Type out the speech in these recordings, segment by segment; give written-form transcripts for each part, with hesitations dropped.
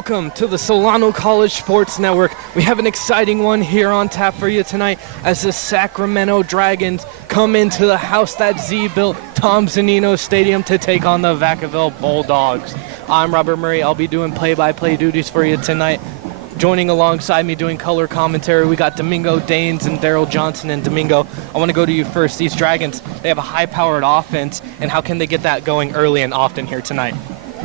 Welcome to the Solano College Sports Network. We have an exciting one here on tap for you tonight as the Sacramento Dragons come into the house that Z built, Tom Zanino Stadium, to take on the Vacaville Bulldogs. I'm Robert Murray. I'll be doing play-by-play duties for you tonight. Joining alongside me doing color commentary, we got Domingo Daines and Daryl Johnson. And Domingo, I want to go to you first. These Dragons, they have a high-powered offense, and how can they get that going early and often here tonight?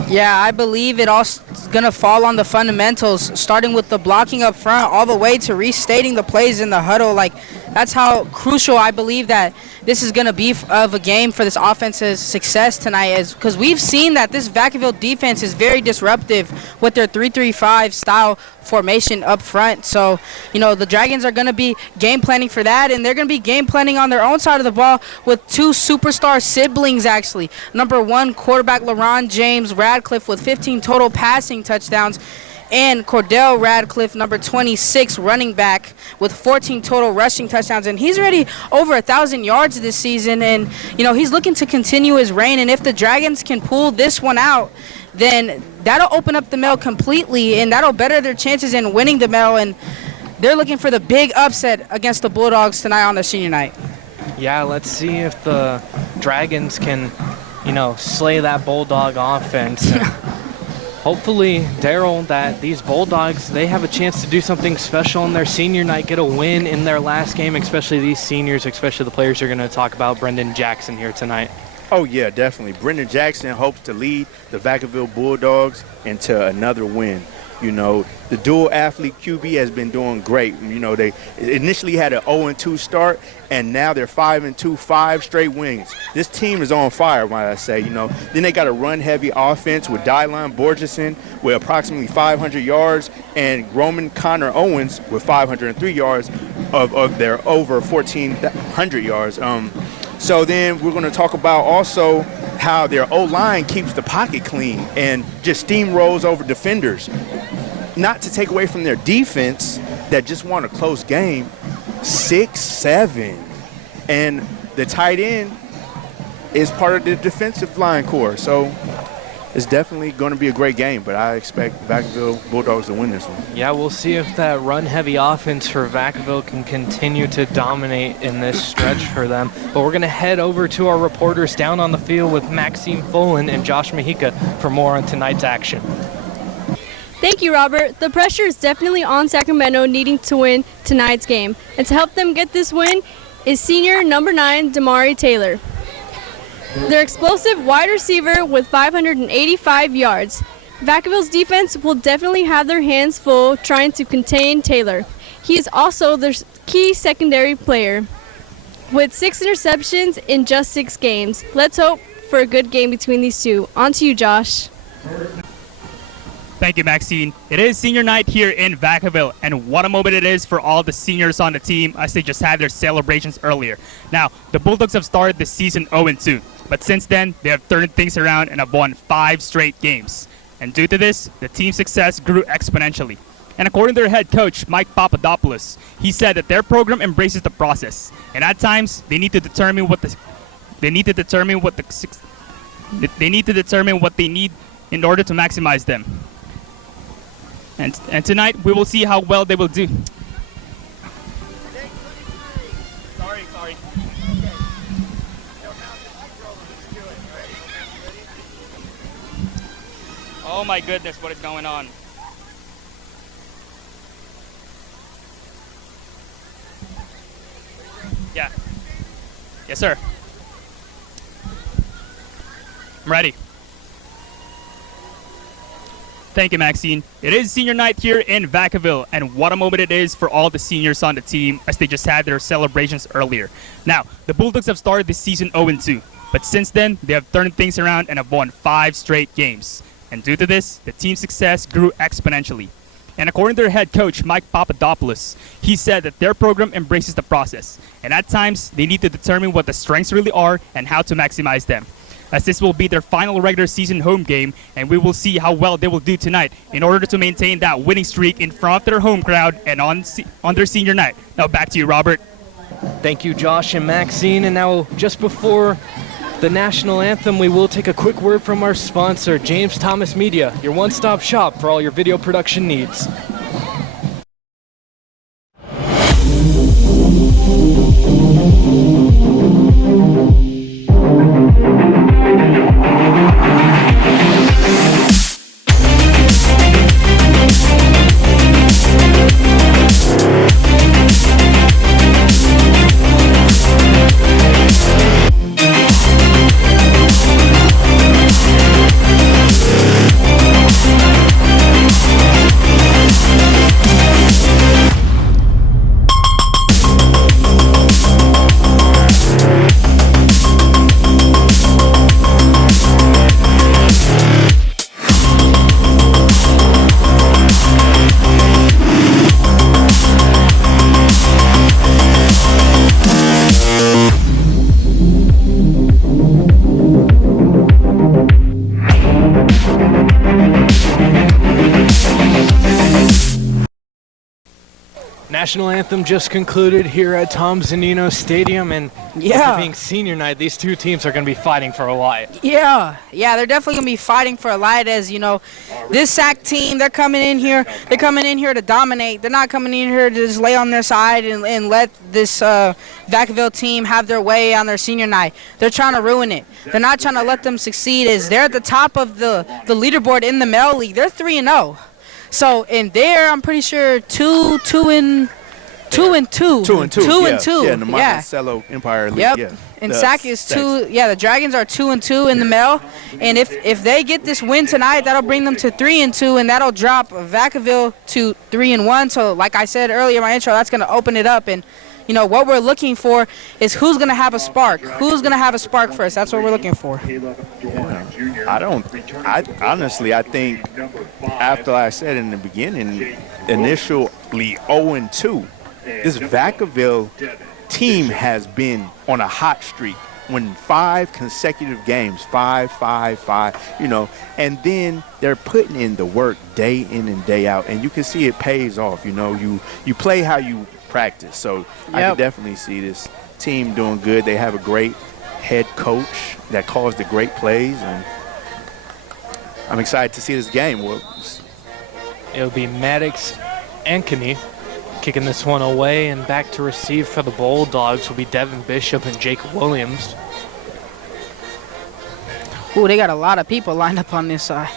Yeah, I believe it all's going to fall on the fundamentals, starting with the blocking up front all the way to restating the plays in the huddle. That's how crucial I believe that this is going to be of a game for this offense's success tonight, is because we've seen that this Vacaville defense is very disruptive with their 3-3-5 style formation up front. So, the Dragons are going to be game planning for that, and they're going to be game planning on their own side of the ball with two superstar siblings, actually. Number 1, quarterback LaRon James Radcliffe with 15 total passing touchdowns, and Cordell Radcliffe, number 26, running back with 14 total rushing touchdowns. And he's already over 1,000 yards this season, and, he's looking to continue his reign. And if the Dragons can pull this one out, then that'll open up the Mel completely, and that'll better their chances in winning the Mel. And they're looking for the big upset against the Bulldogs tonight on their senior night. Yeah, let's see if the Dragons can, slay that Bulldog offense. Hopefully, Daryl, that these Bulldogs, they have a chance to do something special on their senior night, get a win in their last game, especially these seniors, especially the players you're going to talk about, Brendan Jackson here tonight. Oh, yeah, definitely. Brendan Jackson hopes to lead the Vacaville Bulldogs into another win. The dual athlete QB has been doing great. They initially had an 0-2 start, and now they're 5-2, 5 straight wins. This team is on fire, might I say. Then they got a run-heavy offense with Dylan Borgeson with approximately 500 yards, and Roman Connor Owens with 503 yards of their over 1,400 yards. So then we're going to talk about also how their O-line keeps the pocket clean and just steamrolls over defenders. Not to take away from their defense that just won a close game, 6-7. And the tight end is part of the defensive line core. So it's definitely going to be a great game, but I expect Vacaville Bulldogs to win this one. Yeah, we'll see if that run-heavy offense for Vacaville can continue to dominate in this stretch for them. But we're going to head over to our reporters down on the field with Maxime Follin and Josh Mahika for more on tonight's action. Thank you, Robert. The pressure is definitely on Sacramento needing to win tonight's game. And to help them get this win is senior number 9, Damari Taylor. Their explosive wide receiver with 585 yards. Vacaville's defense will definitely have their hands full trying to contain Taylor. He is also their key secondary player with 6 interceptions in just 6 games. Let's hope for a good game between these two. On to you, Josh. Thank you, Maxine. It is senior night here in Vacaville, and what a moment it is for all the seniors on the team as they just had their celebrations earlier. Now, the Bulldogs have started the season 0-2, but since then, they have turned things around and have won 5 straight games. And due to this, the team's success grew exponentially. And according to their head coach, Mike Papadopoulos, he said that their program embraces the process, and at times, they need to determine what they need in order to maximize them. And tonight, we will see how well they will do. Sorry. Oh my goodness, what is going on? Yeah. Yes, sir. I'm ready. Thank you, Maxine. It is senior night here in Vacaville, and what a moment it is for all the seniors on the team as they just had their celebrations earlier. Now, the Bulldogs have started this season 0-2, but since then, they have turned things around and have won 5 straight games. And due to this, the team's success grew exponentially. And according to their head coach, Mike Papadopoulos, he said that their program embraces the process, and at times, they need to determine what the strengths really are and how to maximize them. As this will be their final regular season home game, and we will see how well they will do tonight in order to maintain that winning streak in front of their home crowd and on their senior night. Now back to you, Robert. Thank you, Josh and Maxine. And now, just before the national anthem, we will take a quick word from our sponsor, James Thomas Media, your one-stop shop for all your video production needs. National anthem just concluded here at Tom Zunino Stadium, and with it being senior night, these two teams are going to be fighting for a light. Yeah, they're definitely going to be fighting for a light. As you know, this SAC team, they're coming in here to dominate. They're not coming in here to just lay on their side and let this Vacaville team have their way on their senior night. They're trying to ruin it. They're not trying to let them succeed. As they're at the top of the leaderboard in the male league. They're 3-0. So in there, I'm pretty sure 2-2. Yeah, in the Monticello Empire League. Yep. Yeah. And SAC is 2. Yeah, the Dragons are 2-2 in the male. And if they get this win tonight, that'll bring them to 3-2, and that'll drop Vacaville to 3-1. So like I said earlier in my intro, that's going to open it up. And you know what we're looking for is who's going to have a spark. Who's going to have a spark first? That's what we're looking for. I think after I said in the beginning, initially 0-2. This Vacaville team has been on a hot streak, winning 5 consecutive games, 5, you know, and then they're putting in the work day in and day out, and you can see it pays off. You know, you play how you practice, so I can definitely see this team doing good. They have a great head coach that calls the great plays, and I'm excited to see this game. It'll be Maddox Ankeny kicking this one away, and back to receive for the Bulldogs will be Devin Bishop and Jake Williams. Ooh, they got a lot of people lined up on this side.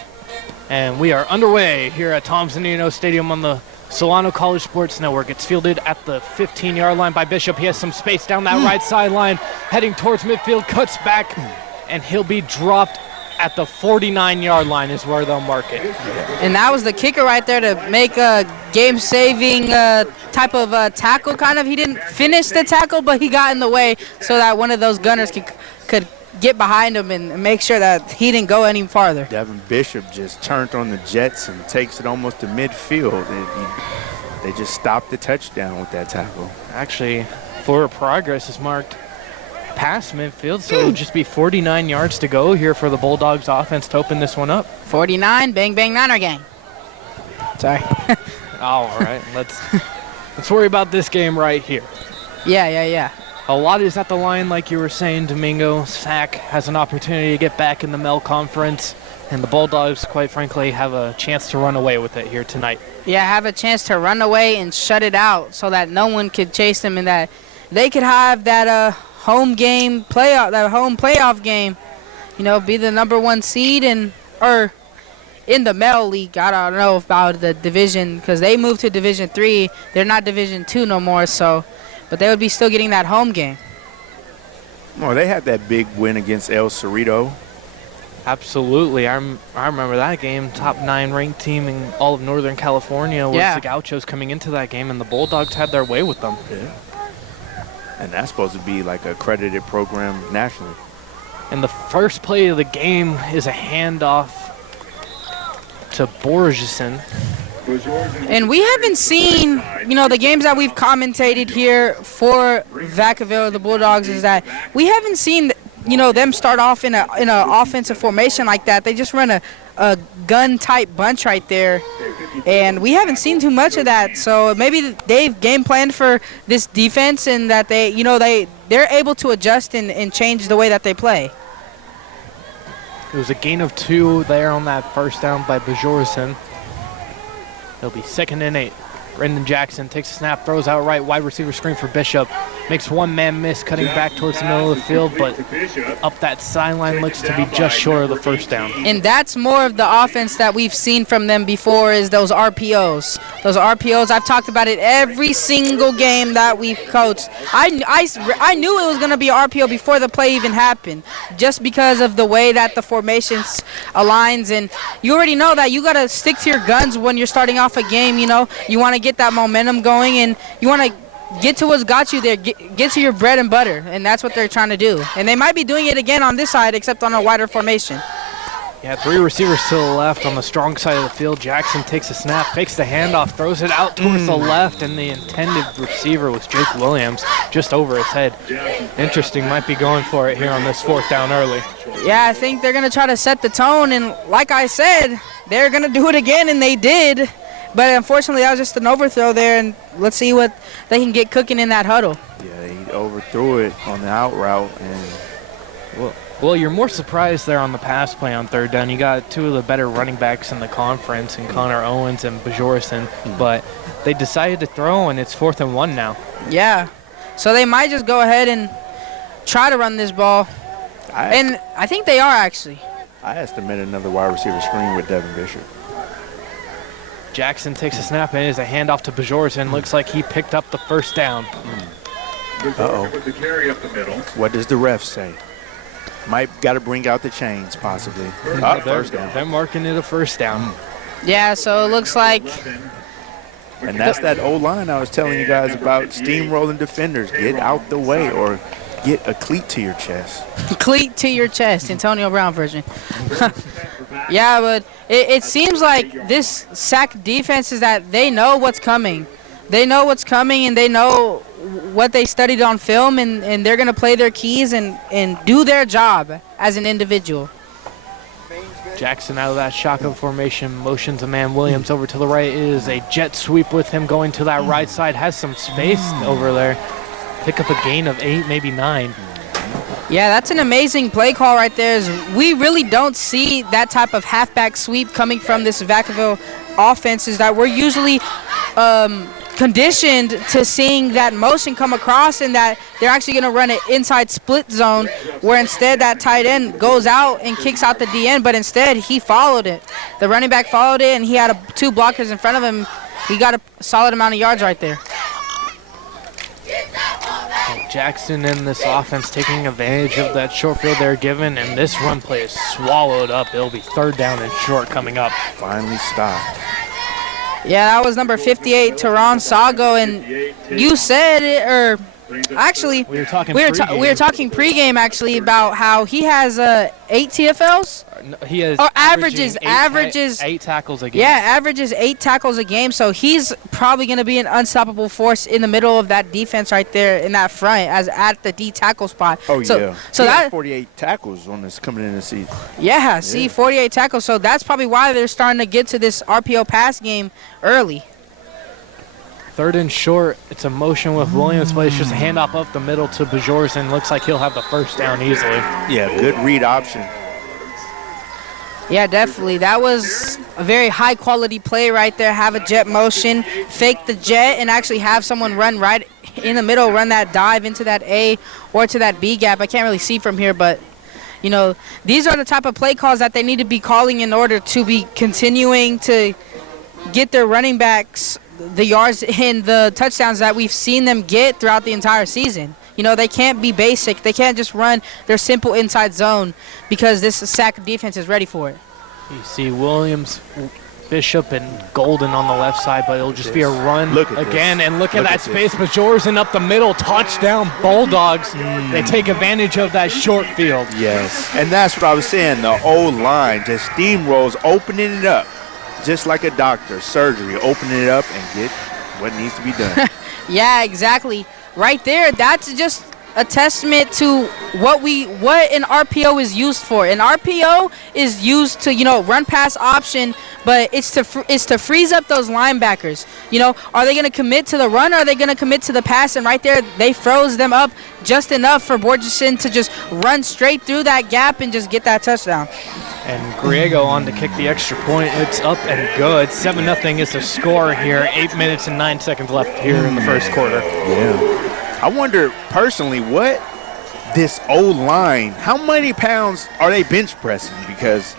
And we are underway here at Tom Zunino Stadium on the Solano College Sports Network. It's fielded at the 15-yard line by Bishop. He has some space down that right sideline, heading towards midfield, cuts back, and he'll be dropped at the 49-yard line is where they'll mark it. And that was the kicker right there to make a game-saving type of tackle, kind of. He didn't finish the tackle, but he got in the way so that one of those gunners could get behind him and make sure that he didn't go any farther. Devin Bishop just turned on the Jets and takes it almost to midfield. They just stopped the touchdown with that tackle. Actually, forward progress is marked past midfield, so it'll just be 49 yards to go here for the Bulldogs offense to open this one up. 49, bang, bang, Niner gang. Sorry. All right, let's worry about this game right here. Yeah. A lot is at the line, like you were saying, Domingo. SAC has an opportunity to get back in the Mel Conference, and the Bulldogs, quite frankly, have a chance to run away with it here tonight. Yeah, have a chance to run away and shut it out so that no one could chase them, and that they could have that home playoff game, you know, be the number 1 seed or in the Mel League. I don't know about the division because they moved to Division 3. They're not Division 2 no more, but they would be still getting that home game. Well, they had that big win against El Cerrito. Absolutely. I remember that game. Top 9 ranked team in all of Northern California was the Gauchos coming into that game, and the Bulldogs had their way with them. Yeah. And that's supposed to be like a accredited program nationally. And the first play of the game is a handoff to Borgeson. And we haven't seen, you know, the games that we've commentated here for Vacaville, the Bulldogs, is that we haven't seen, you know, them start off in a offensive formation like that. They just run a gun-type bunch right there. And we haven't seen too much of that. So maybe they've game planned for this defense and that they're able to adjust and change the way that they play. It was a gain of 2 there on that first down by Bajorson. It'll be 2nd and 8. Brendan Jackson takes a snap, throws out right, wide receiver screen for Bishop. Makes one man miss, cutting back towards the middle of the field, but up that sideline looks to be just short of the first down. And that's more of the offense that we've seen from them before is those RPOs. Those RPOs, I've talked about it every single game that we've coached. I knew it was going to be an RPO before the play even happened, just because of the way that the formations aligns. And you already know that you got to stick to your guns when you're starting off a game. You know, you want to get that momentum going, and you want to get to what's got you there, get to your bread and butter, and that's what they're trying to do. And they might be doing it again on this side, except on a wider formation. Yeah, 3 receivers to the left on the strong side of the field. Jackson takes a snap, fakes the handoff, throws it out towards the left, and the intended receiver was Jake Williams just over his head. Interesting, might be going for it here on this 4th down early. Yeah, I think they're going to try to set the tone, and like I said, they're going to do it again, and they did. But unfortunately, that was just an overthrow there, and let's see what they can get cooking in that huddle. Yeah, he overthrew it on the out route, and well, you're more surprised there on the pass play on 3rd down. You got 2 of the better running backs in the conference, and Connor Owens and Bajorson, but they decided to throw, and it's 4th and 1 now. Yeah, so they might just go ahead and try to run this ball, and I think they are actually. I estimate another wide receiver screen with Devin Bishop. Jackson takes a snap, and it is a handoff to Bajorson. Looks like he picked up the first down. Uh-oh. What does the ref say? Might got to bring out the chains, possibly. First down. They're marking it a first down. Yeah, so it looks like. And that's that O-line I was telling you guys about, steamrolling defenders. Get out the way or get a cleat to your chest. Cleat to your chest, Antonio Brown version. Yeah, but it seems like this Sac defense is that they know what's coming. They know what's coming, and they know what they studied on film, and they're going to play their keys and do their job as an individual. Jackson out of that shotgun formation, motions a man Williams over to the right. It is a jet sweep with him going to that right side. Has some space over there. Pick up a gain of 8, maybe 9. Yeah, that's an amazing play call right there. We really don't see that type of halfback sweep coming from this Vacaville offense, is that we're usually conditioned to seeing that motion come across and that they're actually going to run an inside split zone, where instead that tight end goes out and kicks out the DN, but instead he followed it. The running back followed it, and he had 2 blockers in front of him. He got a solid amount of yards right there. Jackson in this offense taking advantage of that short field they're given, and this run play is swallowed up. It'll be 3rd down and short coming up. Finally stopped. Yeah, that was number 58, Teron Sago, and you said it, or actually, we were talking pregame actually about how he has 8 TFLs. He has averages 8 tackles a game. Yeah, averages 8 tackles a game. So he's probably going to be an unstoppable force in the middle of that defense right there in that front, as at the D tackle spot. Oh so, yeah. So he that had 48 tackles on this coming in the season. Yeah, see, 48 tackles. So that's probably why they're starting to get to this RPO pass game early. 3rd and short. It's a motion with Williams, but it's just a handoff up the middle to Bajorson. Looks like he'll have the first down easily. Yeah, good read option. Yeah, definitely. That was a very high-quality play right there. Have a jet motion, fake the jet, and actually have someone run right in the middle, run that dive into that A or to that B gap. I can't really see from here, but, you know, these are the type of play calls that they need to be calling in order to be continuing to get their running backs the yards and the touchdowns that we've seen them get throughout the entire season. You know, they can't be basic. They can't just run their simple inside zone because this Sac defense is ready for it. You see Williams, Bishop, and Golden on the left side, but it'll just be a run again. And look at that space. Bajorson up the middle, touchdown Bulldogs. They take advantage of that short field. Yes, and that's what I was saying. The O-line just steamrolls, opening it up, just like a doctor, surgery, opening it up and get what needs to be done. Yeah, exactly. Right there, that's just a testament to what an RPO is used for. An RPO is used to, run pass option, but it's to freeze up those linebackers. Are they going to commit to the run or are they going to commit to the pass? And right there, they froze them up just enough for Borgeson to just run straight through that gap and just get that touchdown. And Griego on to kick the extra point. It's up and good. 7-0 is the score here. 8 minutes and 9 seconds left here in the first quarter. Yeah. I wonder personally what this old line, how many pounds are they bench pressing? Because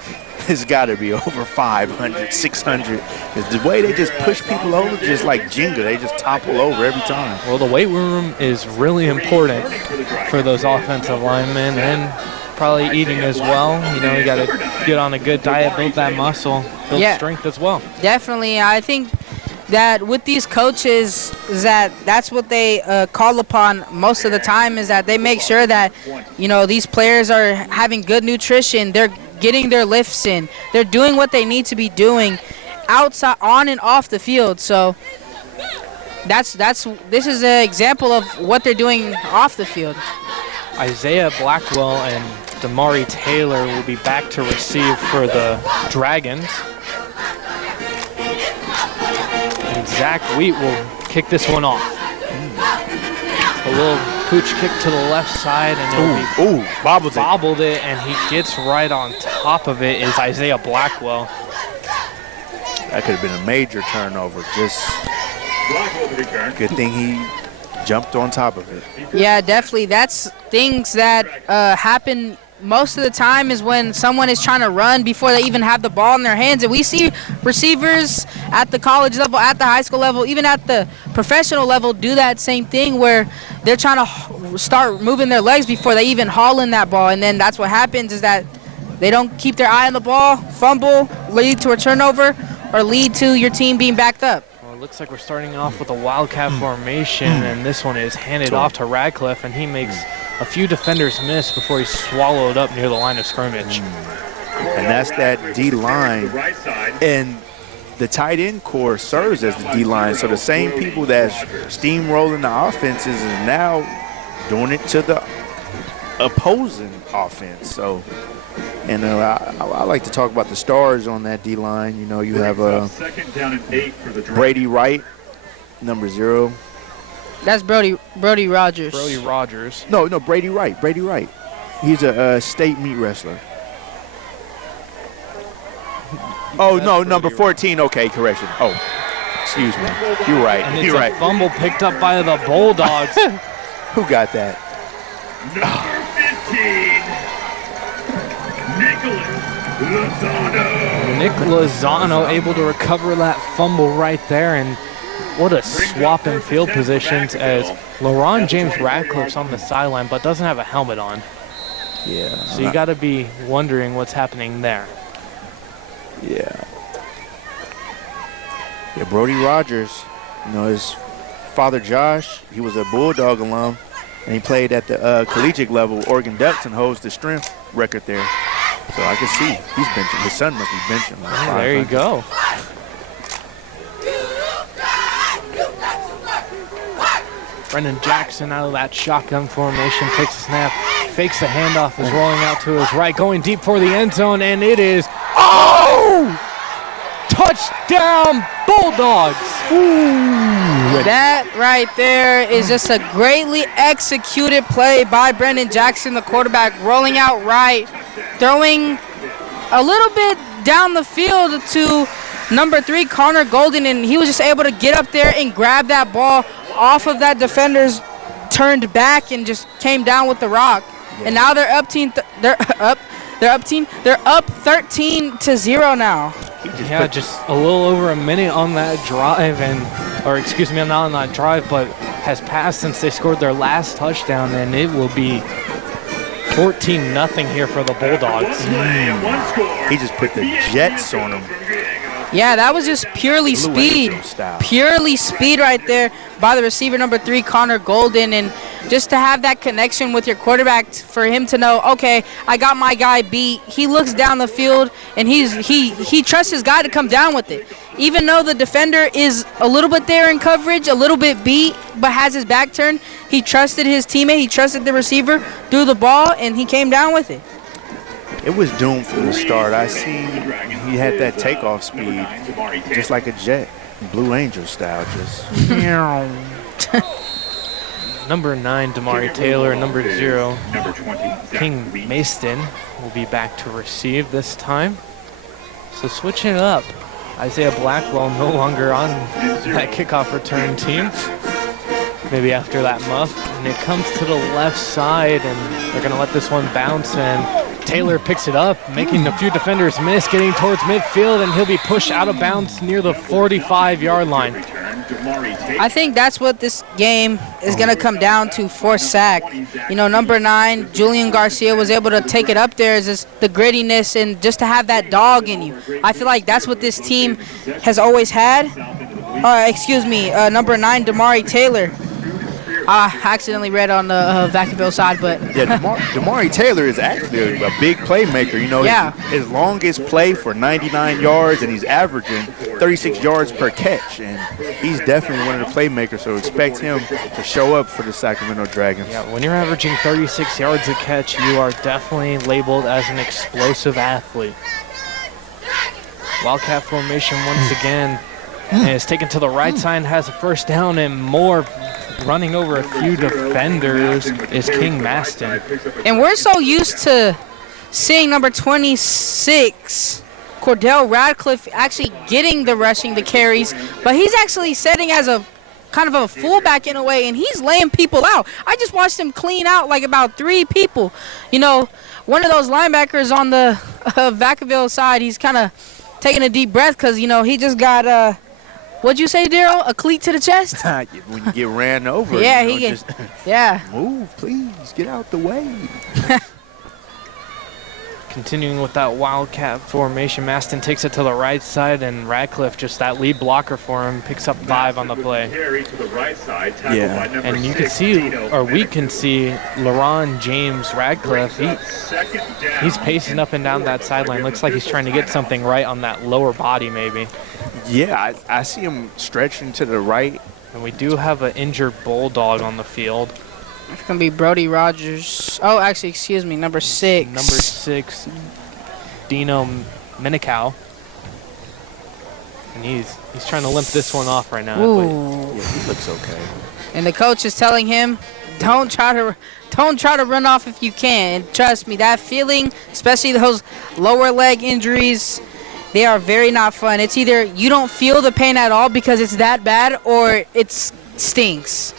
it's got to be over 500, 600. The way they just push people over, just like Jenga, they just topple over every time. Well, the weight room is really important for those offensive linemen and probably eating as well. You got to get on a good diet, build that muscle, build strength as well. Definitely. I think that with these coaches, that's what they call upon most of the time, is that they make sure that, these players are having good nutrition, they're getting their lifts in, they're doing what they need to be doing outside, on and off the field. So this is an example of what they're doing off the field. Isaiah Blackwell and Damari Taylor will be back to receive for the Dragons. And Zach Wheat will kick this one off. A little pooch kick to the left side, and bobbled it, and he gets right on top of it is Isaiah Blackwell. That could have been a major turnover. Just good thing he jumped on top of it. Yeah, definitely. That's things that happen most of the time, is when someone is trying to run before they even have the ball in their hands. And we see receivers at the college level, at the high school level, even at the professional level do that same thing, where they're trying to start moving their legs before they even haul in that ball. And then that's what happens, is that they don't keep their eye on the ball, fumble, lead to a turnover, or lead to your team being backed up. Well, it looks like we're starting off with a wildcat formation, and this one is handed off to Radcliffe, and he makes a few defenders miss before he's swallowed up near the line of scrimmage. And that's that D-line. And the tight end core serves as the D-line. So the same people that's steamrolling the offenses is now doing it to the opposing offense. So, and I like to talk about the stars on that D-line. You have Brady Wright, number 0. That's Brody Rogers. Brody Rogers. No, Brady Wright. He's a state meet wrestler. Oh, no, number 14. Okay, correction. Oh, excuse me. You're right. And it's a fumble picked up by the Bulldogs. Who got that? Nick Lozano able to recover that fumble right there, and what a swap in field positions as LaRon James Radcliffe's on the sideline but doesn't have a helmet on. Yeah. So you got to be wondering what's happening there. Yeah. Yeah, Brody Rogers, his father Josh, he was a Bulldog alum, and he played at the collegiate level. Oregon Ducks, and holds the strength record there. So I can see he's benching. His son must be benching. Oh, there you go. Brendan Jackson out of that shotgun formation, takes a snap, fakes the handoff, is rolling out to his right, going deep for the end zone, and it is, touchdown Bulldogs! That right there is just a greatly executed play by Brendan Jackson, the quarterback, rolling out right, throwing a little bit down the field to number 3, Connor Golden, and he was just able to get up there and grab that ball off of that defender's turned back and just came down with the rock. And now they're up 13-0 now. Yeah, just a little over a minute on that drive, not on that drive, but has passed since they scored their last touchdown, and it will be 14-0 here for the Bulldogs. He just put the Jets on them. Yeah, that was just purely Blue speed. Angel style. Purely speed right there by the receiver number 3, Connor Golden. And just to have that connection with your quarterback for him to know, okay, I got my guy beat. He looks down the field, and he trusts his guy to come down with it. Even though the defender is a little bit there in coverage, a little bit beat, but has his back turned, he trusted his teammate. He trusted the receiver, threw the ball, and he came down with it. It was doomed from the start. I seen he had that takeoff speed, just like a jet, Blue Angel style. Just Number 9, Damari Taylor. Number 0, King Maston will be back to receive this time. So switching it up. Isaiah Blackwell no longer on that kickoff return team. Maybe after that muff. And it comes to the left side, and they're going to let this one bounce, and Taylor picks it up, making a few defenders miss, getting towards midfield, and he'll be pushed out of bounds near the 45-yard line. I think that's what this game is going to come down to, forced sack. You know, number 9, Julian Garcia, was able to take it up there, is just the grittiness and just to have that dog in you. I feel like that's what this team has always had. Number 9, Damari Taylor. I accidentally read on the Vacaville side, but yeah, Damari Taylor is actually a big playmaker. You know, yeah. His longest play for 99 yards, and he's averaging 36 yards per catch. And he's definitely one of the playmakers, so expect him to show up for the Sacramento Dragons. Yeah, when you're averaging 36 yards a catch, you are definitely labeled as an explosive athlete. Wildcat formation once again. And is taken to the right side, has a first down, and more running over a few defenders is King Maston. And we're so used to seeing number 26, Cordell Radcliffe, actually getting the carries, but he's actually setting as a kind of a fullback in a way, and he's laying people out. I just watched him clean out like about 3 people. You know, one of those linebackers on the Vacaville side, he's kind of taking a deep breath because, you know, he just got what'd you say, Daryl? A cleat to the chest? When you get ran over, yeah, you know, yeah. Move, please, get out the way. Continuing with that Wildcat formation, Maston takes it to the right side, and Radcliffe, just that lead blocker for him, picks up 5 on the play. Yeah, and you can see, or we can see, LaRon James Radcliffe, he's pacing up and down that sideline. Looks like he's trying to get something right on that lower body maybe. Yeah, I see him stretching to the right. And we do have an injured Bulldog on the field. It's going to be Brody Rogers. Oh, actually, excuse me, number 6. Number 6, Dino Minicow. And he's trying to limp this one off right now. Ooh. Yeah, he looks okay. And the coach is telling him, don't try to run off if you can. And trust me, that feeling, especially those lower leg injuries, they are very not fun. It's either you don't feel the pain at all because it's that bad, or it stinks.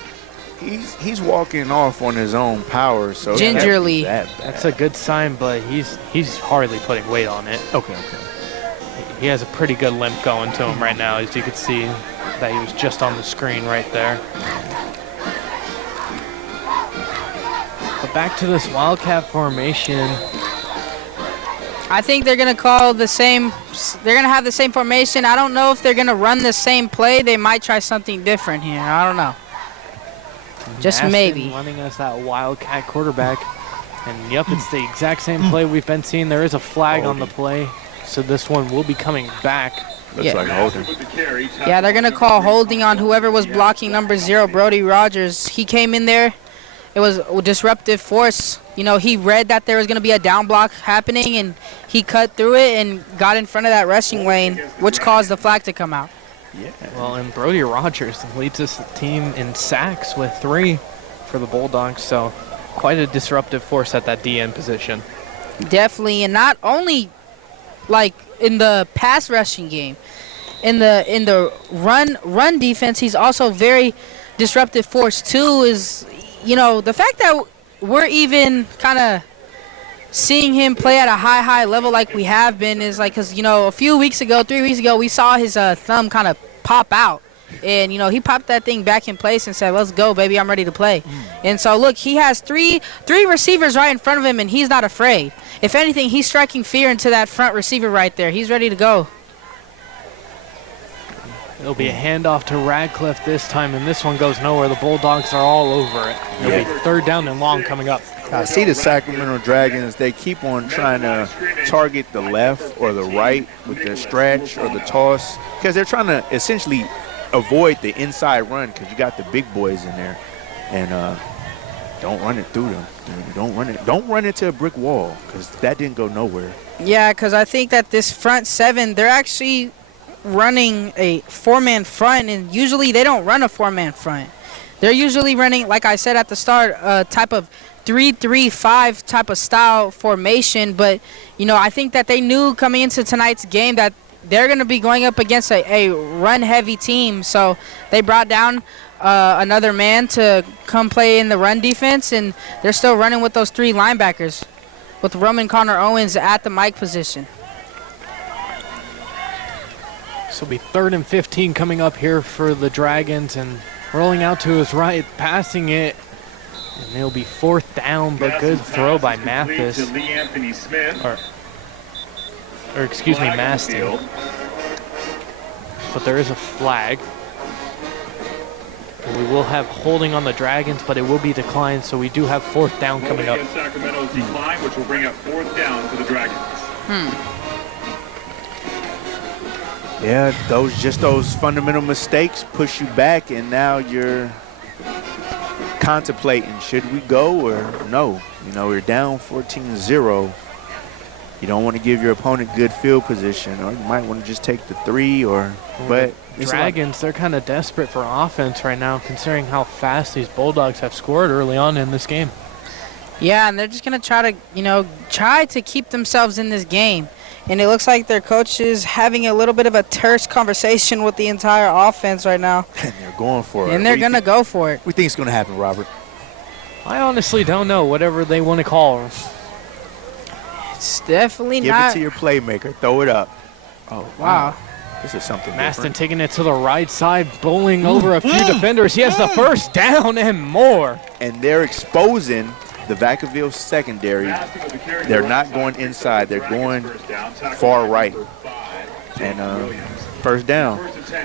He's walking off on his own power, so gingerly. That's a good sign, but he's hardly putting weight on it. Okay. He has a pretty good limp going to him right now, as you can see that he was just on the screen right there. But back to this Wildcat formation. I think they're going to call the same. They're going to have the same formation. I don't know if they're going to run the same play. They might try something different here. I don't know. Just Maston maybe. running as that Wildcat quarterback. And, yep, it's the exact same play we've been seeing. There is a flag on the play, so this one will be coming back. Looks like holding. Yeah, they're going to call holding on whoever was blocking number 0, Brody Rogers. He came in there. It was a disruptive force. You know, he read that there was going to be a down block happening, and he cut through it and got in front of that rushing lane, which caused the flag to come out. Yeah. Well, and Brody Rogers leads this team in sacks with 3 for the Bulldogs, so quite a disruptive force at that DN position. Definitely, and not only like in the pass rushing game, in the run defense, he's also very disruptive force too. Is, you know, the fact that we're even kind of seeing him play at a high level like we have been is like, because, you know, a few weeks ago, 3 weeks ago, we saw his thumb kind of pop out. And, you know, he popped that thing back in place and said, let's go, baby, I'm ready to play. And so, look, he has three receivers right in front of him, and he's not afraid. If anything, he's striking fear into that front receiver right there. He's ready to go. It'll be a handoff to Radcliffe this time, and this one goes nowhere. The Bulldogs are all over it. It'll be 3rd down and long coming up. I see the Sacramento Dragons, they keep on trying to target the left or the right with the stretch or the toss because they're trying to essentially avoid the inside run because you got the big boys in there. And don't run it through them. Don't run into a brick wall because that didn't go nowhere. Yeah, because I think that this front 7, they're actually running a 4-man front, and usually they don't run a 4-man front. They're usually running, like I said at the start, a type of 3-3-5 type of style formation. But, I think that they knew coming into tonight's game that they're going to be going up against a run-heavy team. So they brought down another man to come play in the run defense, and they're still running with those 3 linebackers with Roman Connor Owens at the Mike position. This will be 3rd and 15 coming up here for the Dragons, and rolling out to his right, passing it, and it'll be 4th down, but good throw by Mathis. Or excuse me, Maston. But there is a flag. And we will have holding on the Dragons, but it will be declined, so we do have 4th down coming up. Sacramento's decline, which will bring up 4th down for the Dragons. Yeah, those fundamental mistakes push you back, and now you're contemplating, should we go or no? We're down 14-0. You don't want to give your opponent good field position, or you might want to just take the 3 but Dragons, they're kind of desperate for offense right now, considering how fast these Bulldogs have scored early on in this game. Yeah, and they're just going to try to keep themselves in this game. And it looks like their coach is having a little bit of a terse conversation with the entire offense right now. And they're going for it. And they're going to go for it. What do you think is going to happen, Robert? I honestly don't know, whatever they want to call it. It's definitely Give not. it to your playmaker. Throw it up. Oh, wow. This is something Maston different. taking it to the right side, bowling over a few defenders. He has the 1st down and more. And they're exposing the Vacaville secondary. They're not going inside. They're going far right. And 1st down.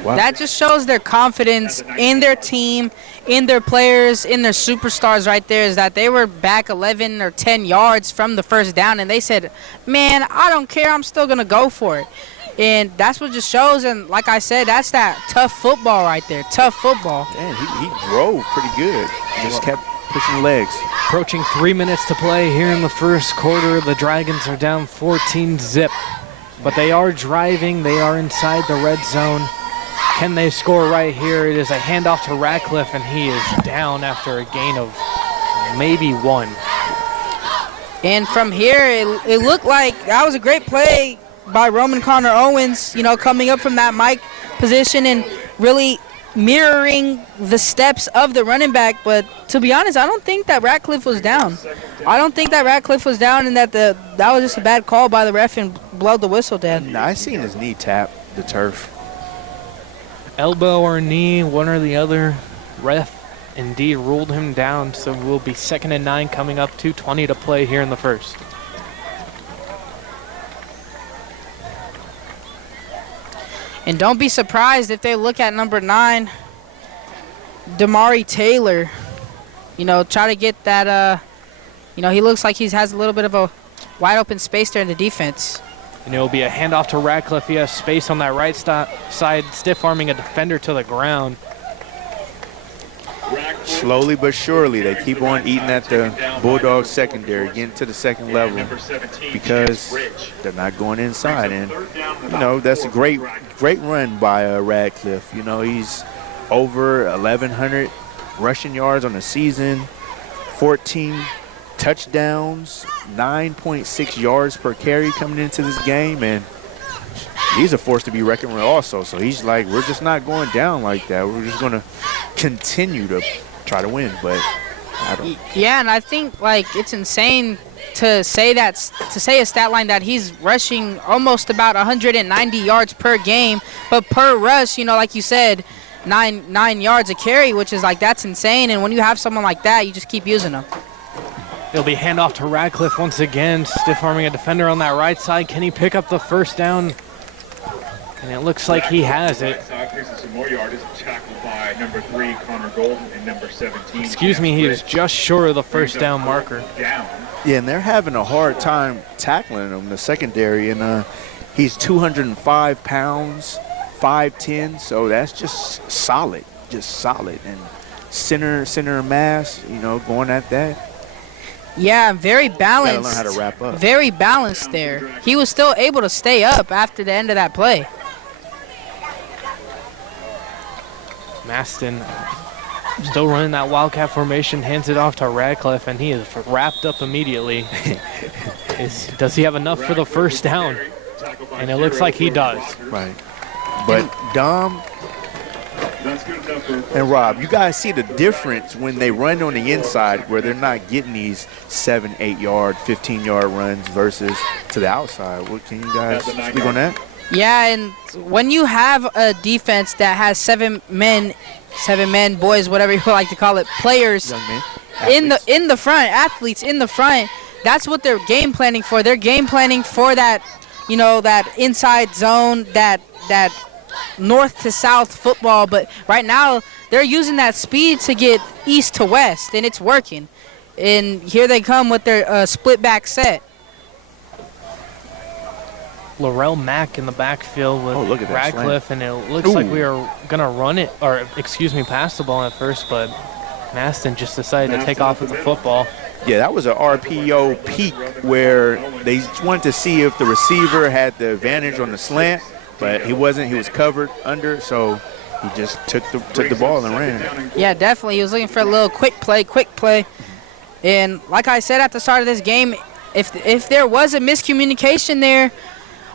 Wow. That just shows their confidence in their team, in their players, in their superstars right there, is that they were back 11 or 10 yards from the 1st down, and they said, man, I don't care. I'm still going to go for it. And that's what just shows, and like I said, that's that tough football right there, tough football. Man, he drove pretty good. Just kept pushing legs. Approaching 3 minutes to play here in the 1st quarter. The Dragons are down 14-0. But they are driving. They are inside the red zone. Can they score right here? It is a handoff to Radcliffe, and he is down after a gain of maybe 1. And from here, it looked like that was a great play by Roman Connor Owens, coming up from that Mike position and really mirroring the steps of the running back. But to be honest, I don't think that Radcliffe was down. I don't think that Radcliffe was down, and that was just a bad call by the ref and blowed the whistle dead. I seen his knee tap the turf. Elbow or knee, one or the other. Ref indeed ruled him down, so we'll be 2nd and 9 coming up, 2:20 to play here in the 1st. And don't be surprised if they look at number 9, Damari Taylor. Try to get that, he looks like he has a little bit of a wide open space there in the defense. And it'll be a handoff to Radcliffe. He has space on that right side, stiff-arming a defender to the ground. Slowly but surely, they keep on eating at the Bulldogs secondary, getting to the 2nd level because they're not going inside. And, that's a great run by Radcliffe. He's over 1,100 rushing yards on the season, 14 touchdowns, 9.6 yards per carry coming into this game, and he's a force to be reckoned with also. So he's like, we're just not going down like that. We're just going to continue to try to win. But I don't. Yeah, and I think it's insane to say a stat line that he's rushing almost about 190 yards per game, but per rush, like you said, 9 yards a carry, which is that's insane. And when you have someone like that, you just keep using them. It'll be handoff to Radcliffe once again, stiff-arming a defender on that right side. Can he pick up the 1st down? And it looks like he has it. more yardage, tackled by number 3, Connor Golden, and number 17. Excuse me, he is just short of the first down marker. Down. Yeah, and they're having a hard time tackling him, the secondary, and he's 205 pounds, 5'10", so that's just solid, and center mass, going at that. Yeah, very balanced. Gotta learn how to wrap up. Very balanced there. He was still able to stay up after the end of that play. Maston still running that Wildcat formation, hands it off to Radcliffe, and he is wrapped up immediately. Does he have enough for the first down? And it looks like he does. Right. But Dom and Rob, you guys see the difference when they run on the inside where they're not getting these 7, 8-yard, 15-yard runs versus to the outside. What can you guys speak on that? Yeah, and when you have a defense that has 7 men, boys, whatever you like to call it, players in the front, athletes in the front, that's what they're game planning for. They're game planning for that, that inside zone, that north to south football. But right now they're using that speed to get east to west, and it's working. And here they come with their split back set. Laurel Mack in the backfield with Radcliffe, and it looks like we are going to run it, or pass the ball at first, but Maston just decided to take off with the football. Yeah, that was an RPO peak where they wanted to see if the receiver had the advantage on the slant, but he wasn't. He was covered under, so he just took the ball and ran. Yeah, definitely. He was looking for a little quick play. And like I said at the start of this game, if there was a miscommunication there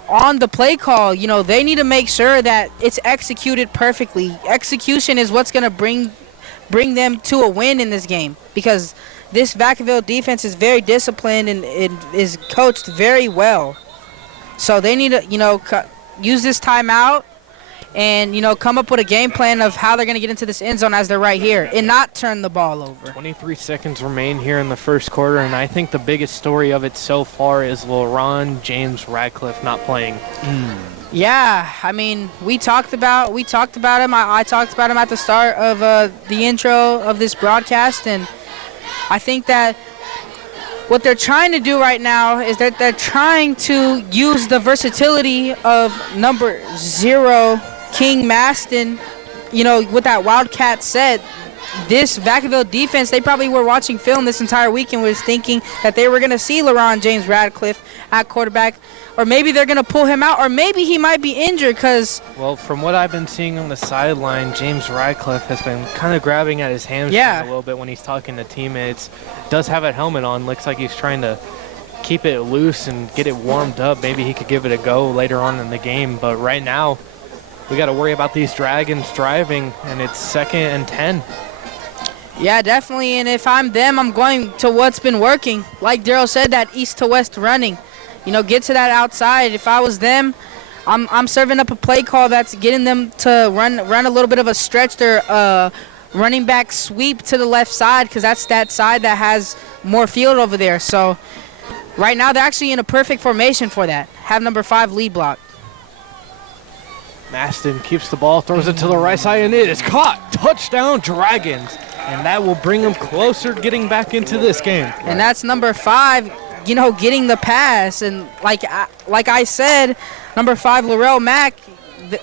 on the play call, they need to make sure that it's executed perfectly. Execution is what's going to bring them to a win in this game, because this Vacaville defense is very disciplined and is coached very well. So they need to, use this timeout and, come up with a game plan of how they're going to get into this end zone as they're right here and not turn the ball over. 23 seconds remain here in the first quarter, and I think the biggest story of it so far is LaRon James Radcliffe not playing. Yeah, I mean, we talked about him. I talked about him at the start of the intro of this broadcast, and I think that what they're trying to do right now is that they're trying to use the versatility of number 0, King Maston, with that Wildcat set. This Vacaville defense, they probably were watching film this entire week and was thinking that they were going to see LaRon James Radcliffe at quarterback, or maybe they're going to pull him out, or maybe he might be injured because... Well, from what I've been seeing on the sideline, James Radcliffe has been kind of grabbing at his hamstring a little bit when he's talking to teammates. Does have a helmet on. Looks like he's trying to keep it loose and get it warmed up. Maybe he could give it a go later on in the game. But right now, we got to worry about these Dragons driving, and it's 2nd and 10. Yeah, definitely, and if I'm them, I'm going to what's been working. Like Daryl said, that east to west running. Get to that outside. If I was them, I'm serving up a play call that's getting them to run a little bit of a stretch. Their running back sweep to the left side, because that's that side that has more field over there. So right now they're actually in a perfect formation for that. Have number 5 lead block. Maston keeps the ball, throws it to the right side, and it is caught. Touchdown, Dragons. And that will bring them closer getting back into this game. And that's number 5, getting the pass. And like I said, number 5, Laurel Mack,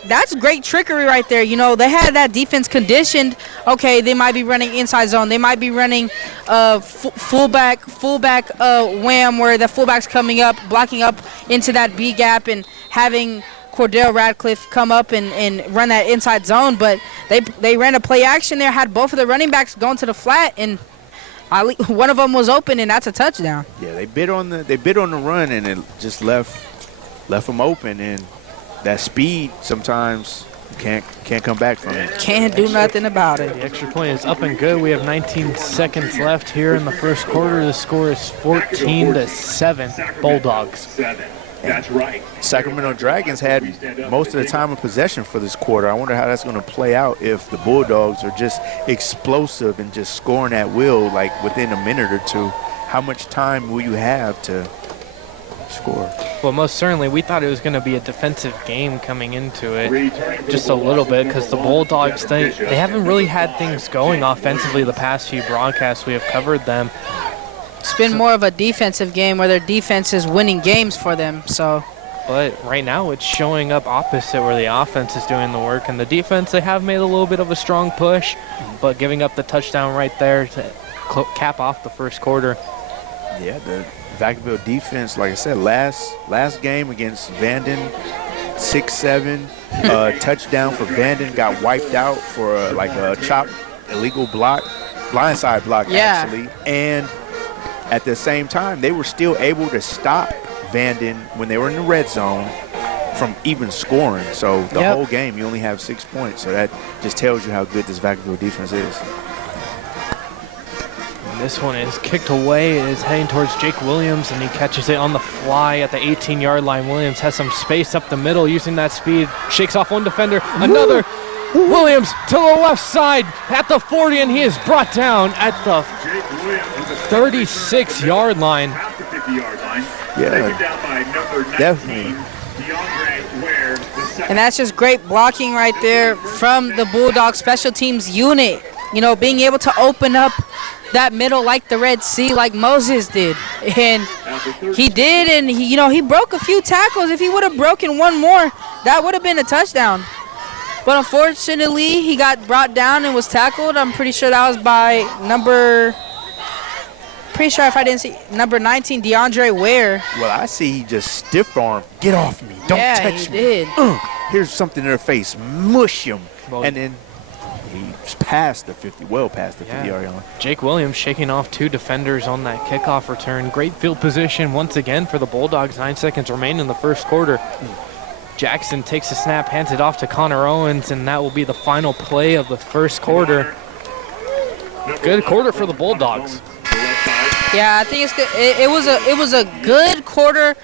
that's great trickery right there. They had that defense conditioned. Okay, they might be running inside zone. They might be running fullback wham, where the fullback's coming up, blocking up into that B gap and having Cordell Radcliffe come up and run that inside zone, but they ran a play action there, had both of the running backs going to the flat, and one of them was open, and that's a touchdown. Yeah, they bid on the run, and it just left them open, and that speed sometimes you can't come back from it. Can't do nothing about it. The extra point is up and good. We have 19 seconds left here in the first quarter. The score is 14-7 Bulldogs. That's right. Sacramento Dragons had most of the time of possession for this quarter. I wonder how that's going to play out if the Bulldogs are just explosive and just scoring at will, like within a minute or two. How much time will you have to score. Well, most certainly, we thought it was going to be a defensive game coming into it, just a little bit, because the Bulldogs, they haven't really had things going offensively the past few broadcasts we have covered them. It's been more of a defensive game where their defense is winning games for them. So, but right now it's showing up opposite where the offense is doing the work, and the defense, they have made a little bit of a strong push, but giving up the touchdown right there to cap off the first quarter. Yeah, the Vacaville defense, like I said, last game against Vanden, 6-7, touchdown for Vanden, got wiped out for like a chop, illegal block, blindside block actually, and at the same time, they were still able to stop Vanden when they were in the red zone from even scoring. So the whole game, you only have 6 points. So that just tells you how good this Vacaville defense is. And this one is kicked away. It is heading towards Jake Williams, and he catches it on the fly at the 18-yard line. Williams has some space up the middle using that speed. Shakes off one defender. Another. Williams to the left side at the 40, and he is brought down at the 36-yard line. Yeah, definitely. and that's just great blocking right there from the Bulldogs special teams unit. You know, being able to open up that middle like the Red Sea, like Moses did. And he did, and he broke a few tackles. If he would have broken one more, that would have been a touchdown. But unfortunately, he got brought down and was tackled. I'm pretty sure that was by number 19, DeAndre Ware. Well, I see he just stiff arm. Get off me. Don't touch me. Did. Here's something in their face. Mush him. Well, and then he's past the 50-yard line. Jake Williams shaking off two defenders on that kickoff return. Great field position once again for the Bulldogs. 9 seconds remain in the first quarter. Jackson takes the snap, hands it off to Connor Owens, and that will be the final play of the first quarter. Good quarter for the Bulldogs. Yeah, I think it's good. It was a good quarter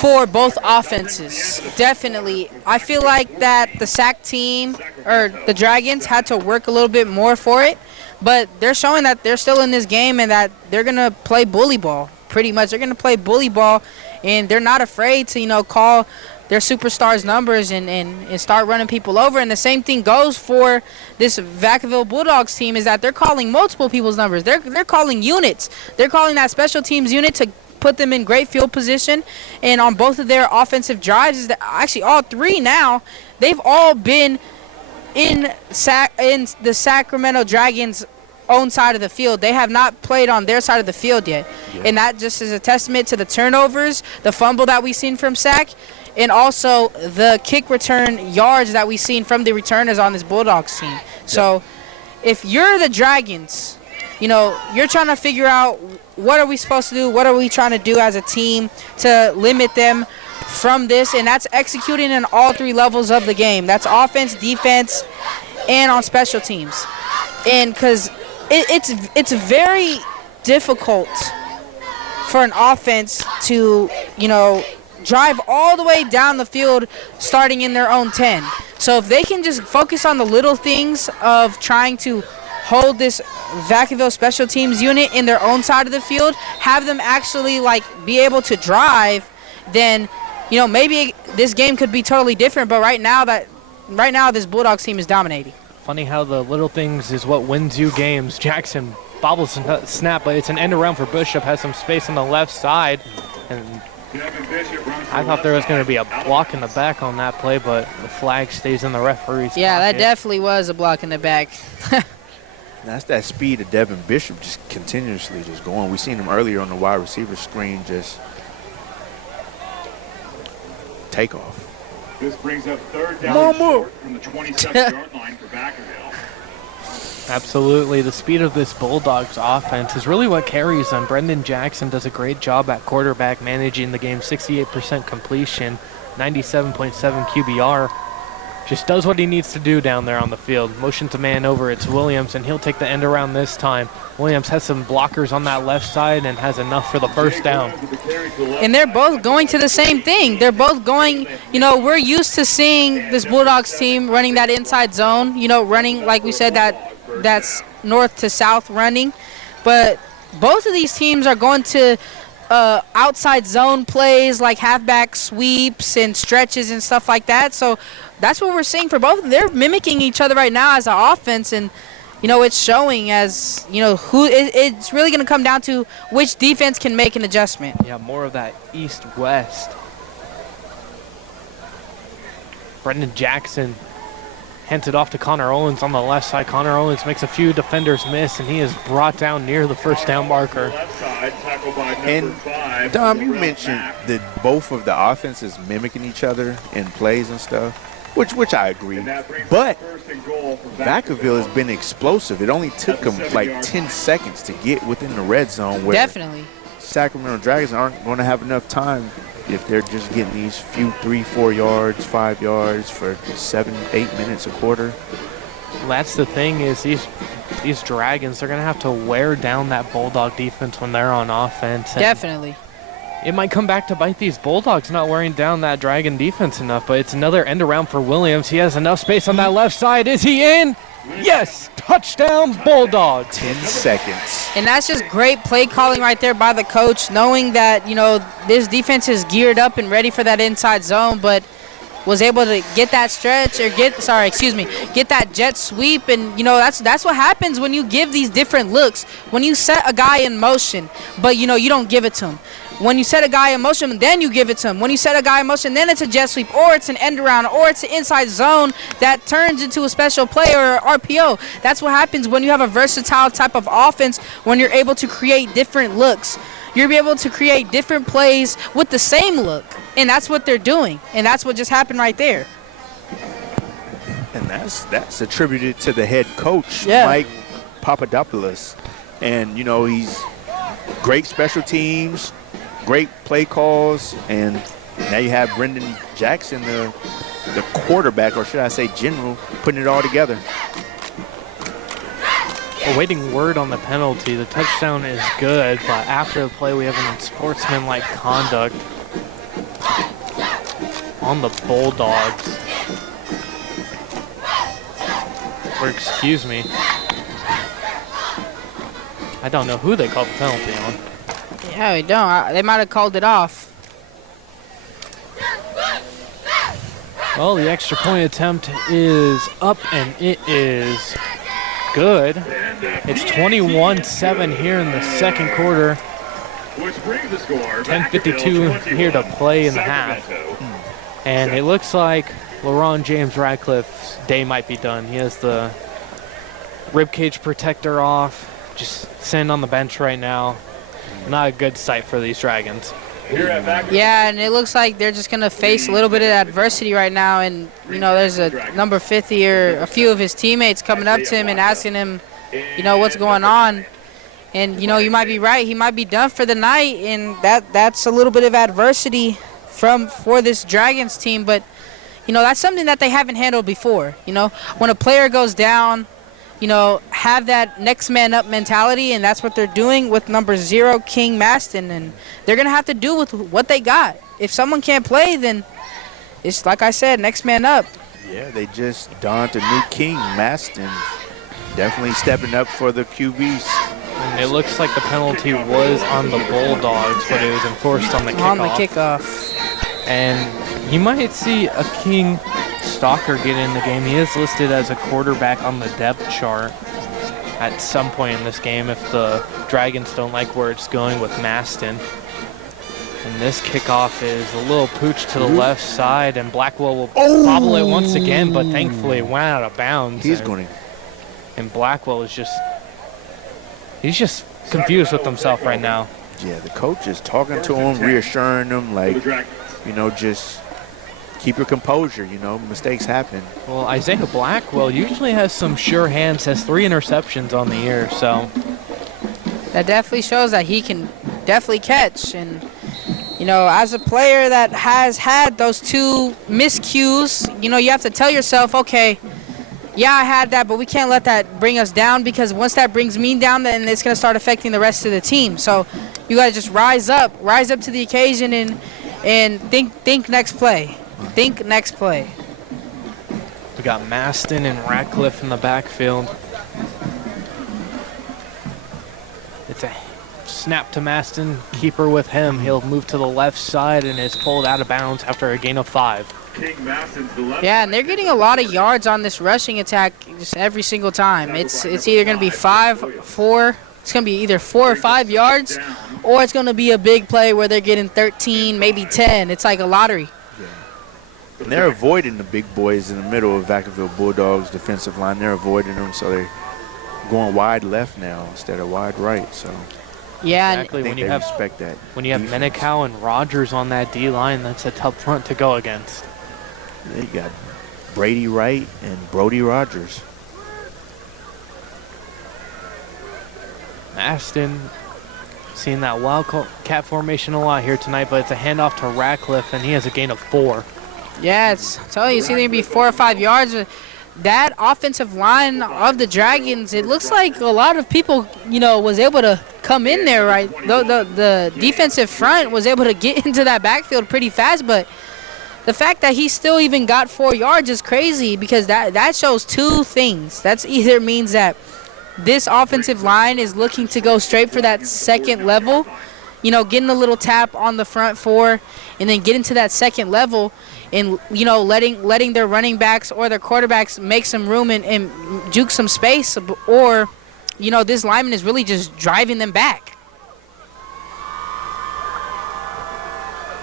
for both offenses. Definitely. I feel like that the SAC team, or the Dragons, had to work a little bit more for it, but they're showing that they're still in this game and that they're going to play bully ball. Pretty much. They're going to play bully ball, and they're not afraid to, call their superstars' numbers and start running people over. And the same thing goes for this Vacaville Bulldogs team, is that they're calling multiple people's numbers. They're calling units. They're calling that special teams unit to put them in great field position. And on both of their offensive drives, is that actually all three now, they've all been in the Sacramento Dragons' own side of the field. They have not played on their side of the field yet. And that just is a testament to the turnovers, the fumble that we've seen from SAC, and also the kick return yards that we've seen from the returners on this Bulldogs team. So if you're the Dragons, you're trying to figure out what are we supposed to do, what are we trying to do as a team to limit them from this, and that's executing in all three levels of the game. That's offense, defense, and on special teams. And because it's very difficult for an offense to, drive all the way down the field starting in their own 10. So if they can just focus on the little things of trying to hold this Vacaville special teams unit in their own side of the field, have them actually be able to drive, then maybe this game could be totally different. But right now this Bulldogs team is dominating. Funny how the little things is what wins you games. Jackson bobbles the snap, but it's an end around for Bishop, has some space on the left side, and I thought there was going to be a block in the back on that play, but the flag stays in the referee's pocket. That definitely was a block in the back. That's that speed of Devin Bishop just continuously just going. We seen him earlier on the wide receiver screen just take off. This brings up third down short from the 27-yard line for Vacaville. Absolutely. The speed of this Bulldogs offense is really what carries them. Brendan Jackson does a great job at quarterback, managing the game. 68% completion, 97.7 QBR. Just does what he needs to do down there on the field. Motion to man over, it's Williams, and he'll take the end around this time. Williams has some blockers on that left side and has enough for the first down. And they're both going to the same thing. They're both going, we're used to seeing this Bulldogs team running that inside zone, running, like we said, that's north to south running. But both of these teams are going to outside zone plays like halfback sweeps and stretches and stuff like that. So that's what we're seeing for both of them. They're mimicking each other right now as an offense, and it's showing as it's really going to come down to which defense can make an adjustment. Yeah, more of that east-west. Brendan Jackson hands it off to Connor Owens on the left side. Connor Owens makes a few defenders miss, and he is brought down near the first down marker. And Dom, you mentioned that both of the offenses mimicking each other in plays and stuff, which I agree. But Vacaville has been explosive. It only took them like 10 seconds to get within the red zone, where Definitely. Sacramento Dragons aren't going to have enough time if they're just getting these few 3-4 yards, 5 yards for 7-8 minutes a quarter. Well, that's the thing is these Dragons, they're going to have to wear down that Bulldog defense when they're on offense. Definitely. It might come back to bite these Bulldogs not wearing down that Dragon defense enough, but it's another end around for Williams. He has enough space on that left side. Is he in? Yes! Touchdown Bulldogs. 10 seconds. And that's just great play calling right there by the coach, knowing that, this defense is geared up and ready for that inside zone, but was able to get that stretch or get that jet sweep. And, that's what happens when you give these different looks. When you set a guy in motion, but, you don't give it to him. When you set a guy in motion, then you give it to him. When you set a guy in motion, then it's a jet sweep, or it's an end around, or it's an inside zone that turns into a special play or RPO. That's what happens when you have a versatile type of offense, when you're able to create different looks. You'll be able to create different plays with the same look, and that's what they're doing, and that's what just happened right there. And that's attributed to the head coach, Yeah. Mike Papadopoulos. And, he's great special teams, great play calls, and now you have Brendan Jackson, the quarterback, or should I say general, putting it all together. Awaiting word on the penalty. The touchdown is good, but after the play we have an unsportsmanlike conduct on the Bulldogs. Or excuse me. I don't know who they called the penalty on. Yeah, we don't. They might have called it off. Well, the extra point attempt is up, and it is good. It's 21-7 here in the second quarter. 10:52 here to play in the half. And it looks like LaRon James Radcliffe's day might be done. He has the ribcage protector off, just sitting on the bench right now. Not a good sight for these Dragons. Yeah, and it looks like they're just going to face a little bit of adversity right now. And, there's a number 50 or a few of his teammates coming up to him and asking him, what's going on. And, you might be right. He might be done for the night, and that's a little bit of adversity for this Dragons team. But, that's something that they haven't handled before. When a player goes down, have that next man up mentality, and that's what they're doing with number 0, King Maston, and they're going to have to do with what they got. If someone can't play, then it's like I said, next man up. Yeah, they just donned a new King Maston, definitely stepping up for the QBs. And it looks like the penalty was on the Bulldogs, but it was enforced on the kickoff. On the kickoff. And you might see a King Stalker get in the game. He is listed as a quarterback on the depth chart at some point in this game if the Dragons don't like where it's going with Maston. And this kickoff is a little pooch to the left side, and Blackwell will bobble it once again, but thankfully it went out of bounds. And Blackwell is he's just confused with himself right now. Yeah, the coach is talking to him, reassuring him, like, just keep your composure, mistakes happen. Well, Isaiah Blackwell usually has some sure hands, has 3 interceptions on the year, so. That definitely shows that he can definitely catch. And, as a player that has had those 2 miscues, you have to tell yourself, okay, yeah, I had that, but we can't let that bring us down, because once that brings me down, then it's going to start affecting the rest of the team. So you got to just rise up to the occasion and think next play. Think next play. We got Maston and Radcliffe in the backfield. It's a Snap to Maston, keeper with him. He'll move to the left side and is pulled out of bounds after a gain of 5. Yeah, and they're getting a lot of yards on this rushing attack just every single time. It's either going to be 5, 4. It's going to be either 4 or 5 yards, or it's going to be a big play where they're getting 13, maybe 10. It's like a lottery. And they're avoiding the big boys in the middle of Vacaville Bulldogs' defensive line. They're avoiding them, so they're going wide left now instead of wide right. So yeah, exactly. when you respect that. When you have Menikow and Rogers on that D line, that's a tough front to go against. They got Brady Wright and Brody Rogers. Maston seeing that wildcat formation a lot here tonight, but it's a handoff to Ratcliffe, and he has a gain of 4. Yeah, I'm telling you, it's either going to be 4 or 5 yards. That offensive line of the Dragons, it looks like a lot of people, was able to come in there, right? The defensive front was able to get into that backfield pretty fast, but the fact that he still even got 4 yards is crazy, because that shows 2 things. That's either means that this offensive line is looking to go straight for that second level, getting a little tap on the front 4, and then getting to that second level and, letting their running backs or their quarterbacks make some room and juke some space, or, this lineman is really just driving them back.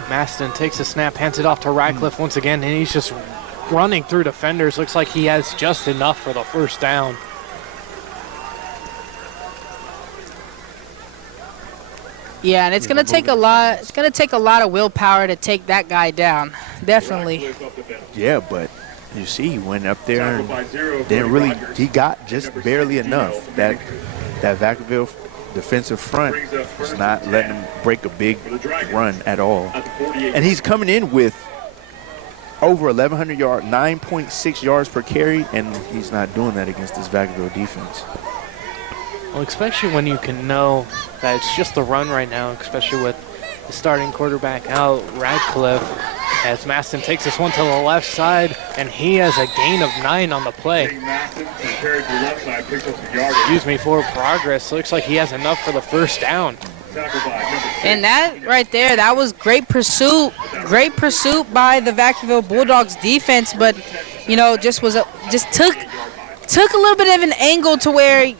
Maston takes a snap, hands it off to Ratcliffe once again, and he's just running through defenders. Looks like he has just enough for the first down. Yeah, and it's gonna take a lot. It's gonna take a lot of willpower to take that guy down. Definitely. Yeah, but you see, he went up there and didn't really. He got just barely enough. That Vacaville defensive front was not letting him break a big run at all. And he's coming in with over 1,100 yards, 9.6 yards per carry, and he's not doing that against this Vacaville defense. Well, especially when you can know that it's just the run right now, especially with the starting quarterback out, Radcliffe, as Maston takes this one to the left side, and he has a gain of 9 on the play. Excuse me, for progress. Looks like he has enough for the first down. And that right there, that was great pursuit by the Vacaville Bulldogs defense, but just took a little bit of an angle to where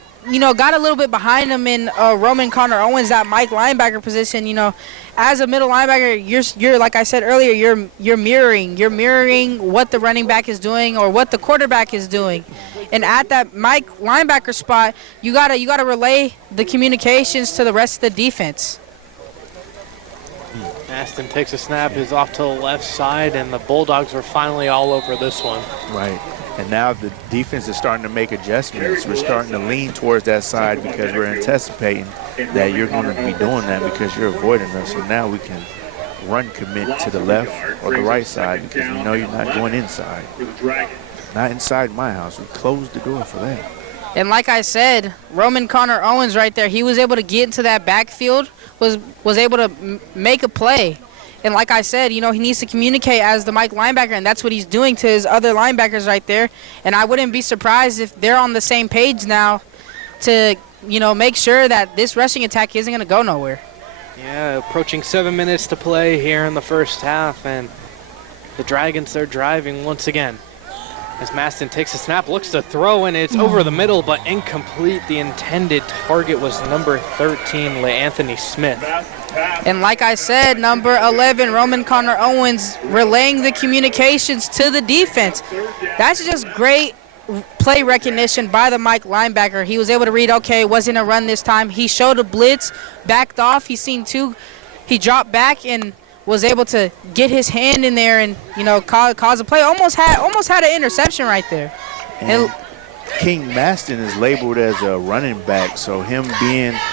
got a little bit behind him in Roman Connor Owens, that Mike linebacker position. As a middle linebacker, you're like I said earlier, you're mirroring what the running back is doing or what the quarterback is doing. And at that Mike linebacker spot, you gotta relay the communications to the rest of the defense. Maston takes a snap, is off to the left side, and the Bulldogs are finally all over this one. Right. And now the defense is starting to make adjustments. We're starting to lean towards that side because we're anticipating that you're going to be doing that because you're avoiding us. So now we can run commit to the left or the right side because we know you're not going inside. Not inside my house. We closed the door for that. And like I said, Roman Connor Owens right there, he was able to get into that backfield, was able to make a play. And like I said, he needs to communicate as the Mike linebacker, and that's what he's doing to his other linebackers right there. And I wouldn't be surprised if they're on the same page now to, make sure that this rushing attack isn't going to go nowhere. Yeah, approaching 7 minutes to play here in the first half, and the Dragons are driving once again. As Maston takes a snap, looks to throw, and it's over the middle, but incomplete. The intended target was number 13, LeAnthony Smith. And like I said, number 11, Roman Connor Owens, relaying the communications to the defense. That's just great play recognition by the Mike linebacker. He was able to read, okay, wasn't a run this time. He showed a blitz, backed off. He's seen 2. He dropped back and was able to get his hand in there and, cause a play. Almost had an interception right there. And King Maston is labeled as a running back, so him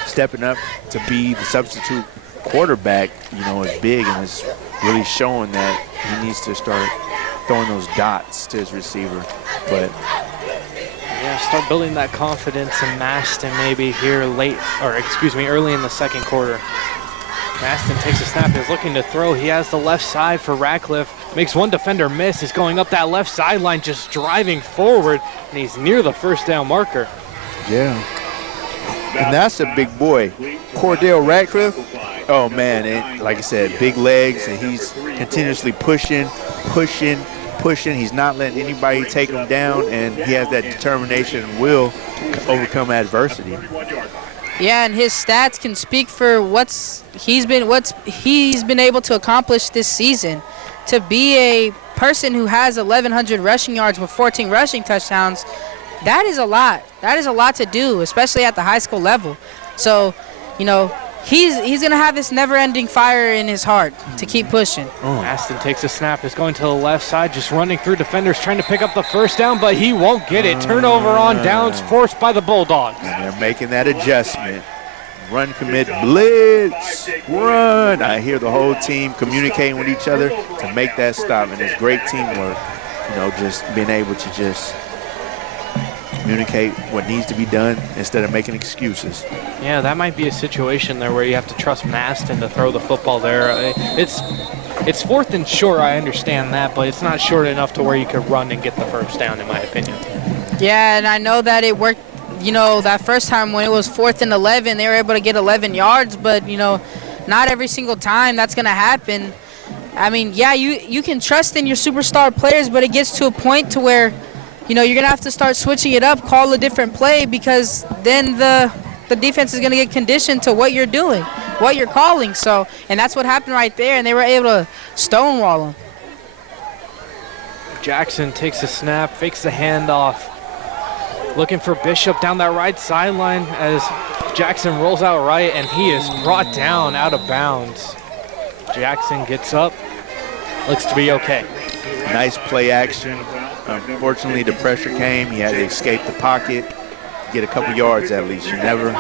stepping up to be the substitute quarterback, is big, and is really showing that he needs to start throwing those dots to his receiver. But yeah, start building that confidence in Maston maybe here early in the second quarter. Maston takes a snap, is looking to throw. He has the left side for Ratcliffe. Makes one defender miss. He's going up that left sideline, just driving forward, and he's near the first down marker. Yeah. And that's a big boy. Cordell Radcliffe, oh man, and like I said, big legs, and he's continuously pushing. He's not letting anybody take him down, and he has that determination and will to overcome adversity. Yeah, and his stats can speak for what he's been able to accomplish this season. To be a person who has 1,100 rushing yards with 14 rushing touchdowns, that is a lot. That is a lot to do, especially at the high school level. So, you know, he's going to have this never-ending fire in his heart to keep pushing. Aston takes a snap, is going to the left side, just running through defenders, trying to pick up the first down, but he won't get it. Turnover on downs forced by the Bulldogs. And they're making that adjustment. Run, commit, blitz, run. I hear the whole team communicating with each other to make that stop, and it's great teamwork. You know, just being able to just communicate what needs to be done instead of making excuses. Yeah, that might be a situation there where you have to trust Maston to throw the football there. It's fourth and short, I understand that, but it's not short enough to where you could run and get the first down, in my opinion. Yeah, and I know that it worked, you know, that first time when it was 4th and 11, they were able to get 11 yards, but, you know, not every single time that's going to happen. I mean, yeah, you can trust in your superstar players, but it gets to a point to where, you know, you're going to have to start switching it up, call a different play, because then the defense is going to get conditioned to what you're doing, what you're calling. So, and that's what happened right there, and they were able to stonewall them. Jackson takes a snap, fakes the handoff, looking for Bishop down that right sideline as Jackson rolls out right, and he is brought down out of bounds. Jackson gets up, looks to be okay. Nice play action. Unfortunately, the pressure came. He had to escape the pocket, get a couple yards at least. You never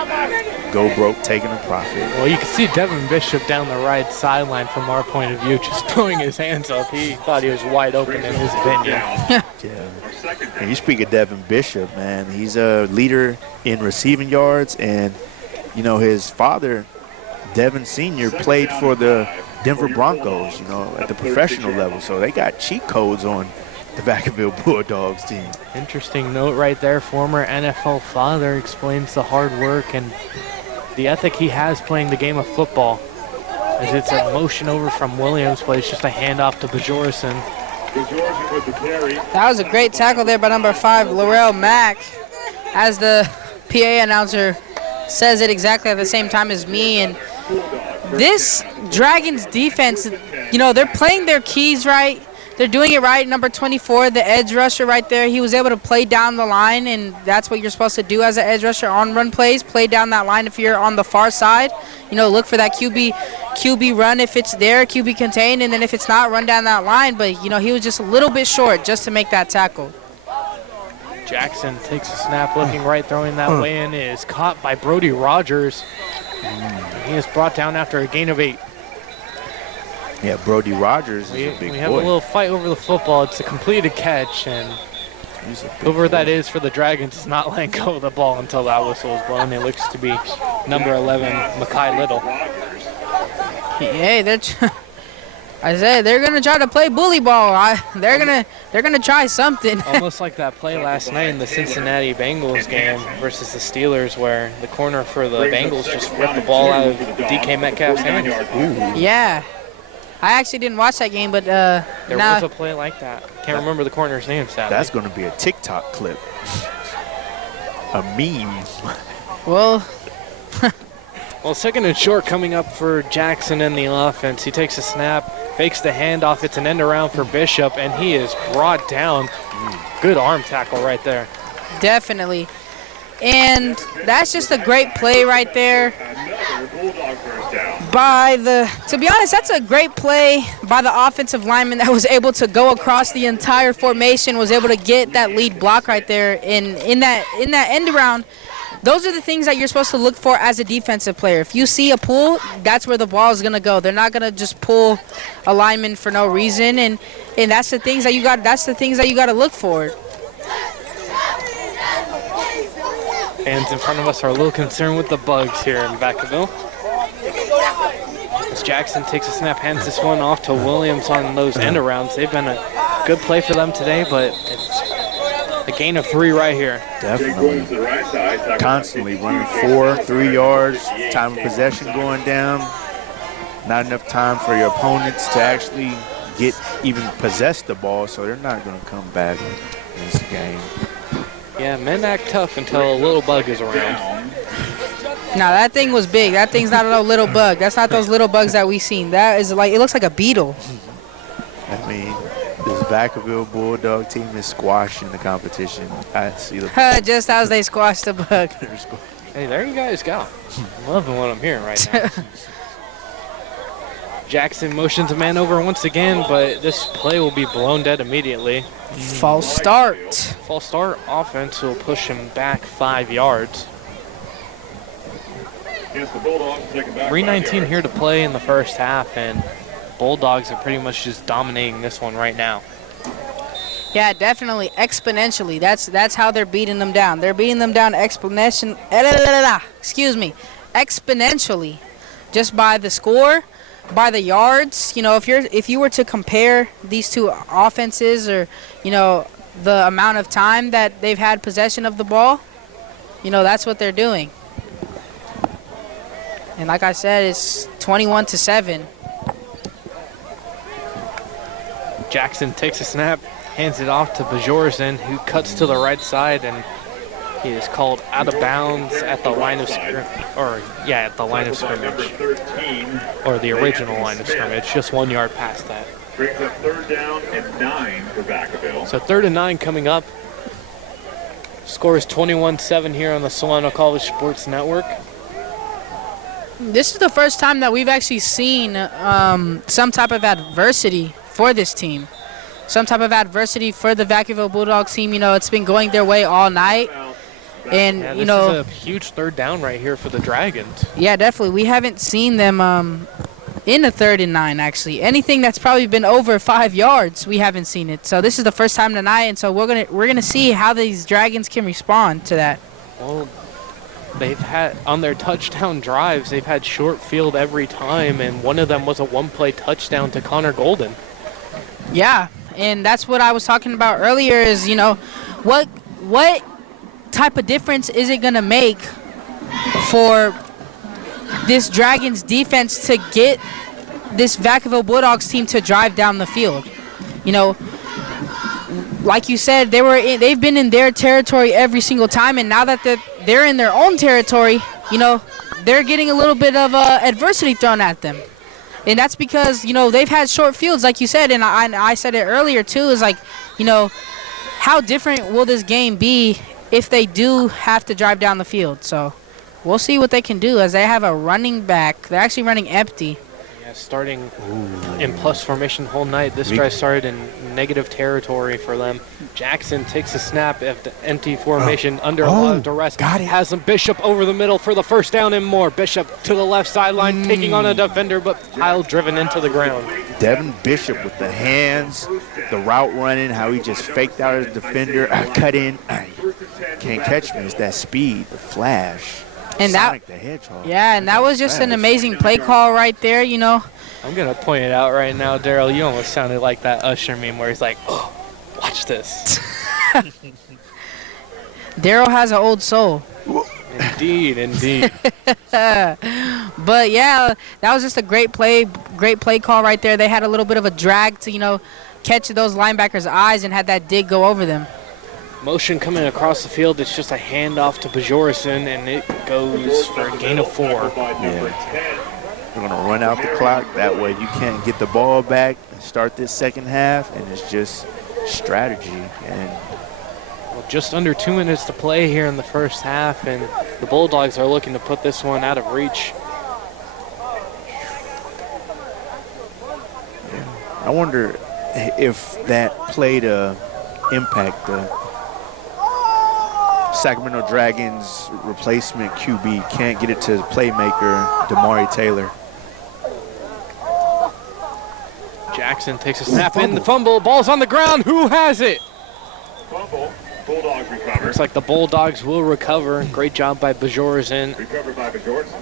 go broke taking a profit. Well, you can see Devin Bishop down the right sideline from our point of view, just throwing his hands up. He thought he was wide open in his opinion. Yeah. And you speak of Devin Bishop, man. He's a leader in receiving yards, and, you know, his father, Devin Sr., played for the Denver Broncos, you know, at the professional level. So they got cheat codes on the Vacaville Bulldogs team. Interesting note right there. Former NFL father explains the hard work and the ethic he has playing the game of football. As it's a motion over from Williams, but it's just a handoff to Bajorison. That was a great tackle there by number 5, Laurel Mack. As the PA announcer says it exactly at the same time as me. And this Dragons defense, you know, they're playing their keys right. They're doing it right. Number 24, the edge rusher right there, he was able to play down the line, and that's what you're supposed to do as an edge rusher on run plays. Play down that line if you're on the far side. You know, look for that QB run if it's there, QB contained, and then if it's not, run down that line. But, you know, he was just a little bit short just to make that tackle. Jackson takes a snap, looking right, throwing that way in, is caught by Brody Rogers. He is brought down after a gain of 8. Yeah, Brody Rogers is a big boy. We have a little fight over the football. It's a completed catch, and whoever that is for the Dragons is not letting go of the ball until that whistle is blown. It looks to be number 11, Makai Little. Hey, I said they're gonna try to play bully ball. They're gonna try something. Almost like that play last night in the Cincinnati Bengals game versus the Steelers, where the corner for the Bengals just ripped the ball out of DK Metcalf's hands. Yeah. I actually didn't watch that game, but there was a play like that. Can't remember the corner's name, sadly. That's going to be a TikTok clip. A meme. Well, well, second and short coming up for Jackson in the offense. He takes a snap, fakes the handoff. It's an end around for Bishop, and he is brought down. Good arm tackle right there. Definitely. And that's just a great play right there. To be honest, that's a great play by the offensive lineman that was able to go across the entire formation, was able to get that lead block right there. And in that end around, those are the things that you're supposed to look for as a defensive player. If you see a pull, that's where the ball is going to go. They're not going to just pull a lineman for no reason, and that's the things that you got to look for. Fans in front of us are a little concerned with the bugs here in Vacaville. As Jackson takes a snap, hands this one off to Williams on those end arounds. They've been a good play for them today, but A gain of 3 right here. Definitely. Constantly running 4, 3 yards, time of possession going down. Not enough time for your opponents to actually even possess the ball, so they're not going to come back in this game. Yeah, men act tough until a little bug is around. Now that thing was big. That thing's not a little bug. That's not those little bugs that we've seen. That is like, it looks like a beetle. I mean, this Vacaville Bulldog team is squashing the competition. I see the Just as they squashed the bug. Hey, there you guys go. I'm loving what I'm hearing right now. Jackson motions a man over once again, but this play will be blown dead immediately. False start. False start. Offense will push him back 5 yards. 3:19 here to play in the first half, and Bulldogs are pretty much just dominating this one right now. Yeah, definitely exponentially. That's how they're beating them down. They're beating them down exponentially, just by the score, by the yards. You know, if you were to compare these two offenses, or the amount of time that they've had possession of the ball, that's what they're doing. And like I said, it's 21-7. Jackson takes a snap, hands it off to Bajorzen, who cuts to the right side, and he is called out of bounds at the line of scrimmage, at the line of scrimmage, or the original line of scrimmage, just 1 yard past that. Brings up 3rd down and 9 for Vacaville. So 3rd and 9 coming up. Score is 21-7 here on the Solano College Sports Network. This is the first time that we've actually seen some type of adversity for this team. Some type of adversity for the Vacaville Bulldogs team. It's been going their way all night. And, this is a huge 3rd down right here for the Dragons. Yeah, definitely. We haven't seen them in a 3rd and 9, actually. Anything that's probably been over 5 yards, we haven't seen it. So this is the first time tonight, and so we're gonna see how these Dragons can respond to that. Well, they've had, on their touchdown drives, they've had short field every time, and one of them was a 1-play touchdown to Connor Golden. Yeah, and that's what I was talking about earlier is, what type of difference is it going to make for this Dragons defense to get this Vacaville Bulldogs team to drive down the field? Like you said, they've been in their territory every single time, and now that they're in their own territory, they're getting a little bit of adversity thrown at them. And that's because, they've had short fields, like you said, and I said it earlier too, is like, how different will this game be if they do have to drive down the field? So we'll see what they can do, as they have a running back. They're actually running empty. Yeah, starting in plus formation the whole night. This drive started in negative territory for them. Jackson takes a snap at the empty formation under a lot of duress. Has him Bishop over the middle for the 1st down and more. Bishop to the left sideline, taking on a defender, but pile driven into the ground. Devin Bishop with the hands, the route running, how he just faked out his defender, cut in. Can't catch me. It's that speed, the flash. And Sonic the Hedgehog. Yeah, and that was just an amazing play call right there, I'm going to point it out right now, Daryl. You almost sounded like that Usher meme where he's like, oh, watch this. Daryl has an old soul. Indeed. But, yeah, that was just a great play call right there. They had a little bit of a drag to, catch those linebackers' eyes and had that dig go over them. Motion coming across the field. It's just a handoff to Bajorzen, and it goes for a gain of 4. Yeah. We're going to run out the clock. That way you can't get the ball back and start this second half, and it's just strategy. And just under 2 minutes to play here in the first half, and the Bulldogs are looking to put this one out of reach. Yeah. I wonder if that played a impact the Sacramento Dragons replacement QB can't get it to the playmaker, Damari Taylor. Jackson takes a snap in, the fumble, ball's on the ground, who has it? Fumble, Bulldogs recover. Looks like the Bulldogs will recover. Great job by Bajorzen Recovered by Bajorzen.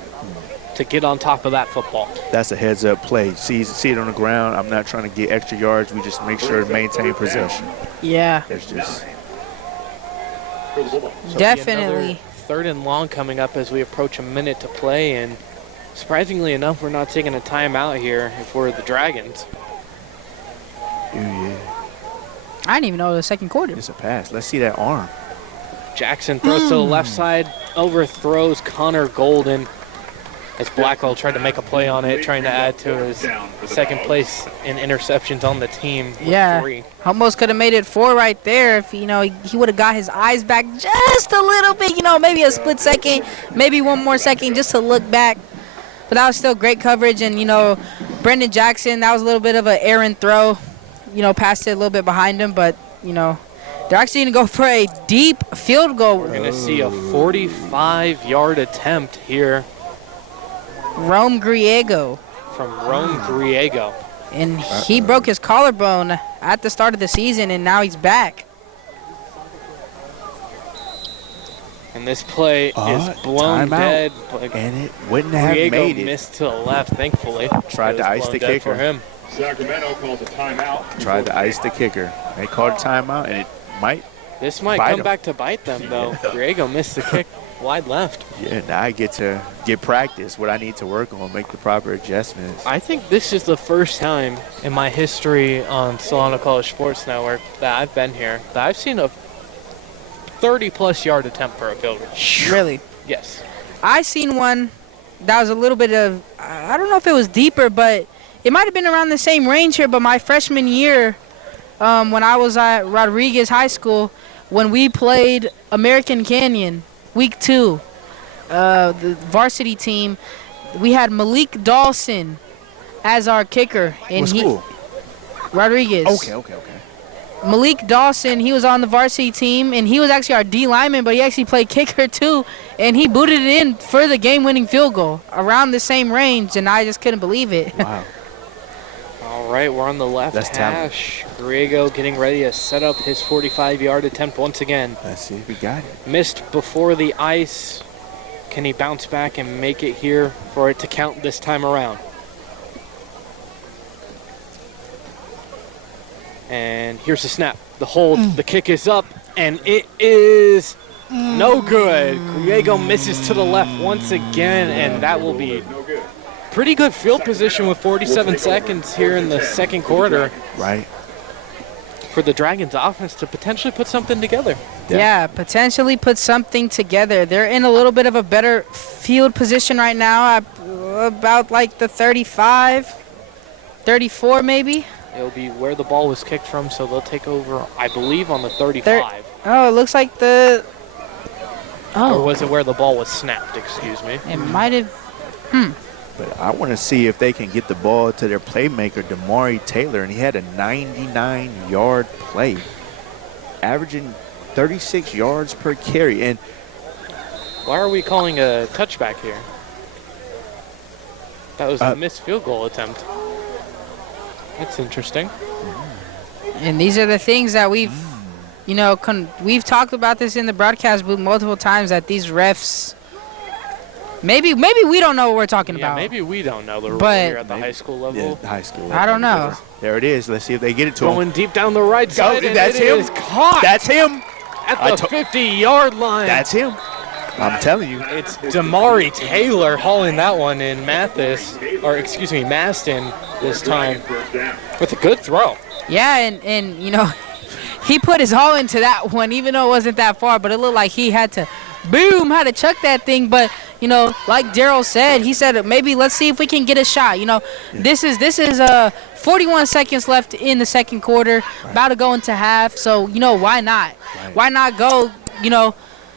to get on top of that football. That's a heads-up play. See it on the ground. I'm not trying to get extra yards. We just make sure to maintain possession. Yeah. There's just for the Bulldogs. So it'll be Definitely. another 3rd and long coming up as we approach a minute to play, and surprisingly enough, we're not taking a timeout here if we're the Dragons. Yeah. I didn't even know it was the second quarter. It's a pass. Let's see that arm. Jackson throws to the left side, overthrows Connor Golden as Blackwell tried to make a play on it, trying to add to his second place in interceptions on the team with Yeah. 3. Almost could have made it 4 right there if, he would have got his eyes back just a little bit, maybe a split second, maybe one more second just to look back. But that was still great coverage. And, Brendan Jackson, that was a little bit of an errant throw, passed it a little bit behind him. But, they're actually going to go for a deep field goal. We're going to see a 45-yard attempt here Rome Griego. from Rome Griego. And he broke his collarbone at the start of the season, and now he's back. And this play is blown timeout. dead. And it wouldn't have Griego made it. missed to the left, thankfully. Tried It to was ice blown the dead kicker. for him. Sacramento calls a timeout. Tried to ice the kicker. They called a timeout, and it might. This might Bite come him. back to bite them, though. Griego missed the kick wide left. Yeah, now I get to get practice, what I need to work on, make the proper adjustments. I think this is the first time in my history on Solano College Sports Network that I've been here that I've seen a 30-plus yard attempt for a field goal. Really? Yes. I seen one that was a little bit of, I don't know if it was deeper, but it might have been around the same range here. But my freshman year, when I was at Rodriguez High School, when we played American Canyon, week 2, the varsity team, we had Malik Dawson as our kicker. And What school? Rodriguez. Okay. Malik Dawson, he was on the varsity team, and he was actually our D lineman, but he actually played kicker too, and he booted it in for the game-winning field goal around the same range, and I just couldn't believe it. Wow. All right, we're on the left That's talent. hash. Griego getting ready to set up his 45-yard attempt once again. Let's see if we got it. Missed before the ice. Can he bounce back and make it here for it to count this time around? And here's the snap. The hold, the kick is up, and it is no good. Griego misses to the left once again, and that will be No good. pretty good field position with 47 seconds here in the second quarter Right. for the Dragons offense to potentially put something together. Yeah, potentially put something together. They're in a little bit of a better field position right now, at about like the 35, 34 maybe. It'll be where the ball was kicked from, so they'll take over, I believe, on the 35. Oh, it looks like the... Or Oh, was it where the ball was snapped, excuse me? it might have... But I want to see if they can get the ball to their playmaker, Damari Taylor, and he had a 99-yard play, averaging 36 yards per carry. And Why are we calling a touchback here? That was a missed field goal attempt. That's interesting. And these are the things that we've, we've talked about this in the broadcast booth multiple times, that these refs, maybe we don't know what we're talking Yeah, about. maybe we don't know the rule But- here at the high school level. yeah, high school. I don't know. There it is. Let's see if they get it to him. Going deep down the right side, and that's it him. is caught That's him. at I the to- 50-yard line. That's him. I'm telling you. It's Damari Taylor hauling that one in Maston this time First down. with a good throw. Yeah, and he put his all into that one, even though it wasn't that far, but it looked like he had to chuck that thing. But, like Daryl said, he said, maybe let's see if we can get a shot. This is 41 seconds left in the second quarter, about to go into half. So, why not? Right. Why not go,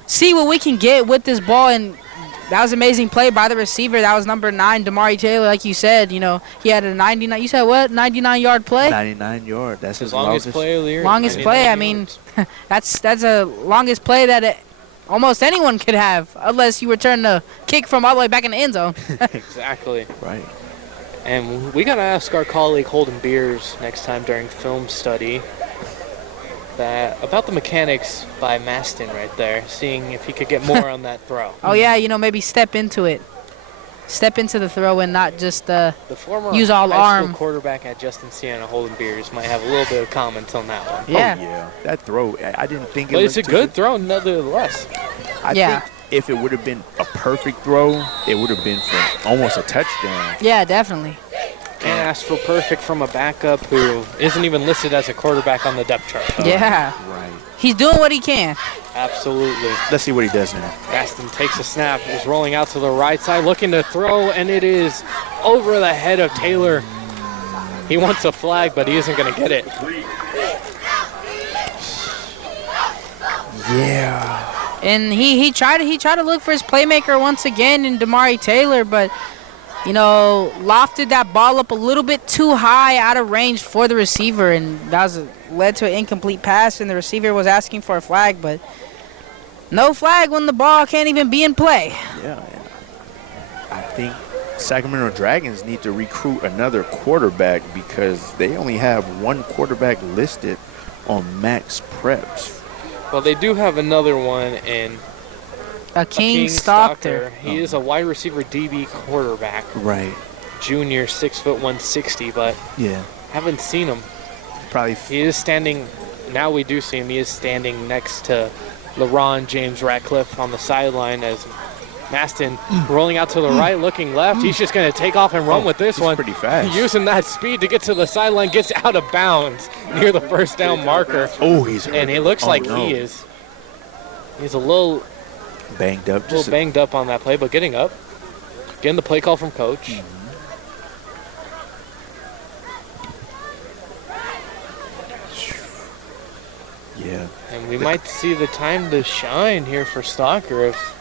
see what we can get with this ball? And that was an amazing play by the receiver. That was number 9, Damari Taylor, like you said. He had a 99. You said what? 99-yard play. 99-yard. That's his Longest play of the year. Longest 99 play. I yards. mean, that's a longest play that almost anyone could have, unless you return the kick from all the way back in the end zone. Exactly. Right. And we got to ask our colleague Holden Beers next time during film study about the mechanics by Maston right there, seeing if he could get more on that throw. Oh yeah, maybe step into it. step into the throw and not just The former use all high arm. school quarterback at Justin Siena holding beers might have a little bit of comments on that one. Yeah. Oh, yeah. That throw, I didn't think it But was it's a good throw nonetheless. I Yeah. think if it would have been a perfect throw, it would have been for almost a touchdown. Yeah, definitely. And asked for perfect from a backup who isn't even listed as a quarterback on the depth chart. Yeah. Right. He's doing what he can. Absolutely. Let's see what he does now. Aston takes a snap, is rolling out to the right side, looking to throw, and it is over the head of Taylor. He wants a flag, but he isn't going to get it. Yeah. And he tried to look for his playmaker once again in Damari Taylor, but lofted that ball up a little bit too high out of range for the receiver, and that led to an incomplete pass, and the receiver was asking for a flag, but no flag when the ball can't even be in play. Yeah. I think Sacramento Dragons need to recruit another quarterback because they only have one quarterback listed on max preps. Well, they do have another one in King Stockter. He is a wide receiver DB quarterback. Right. Junior, 6', 160, but Yeah. haven't seen him. Probably. He is standing, now we do see him, he is standing next to LeBron James Ratcliffe on the sideline as Maston rolling out to the right, looking left. He's just going to take off and run with this one. Pretty fast. Using that speed to get to the sideline, gets out of bounds near the first down marker. Oh, he's hurt. And it looks like no. he is. He's a little banged up. banged up on that play, but getting up. Getting the play call from coach. Yeah. And we might see the time to shine here for Stalker if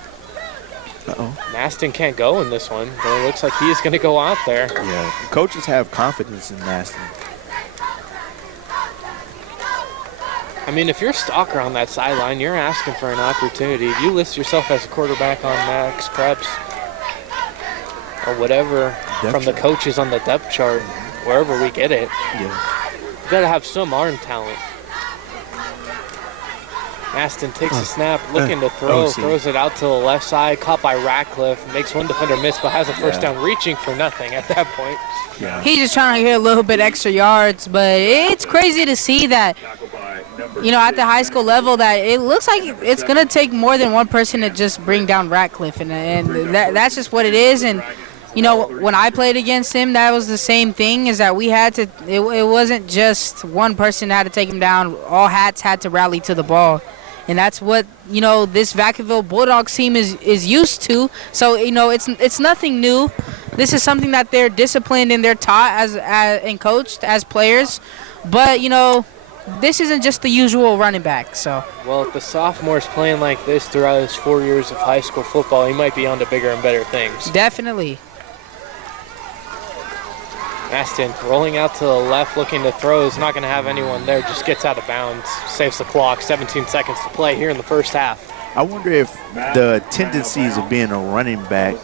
Maston can't go in this one. But it looks like he is going to go out there. Yeah. Coaches have confidence in Maston. I mean, if you're Stalker on that sideline, you're asking for an opportunity. If you list yourself as a quarterback on max preps or whatever from the coaches on the depth chart, wherever we get it, Yeah. you got to have some arm talent. Maston takes a snap, looking to throw, throws it out to the left side, caught by Ratcliffe, makes one defender miss, but has a first down, reaching for nothing at that point. Yeah. He's just trying to get a little bit extra yards, but it's crazy to see that, at the high school level, that it looks like it's going to take more than one person to just bring down Ratcliffe, and that's just what it is. And, when I played against him, that was the same thing, is that we had to, it wasn't just one person that had to take him down. All hats had to rally to the ball. And that's what, this Vacaville Bulldogs team is used to. So, it's nothing new. This is something that they're disciplined and they're taught and coached as players. But, this isn't just the usual running back. So, well, if the sophomore's playing like this throughout his 4 years of high school football, he might be on to bigger and better things. Definitely. Maston rolling out to the left, looking to throw. Is not going to have anyone there. Just gets out of bounds. Saves the clock. 17 seconds to play here in the first half. I wonder if the tendencies of being a running back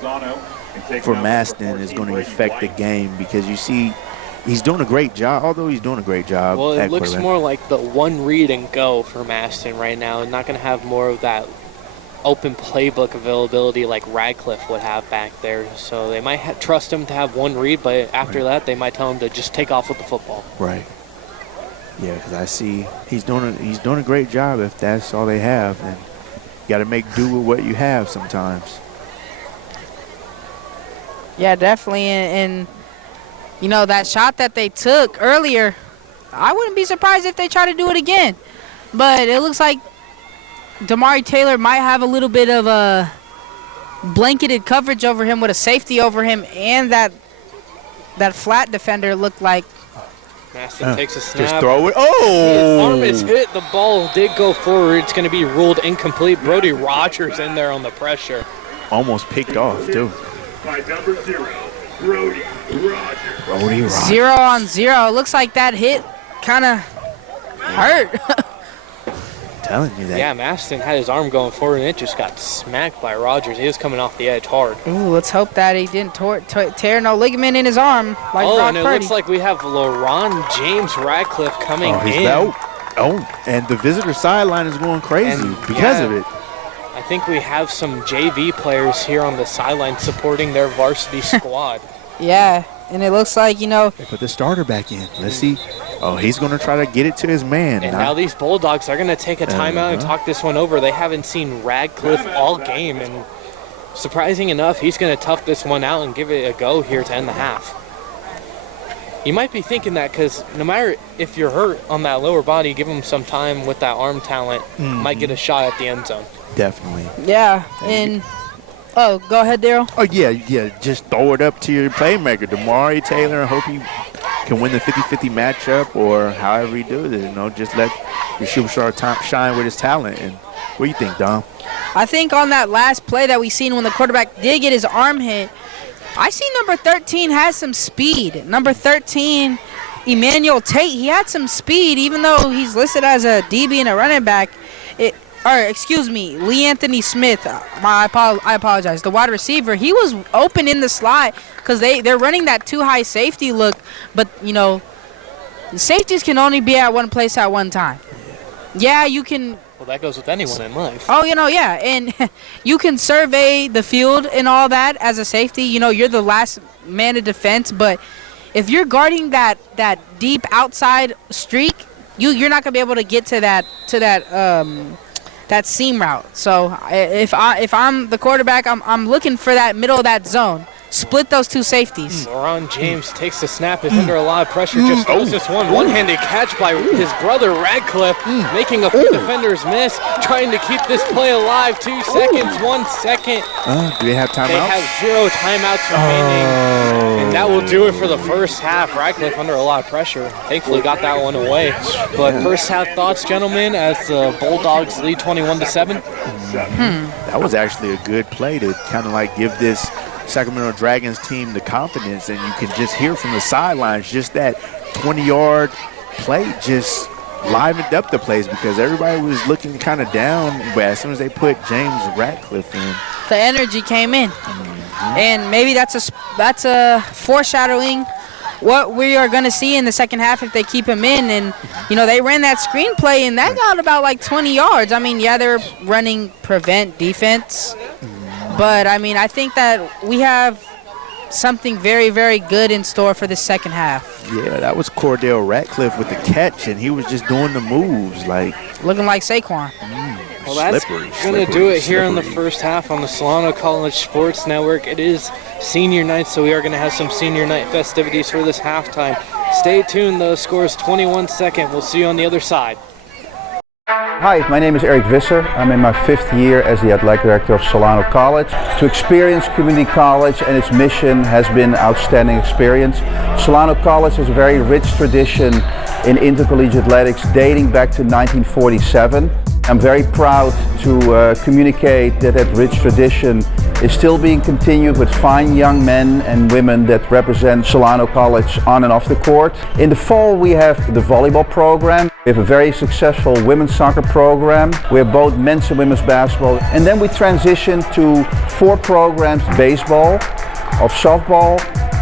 for Maston is going to affect the game, because you see he's doing a great job, although he's doing a great job. Well, it looks more like the one read and go for Maston right now, and not going to have more of that open playbook availability like Radcliffe would have back there. So they might trust him to have one read, but after that they might tell him to just take off with the football. Right. Yeah, because I see he's doing a great job if that's all they have, and you got to make do with what you have sometimes. Yeah, definitely. And that shot that they took earlier, I wouldn't be surprised if they try to do it again. But it looks like Damari Taylor might have a little bit of a blanketed coverage over him with a safety over him, and that flat defender looked like. Maston takes a snap. Just throw it. Oh! His arm is hit. The ball did go forward. It's going to be ruled incomplete. Brody Rogers in there on the pressure. Almost picked off, too. By number 0, Brody Rogers. Brody Rogers. 0 on 0. Looks like that hit kind of hurt. Telling you that. Yeah, Maston had his arm going forward, and it just got smacked by Rogers. He was coming off the edge hard. Ooh, let's hope that he didn't tear no ligament in his arm like Brock and it Purdy. looks like we have LeBron James Radcliffe coming in. And the visitor sideline is going crazy because of it. I think we have some JV players here on the sideline supporting their varsity squad. Yeah, and it looks like, They put the starter back in. Let's see. Oh, he's going to try to get it to his man. And now these Bulldogs are going to take a timeout and talk this one over. They haven't seen Radcliffe all game, and surprising enough, he's going to tough this one out and give it a go here to end the half. You might be thinking that because no matter if you're hurt on that lower body, give him some time with that arm talent, might get a shot at the end zone. Definitely. yeah, and oh, go ahead, Daryl. Oh, yeah. Just throw it up to your playmaker, Damari Taylor, and hope he can win the 50-50 matchup or however he does it. Just let your superstar shine with his talent. And what do you think, Dom? I think on that last play that we seen when the quarterback did get his arm hit, I see number 13 has some speed. Number 13, Emmanuel Tate, he had some speed, even though he's listed as a DB and a running back. Lee Anthony Smith. I apologize. The wide receiver, he was open in the slot because they're running that too high safety look. But, safeties can only be at one place at one time. Yeah, you can. Well, that goes with anyone in life. Oh, yeah. And you can survey the field and all that as a safety. You're the last man of defense. But if you're guarding that deep outside streak, you're not going to be able to get to that seam route. So if I'm the quarterback, I'm looking for that middle of that zone. Split those two safeties. LaRon James takes the snap, is under a lot of pressure, just throws this one-handed catch by his brother Radcliffe, making a few defenders miss, trying to keep this play alive. 2 seconds, 1 second. Do they have timeouts? They have 0 timeouts remaining, and that will do it for the first half. Radcliffe under a lot of pressure. Thankfully got that one away. But first half thoughts, gentlemen, as the Bulldogs lead 21-7? That was actually a good play to kind of give this Sacramento Dragons team the confidence, and you can just hear from the sidelines just that 20-yard play just livened up the place because everybody was looking kind of down, but as soon as they put James Radcliffe in, the energy came in. And maybe that's a foreshadowing what we are going to see in the second half if they keep him in. And they ran that screenplay and that got about 20 yards. They're running prevent defense. But, I think that we have something very, very good in store for the second half. Yeah, that was Cordell Ratcliffe with the catch, and he was just doing the moves. Looking like Saquon. Well, that's going to do it here in the first half on the Solano College Sports Network. It is senior night, so we are going to have some senior night festivities for this halftime. Stay tuned, though. Score is 21-2. We'll see you on the other side. Hi, my name is Eric Visser. I'm in my 5th year as the athletic director of Solano College. To experience community college and its mission has been an outstanding experience. Solano College has a very rich tradition in intercollegiate athletics dating back to 1947. I'm very proud to communicate that rich tradition is still being continued with fine young men and women that represent Solano College on and off the court. In the fall we have the volleyball program. We have a very successful women's soccer program. We have both men's and women's basketball. And then we transition to 4 programs: baseball, of softball,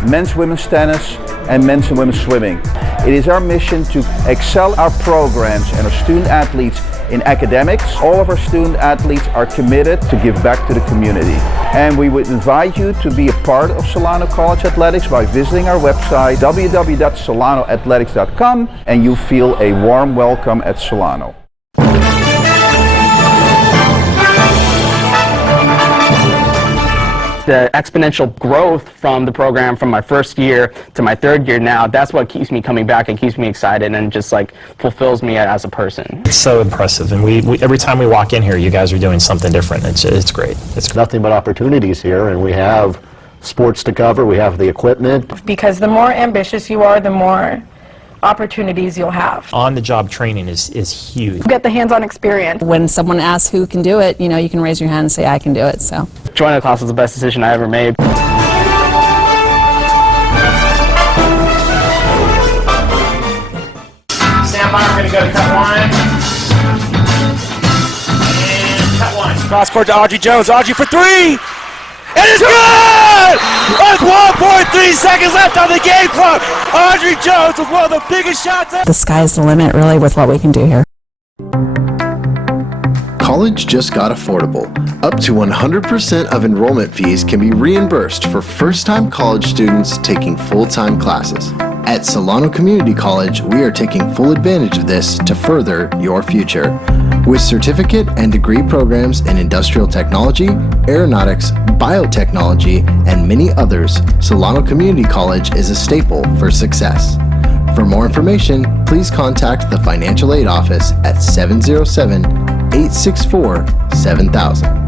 men's women's tennis, and men's and women's swimming. It is our mission to excel our programs and our student athletes in academics. All of our student athletes are committed to give back to the community. And we would invite you to be a part of Solano College Athletics by visiting our website www.solanoathletics.com, and you feel a warm welcome at Solano. The exponential growth from the program from my first year to my 3rd year now, that's what keeps me coming back and keeps me excited and just fulfills me as a person. It's so impressive, and we every time we walk in here, you guys are doing something different. It's great. It's nothing but opportunities here, and we have sports to cover, we have the equipment. Because the more ambitious you are, the more opportunities you'll have. On-the-job training is huge. Get the hands-on experience. When someone asks who can do it, you can raise your hand and say, I can do it. So joining the class was the best decision I ever made. Stand by, we're going to go to cut 1. And cut 1. Cross court to Audrey Jones. Audrey for 3! It is good! With 1.3 seconds left on the game clock. Audrey Jones with one of the biggest shots ever. The sky's the limit, really, with what we can do here. college just got affordable. Up to 100% of enrollment fees can be reimbursed for first-time college students taking full-time classes. At Solano Community College, we are taking full advantage of this to further your future. With certificate and degree programs in industrial technology, aeronautics, biotechnology, and many others, Solano Community College is a staple for success. For more information, please contact the Financial Aid Office at 707-864-7000.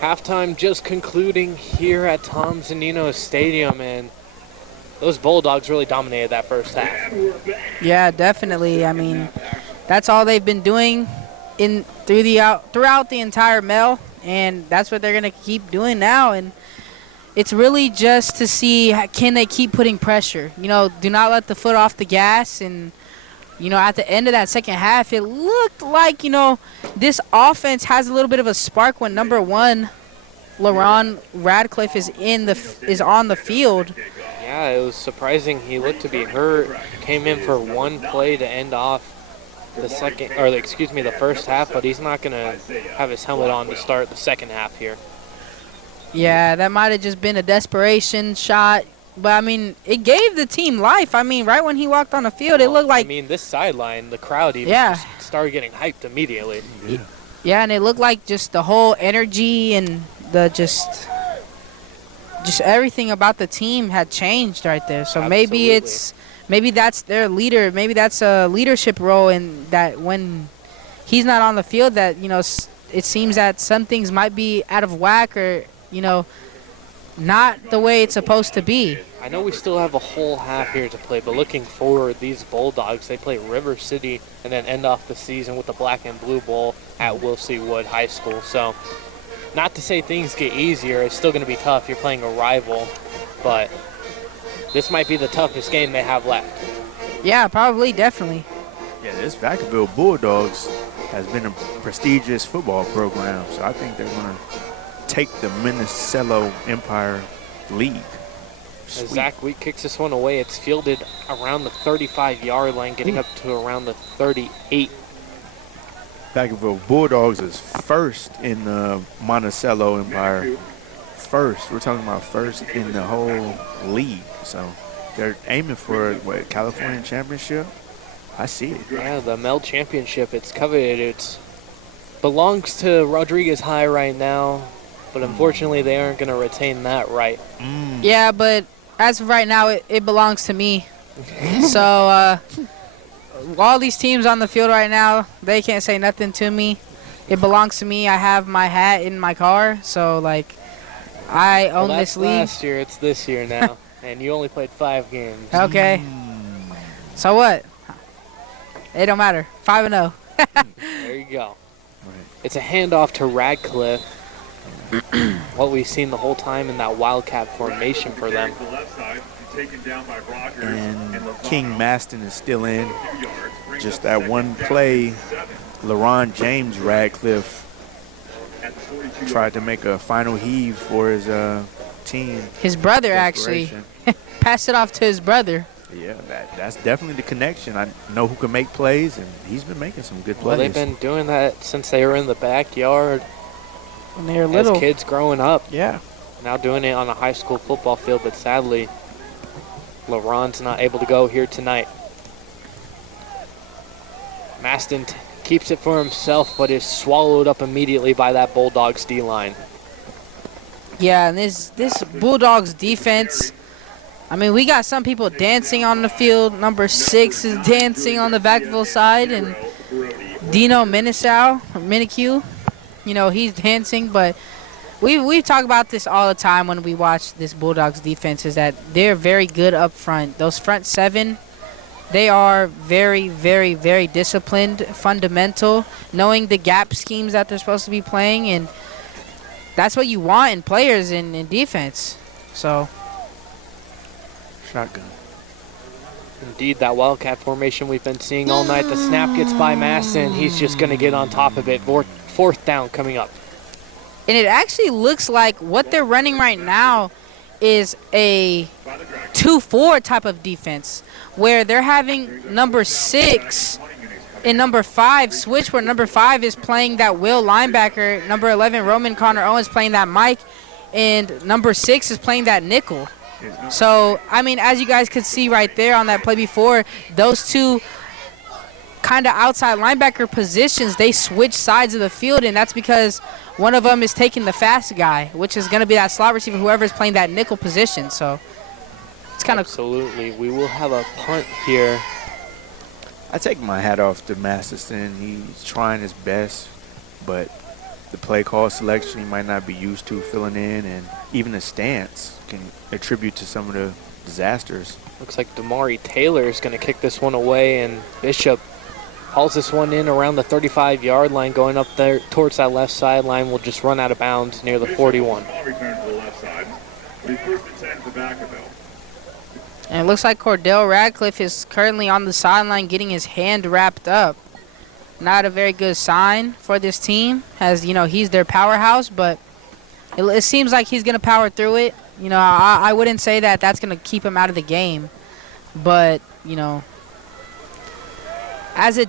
Halftime just concluding here at Tom Zunino Stadium, and those Bulldogs really dominated that first half. Yeah, definitely. I mean, that's all they've been doing throughout the entire MEL, and that's what they're going to keep doing now. And it's really just to see, can they keep putting pressure? You know, do not let the foot off the gas. And, you know, at the end of that second half, it looked like, you know, this offense has a little bit of a spark when number 1, LaRon Radcliffe, is on the field. Yeah, it was surprising. He looked to be hurt. Came in for one play to end off the first half, but he's not going to have his helmet on to start the second half here. Yeah, that might have just been a desperation shot. But, I mean, it gave the team life. I mean, right when he walked on the field, it looked like... I mean, this sideline, the crowd even just started getting hyped immediately. Yeah, and it looked like just the whole energy and the just everything about the team had changed right there. So maybe that's their leader. Maybe that's a leadership role in that when he's not on the field, that, you know, it seems that some things might be out of whack or, you know, not the way it's supposed to be. I know we still have a whole half here to play, but looking forward, these Bulldogs, they play River City and then end off the season with the Black and Blue Bowl at Wilsey Wood High School. So not to say things get easier. It's still going to be tough. You're playing a rival, but this might be the toughest game they have left. Yeah, probably, definitely. Yeah, this Vacaville Bulldogs has been a prestigious football program, so I think they're going to take the Minnesota Empire League. As Zach Wheat kicks this one away, it's fielded around the 35-yard line, getting up to around the 38. Vacaville Bulldogs is first in the Monticello Empire. First. We're talking about first in the whole league. So they're aiming for, what, California Championship? I see it. Yeah, the MEL Championship. It's coveted. It belongs to Rodriguez High right now, but unfortunately they aren't going to retain that right. Yeah, but as of right now, it belongs to me. So all these teams on the field right now, they can't say nothing to me. It belongs to me. I have my hat in my car, so, like, I own this league. Last year, it's this year now, and you only played 5 games. Okay. So what? It don't matter. 5-0. There you go. It's a handoff to Radcliffe. What we've seen the whole time in that Wildcat formation for them. And King Maston is still in. Just that one play, LaRon James Radcliffe tried to make a final heave for his team. His brother actually passed it off to his brother. Yeah, that's definitely the connection. I know who can make plays, and he's been making some good plays. Well, they've been doing that since they were in the backyard. When they were little. As kids growing up. Yeah. Now doing it on a high school football field, but sadly, LaRon's not able to go here tonight. Maston keeps it for himself, but is swallowed up immediately by that Bulldogs D-line. Yeah, and this Bulldogs defense, I mean, we got some people dancing on the field. Number 6 is dancing on the Vacaville side, and Dino Minicue, you know, he's dancing. But we talk about this all the time when we watch this Bulldogs defense, is that they're very good up front. Those front 7, they are very, very, very disciplined, fundamental, knowing the gap schemes that they're supposed to be playing, and that's what you want in players in defense. So. Shotgun. Indeed, that Wildcat formation we've been seeing all night. The snap gets by Maston. He's just going to get on top of it. Fourth down coming up. And it actually looks like what they're running right now is a 2-4 type of defense where they're having number 6 and number 5 switch, where number 5 is playing that Will linebacker, number 11 Roman Connor Owens playing that Mike, and number 6 is playing that nickel. So, I mean, as you guys could see right there on that play before, those two kind of outside linebacker positions, they switch sides of the field, and that's because one of them is taking the fast guy, which is going to be that slot receiver, whoever is playing that nickel position. So it's kind of absolutely. We will have a punt here. I take my hat off to Masterson. He's trying his best, but the play call selection he might not be used to filling in, and even the stance can attribute to some of the disasters. Looks like Damari Taylor is going to kick this one away, and Bishop hauls this one in around the 35-yard line, going up there towards that left sideline. Will just run out of bounds near the 41. And it looks like Cordell Radcliffe is currently on the sideline getting his hand wrapped up. Not a very good sign for this team, as you know, he's their powerhouse, but it seems like he's going to power through it. You know, I wouldn't say that that's going to keep him out of the game, but you know, as a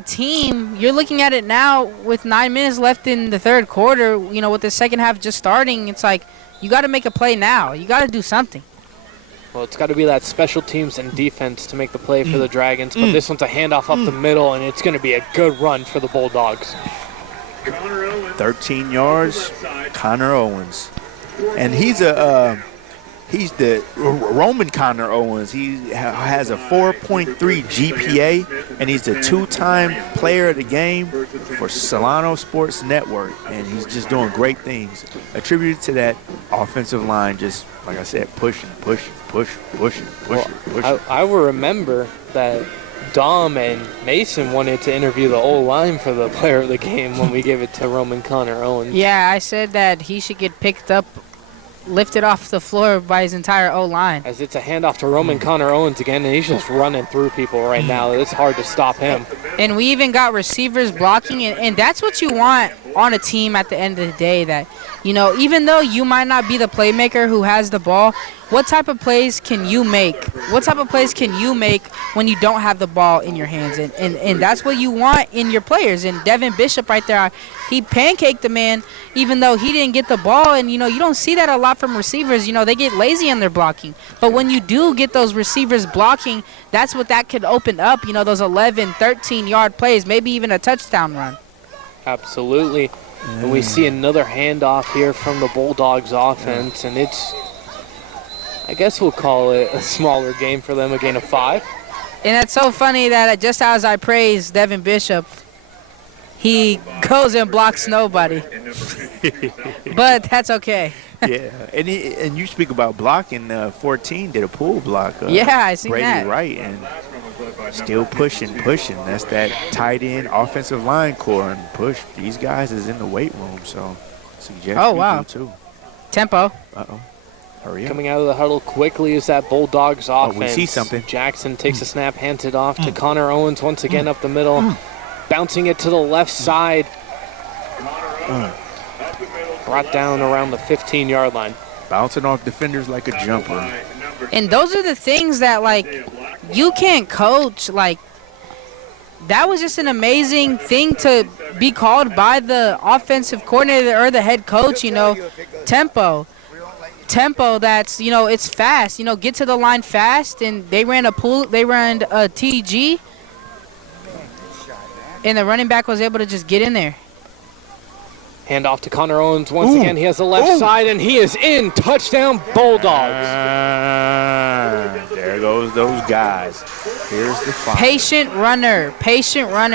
team, you're looking at it now with 9 minutes left in the third quarter. You know, with the second half just starting, it's like you got to make a play now. You got to do something. Well, it's got to be that special teams and defense to make the play for the Dragons, but this one's a handoff up the middle, and it's going to be a good run for the Bulldogs. 13 yards, Connor Owens. And he's the Roman Connor Owens. He has a 4.3 GPA, and he's the 2-time player of the game for Solano Sports Network, and he's just doing great things. Attributed to that offensive line, just like I said, pushing. Well, I will remember that Dom and Mason wanted to interview the O-line for the player of the game when we gave it to Roman Connor Owens. Yeah, I said that he should get picked up, lifted off the floor by his entire O-line. As it's a handoff to Roman Connor Owens again, and he's just running through people right now. It's hard to stop him. And we even got receivers blocking, and that's what you want on a team at the end of the day, that, you know, even though you might not be the playmaker who has the ball, what type of plays can you make? What type of plays can you make when you don't have the ball in your hands? And that's what you want in your players. And Devin Bishop right there, he pancaked the man even though he didn't get the ball. And, you know, you don't see that a lot from receivers. You know, they get lazy in their blocking. But when you do get those receivers blocking, that's what that could open up, you know, those 11, 13-yard plays, maybe even a touchdown run. Absolutely. And we see another handoff here from the Bulldogs offense, and it's, I guess we'll call it a smaller game for them, a gain of 5. And it's so funny that just as I praise Devin Bishop, he goes and blocks nobody. But that's okay. Yeah, and you speak about blocking. 14 did a pull block. Yeah, I seen Brady that. Wright, and still pushing. That's that tight end offensive line core, and push. These guys is in the weight room, so suggest you do too. Tempo. Uh-oh. Hurry up. Coming out of the huddle quickly is that Bulldogs offense. We see something. Jackson takes a snap, hands it off to Connor Owens once again up the middle, bouncing it to the left side. Brought down around the 15-yard line. Bouncing off defenders like a jumper. And those are the things that, like, you can't coach. Like, that was just an amazing thing to be called by the offensive coordinator or the head coach, you know. Tempo, that's, you know, it's fast. You know, get to the line fast, and they ran a TG, and the running back was able to just get in there. Hand off to Connor Owens once again. He has the left side, and he is in. Touchdown, Bulldogs. There goes those guys. Here's the fire. Patient runner,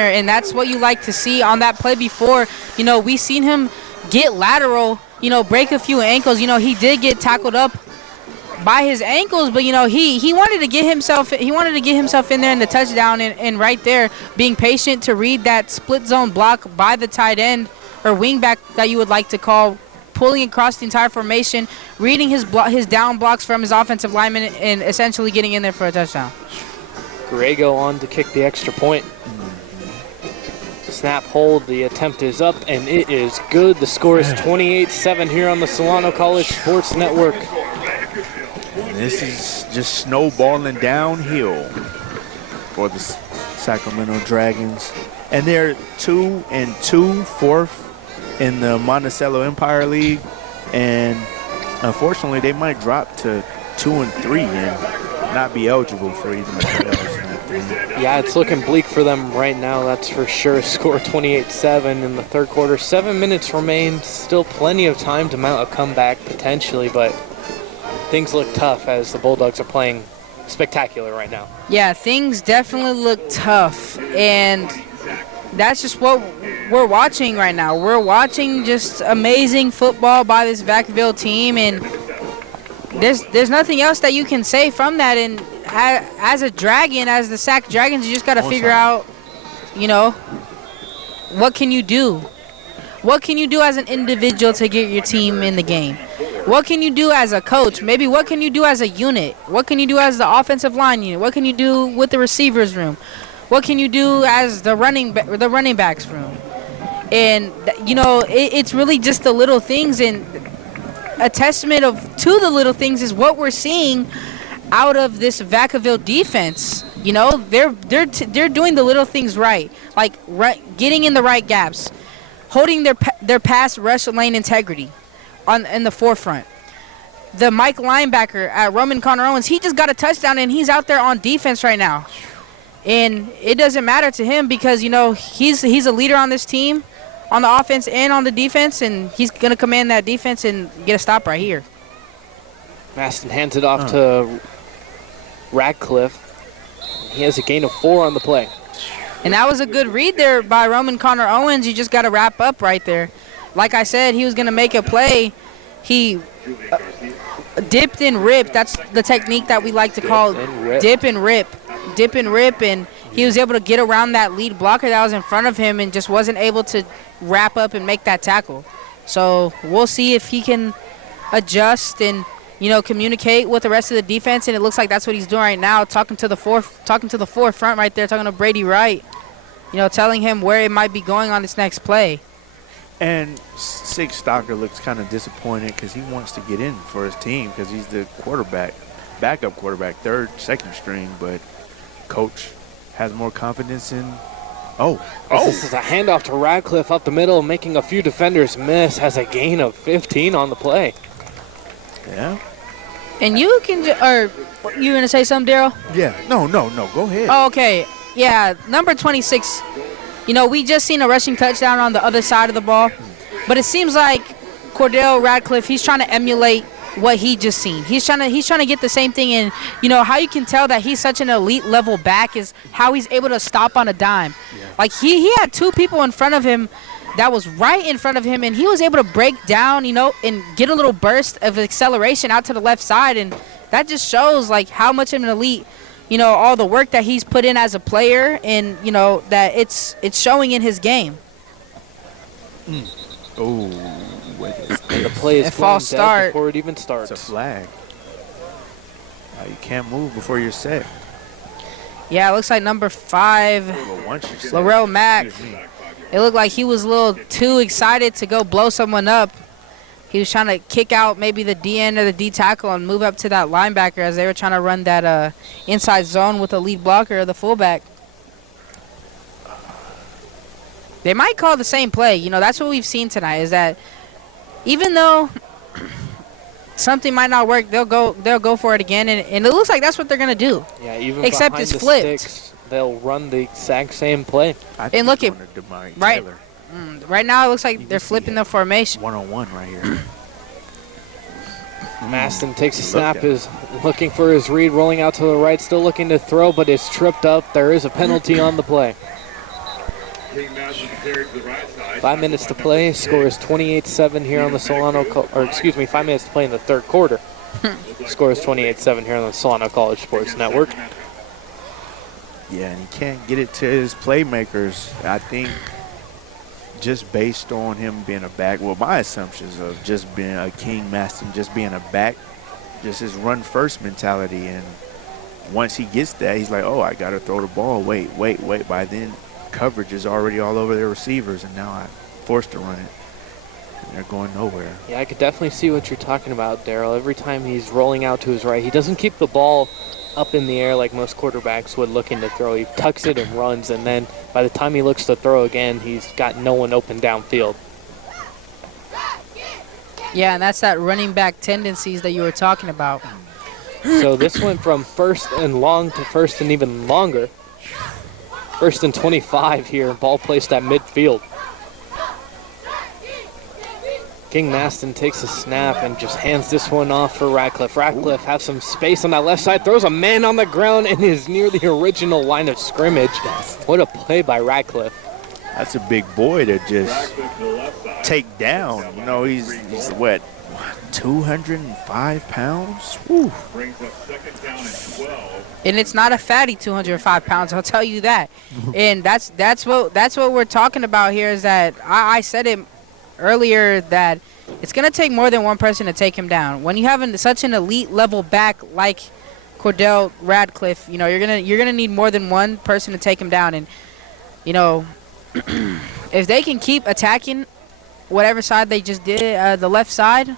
and that's what you like to see on that play before. You know, we seen him get lateral, you know, break a few ankles. You know, he did get tackled up by his ankles, but, you know, he wanted to get himself in there in the touchdown, and right there, being patient to read that split zone block by the tight end or wing back that you would like to call, pulling across the entire formation, reading his down blocks from his offensive lineman, and essentially getting in there for a touchdown. Grego on to kick the extra point. Snap, hold, the attempt is up, and it is good. The score is 28-7 here on the Solano College Sports Network. this is just snowballing downhill for the Sacramento Dragons. And they're 2-2, fourth in the Monticello Empire League. And unfortunately, they might drop to 2-3 and not be eligible for even the playoffs. Yeah, it's looking bleak for them right now, that's for sure. Score 28-7 in the third quarter. 7 minutes remain. Still plenty of time to mount a comeback potentially, but things look tough as the Bulldogs are playing spectacular right now. Yeah, things definitely look tough, and that's just what we're watching right now. We're watching just amazing football by this Vacaville team, and there's nothing else that you can say from that. And as a Dragon, as the Sac Dragons, you just got to figure out, what can you do? What can you do as an individual to get your team in the game? What can you do as a coach? Maybe what can you do as a unit? What can you do as the offensive line unit? What can you do with the receivers room? What can you do as the running backs room? And, it's really just the little things, and a testament to the little things is what we're seeing out of this Vacaville defense. They're doing the little things right, like getting in the right gaps, holding their pass rush lane integrity in the forefront. The Mike linebacker at Roman Connor Owens, he just got a touchdown, and he's out there on defense right now. And it doesn't matter to him because, he's a leader on this team, on the offense and on the defense, and he's going to command that defense and get a stop right here. Maston hands it off to Radcliffe. He has a gain of 4 on the play. And that was a good read there by Roman Connor Owens. You just got to wrap up right there. Like I said, he was going to make a play. He dipped and ripped. That's the technique that we like to call dip and rip. Dip and rip, and he was able to get around that lead blocker that was in front of him and just wasn't able to wrap up and make that tackle. So we'll see if he can adjust and communicate with the rest of the defense, and it looks like that's what he's doing right now, talking to the forefront right there, talking to Brady Wright, telling him where it might be going on this next play. And Sig Stocker looks kind of disappointed because he wants to get in for his team because he's the backup quarterback, second string, but coach has more confidence in. This is a handoff to Radcliffe up the middle, making a few defenders miss, has a gain of 15 on the play. Yeah. And you can, or you going to say something, Daryl? Yeah. No. Go ahead. Oh, okay. Yeah, number 26. We just seen a rushing touchdown on the other side of the ball, but it seems like Cordell Radcliffe, he's trying to emulate what he just seen. He's trying to get the same thing. And how you can tell that he's such an elite level back is how he's able to stop on a dime. Yeah. Like he had 2 people in front of him that was right in front of him, and he was able to break down, and get a little burst of acceleration out to the left side, and that just shows like how much of an elite, all the work that he's put in as a player, and that it's showing in his game. And the play is a false start before it even starts. It's a flag. You can't move before you're set. Yeah, it looks like number 5, Laurel Mack. It looked like he was a little too excited to go blow someone up. He was trying to kick out maybe the DN or the D tackle and move up to that linebacker as they were trying to run that inside zone with the lead blocker or the fullback. They might call the same play. That's what we've seen tonight, is that even though something might not work, they'll go for it again, and it looks like that's what they're going to do. Yeah, even except behind it's the flipped. Sticks, they'll run the exact same play. And look at right now, it looks like they're flipping the formation. 1-on-1 right here. Maston takes a snap, is looking for his read, rolling out to the right, still looking to throw, but is tripped up. There is a penalty on the play. 5 minutes to play. Score is 28-7 here on the 5 minutes to play in the third quarter. Score is 28-7 here on the Solano College Sports Network. Yeah, and he can't get it to his playmakers. I think just based on him being a back, my assumptions of just being a King Maston, just being a back, just his run-first mentality. And once he gets that, he's like, I got to throw the ball. Wait. By then, coverage is already all over their receivers, and now I'm forced to run it. They're going nowhere. Yeah, I could definitely see what you're talking about, Daryl. Every time he's rolling out to his right, he doesn't keep the ball up in the air like most quarterbacks would looking to throw. He tucks it and runs, and then by the time he looks to throw again, he's got no one open downfield. Yeah, and that's that running back tendencies that you were talking about. So this went from first and long to first and even longer. First and 25 here, ball placed at midfield. King Maston takes a snap and just hands this one off for Ratcliffe. Ratcliffe has some space on that left side, throws a man on the ground and is near the original line of scrimmage. What a play by Ratcliffe. That's a big boy to just take down. You know, he's what, 205 pounds? Woo. Brings up second down and 12. And it's not a fatty 205 pounds, I'll tell you that. And that's what we're talking about here is that I said it earlier that it's going to take more than one person to take him down. When you have such an elite level back like Cordell Radcliffe, you know, you're gonna need more than one person to take him down. And you know, if they can keep attacking whatever side they just did, the left side,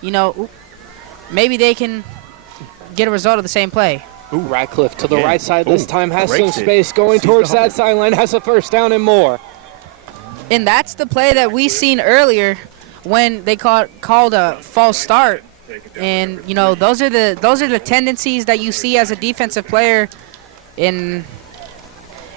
you know, maybe they can get a result of the same play. Ooh. Ratcliffe to the right side this time has some space going towards that sideline, has a first down and more. And that's the play that we seen earlier when they called a false start. And you know, those are the tendencies that you see as a defensive player, and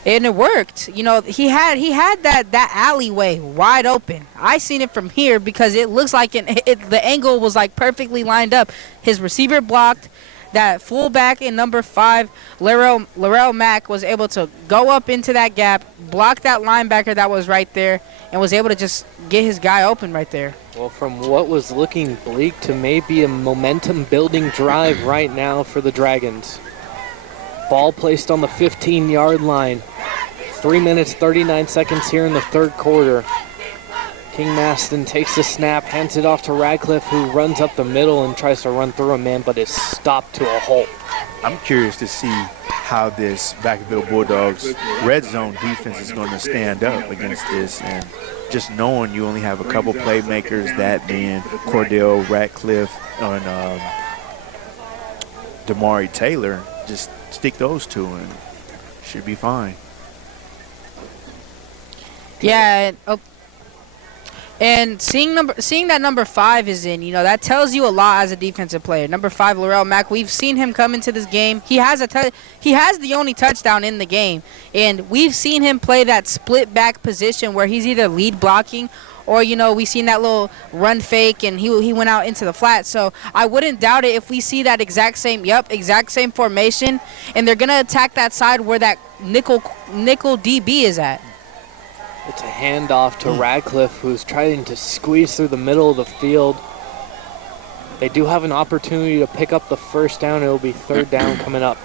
it worked. You know, he had that alleyway wide open. I seen it from here because it looks like the angle was like perfectly lined up. His receiver blocked. That fullback in number 5, Laurel Mack, was able to go up into that gap, block that linebacker that was right there, and was able to just get his guy open right there. Well, from what was looking bleak to maybe a momentum-building drive right now for the Dragons. Ball placed on the 15-yard line. 3 minutes, 39 seconds here in the third quarter. King Maston takes the snap, hands it off to Radcliffe, who runs up the middle and tries to run through a man, but is stopped to a halt. I'm curious to see how this Vacaville Bulldogs red zone defense is going to stand up against this. And just knowing you only have a couple playmakers, that being Cordell Radcliffe and Damari Taylor, just stick those two and should be fine. Yeah. And seeing that number 5 is in, you know, that tells you a lot as a defensive player. Number 5, Laurel Mack, we've seen him come into this game. He has the only touchdown in the game, and we've seen him play that split back position where he's either lead blocking or, you know, we've seen that little run fake and he went out into the flat. So I wouldn't doubt it if we see that exact same formation, and they're gonna attack that side where that nickel DB is at. It's a handoff to Radcliffe, who's trying to squeeze through the middle of the field. They do have an opportunity to pick up the first down. It'll be third down coming up.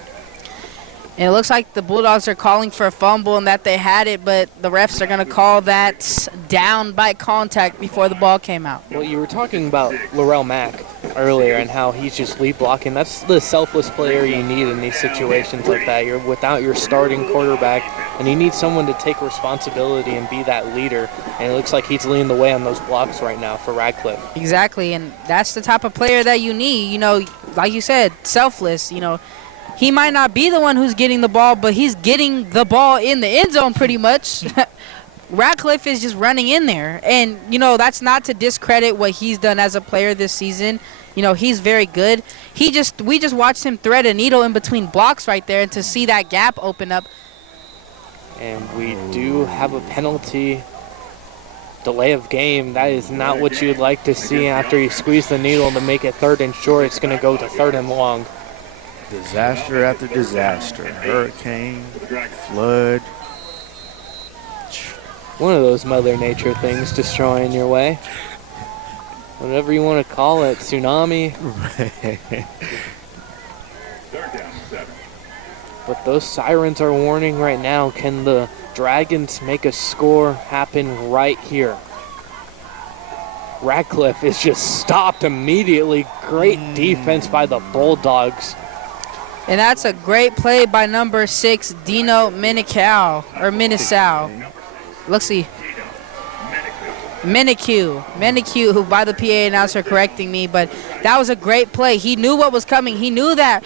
And it looks like the Bulldogs are calling for a fumble and that they had it, but the refs are going to call that down by contact before the ball came out. Well, you were talking about Laurel Mack earlier and how he's just lead blocking. That's the selfless player you need in these situations like that. You're without your starting quarterback, and you need someone to take responsibility and be that leader. And it looks like he's leading the way on those blocks right now for Radcliffe. Exactly, and that's the type of player that you need. You know, like you said, selfless, you know. He might not be the one who's getting the ball, but he's getting the ball in the end zone pretty much. Radcliffe is just running in there. And, you know, that's not to discredit what he's done as a player this season. You know, he's very good. We just watched him thread a needle in between blocks right there, and to see that gap open up. And we do have a penalty. Delay of game. That is not what you'd like to see after you squeeze the needle to make it third and short. It's going to go to third and long. Disaster after disaster. Hurricane, flood. One of those Mother Nature things destroying your way. Whatever you want to call it. Tsunami. But those sirens are warning right now. Can the Dragons make a score happen right here? Radcliffe is just stopped immediately. Great defense by the Bulldogs. And that's a great play by number 6, Dino Minisau. Let's see. Menekue, who by the PA announcer correcting me, but that was a great play. He knew what was coming. He knew that,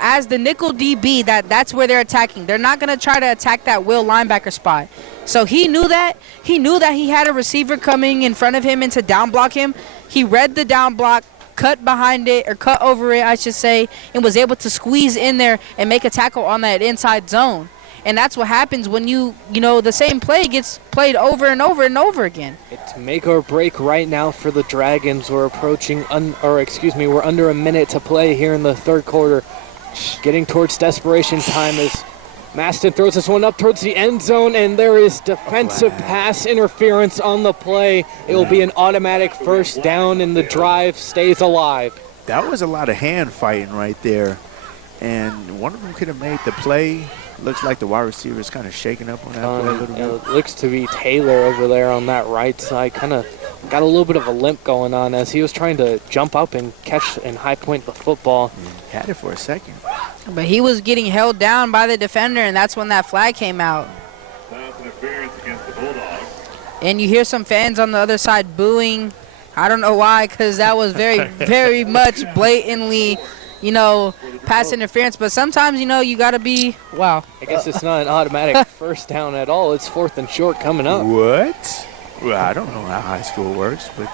as the nickel DB, that's where they're attacking. They're not going to try to attack that will linebacker spot. So he knew that. He knew that he had a receiver coming in front of him and to down block him. He read the down block, cut behind it, or cut over it, I should say, and was able to squeeze in there and make a tackle on that inside zone. And that's what happens when the same play gets played over and over and over again. It's make or break right now for the Dragons. We're we're under a minute to play here in the third quarter. Getting towards desperation time as Maston throws this one up towards the end zone, and there is defensive pass interference on the play. It will be an automatic first down, and the drive stays alive. That was a lot of hand fighting right there, and one of them could have made the play. Looks like the wide receiver is kind of shaking up on that play a little bit. It looks to be Taylor over there on that right side. Kind of got a little bit of a limp going on as he was trying to jump up and catch and high point the football. Had it for a second. But he was getting held down by the defender, and that's when that flag came out. That's an interference against the Bulldogs. And you hear some fans on the other side booing. I don't know why, because that was very, very much blatantly, pass interference. But sometimes, you got to be, wow. I guess it's not an automatic first down at all. It's 4th and short coming up. What? Well, I don't know how high school works, but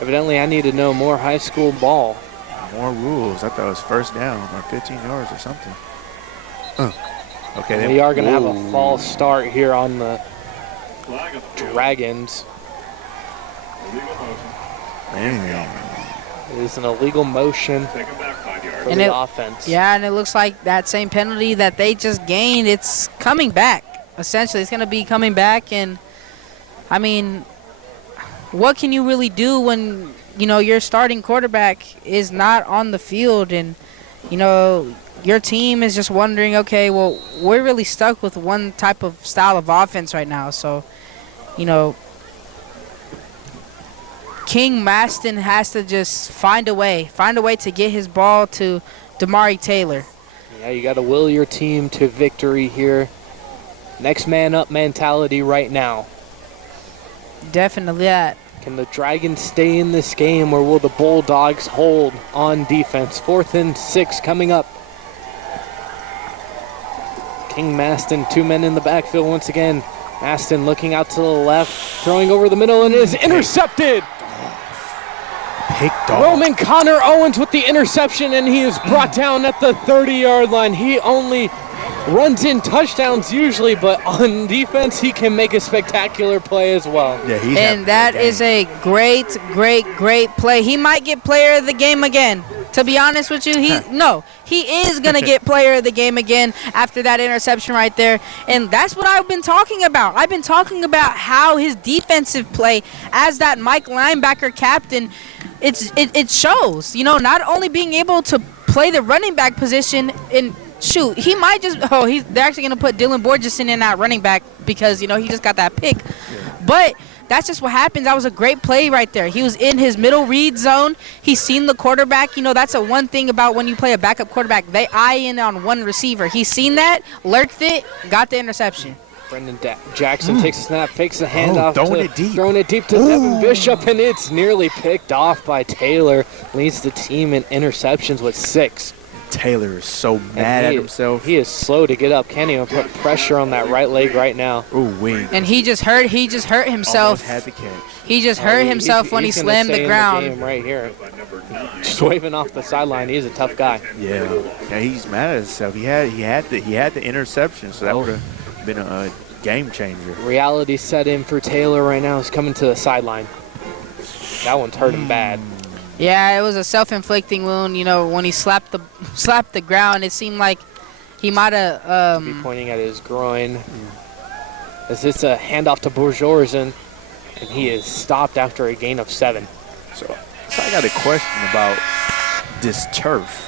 evidently I need to know more high school ball. More rules. I thought it was first down or 15 yards or something. Okay. We are going to have a false start here on the Dragons. It is an illegal motion for the offense. Yeah, and it looks like that same penalty that they just gained, it's coming back. Essentially, it's going to be coming back. And, I mean, what can you really do when, your starting quarterback is not on the field and, your team is just wondering, okay, well, we're really stuck with one type of style of offense right now. So, King Maston has to just find a way to get his ball to Damari Taylor. Yeah, you got to will your team to victory here. Next man up mentality right now. Definitely that. Can the Dragons stay in this game, or will the Bulldogs hold on defense? 4th and 6 coming up. King Maston, 2 men in the backfield once again. Maston looking out to the left, throwing over the middle, and is intercepted. Picked off. Roman Connor Owens with the interception, and he is brought down at the 30-yard line. He only runs in touchdowns usually, but on defense, he can make a spectacular play as well. Yeah, and that is a great play. He might get player of the game again. To be honest with you, he is going to get player of the game again after that interception right there. And that's what I've been talking about. I've been talking about how his defensive play as that Mike linebacker captain, it shows. Not only being able to play the running back position and shoot, he might just they're actually going to put Dylan Borgeson in that running back because, he just got that pick. Yeah. But that's just what happens. That was a great play right there. He was in his middle read zone. He's seen the quarterback. That's a one thing about when you play a backup quarterback. They eye in on one receiver. He's seen that, lurked it, got the interception. Brendan Jackson takes a snap, fakes the handoff, throwing it deep to Devin Bishop, and it's nearly picked off by Taylor. Leads the team in interceptions with 6. Taylor is so mad at himself. He is slow to get up. Can't even put pressure on that right leg right now. Ooh, wing. And he just hurt himself. Almost had the catch. He just hurt himself when he slammed the ground. In the game right here. Just waving off the sideline. He's a tough guy. Yeah, he's mad at himself. He had the interception, so that would have been a game changer. Reality set in for Taylor right now. He's coming to the sideline. That one's hurt him bad. Yeah, it was a self-inflicting wound. When he slapped the ground, it seemed like he might have be pointing at his groin. As it's a handoff to Borgeson, and he is stopped after a gain of 7. So I got a question about this turf.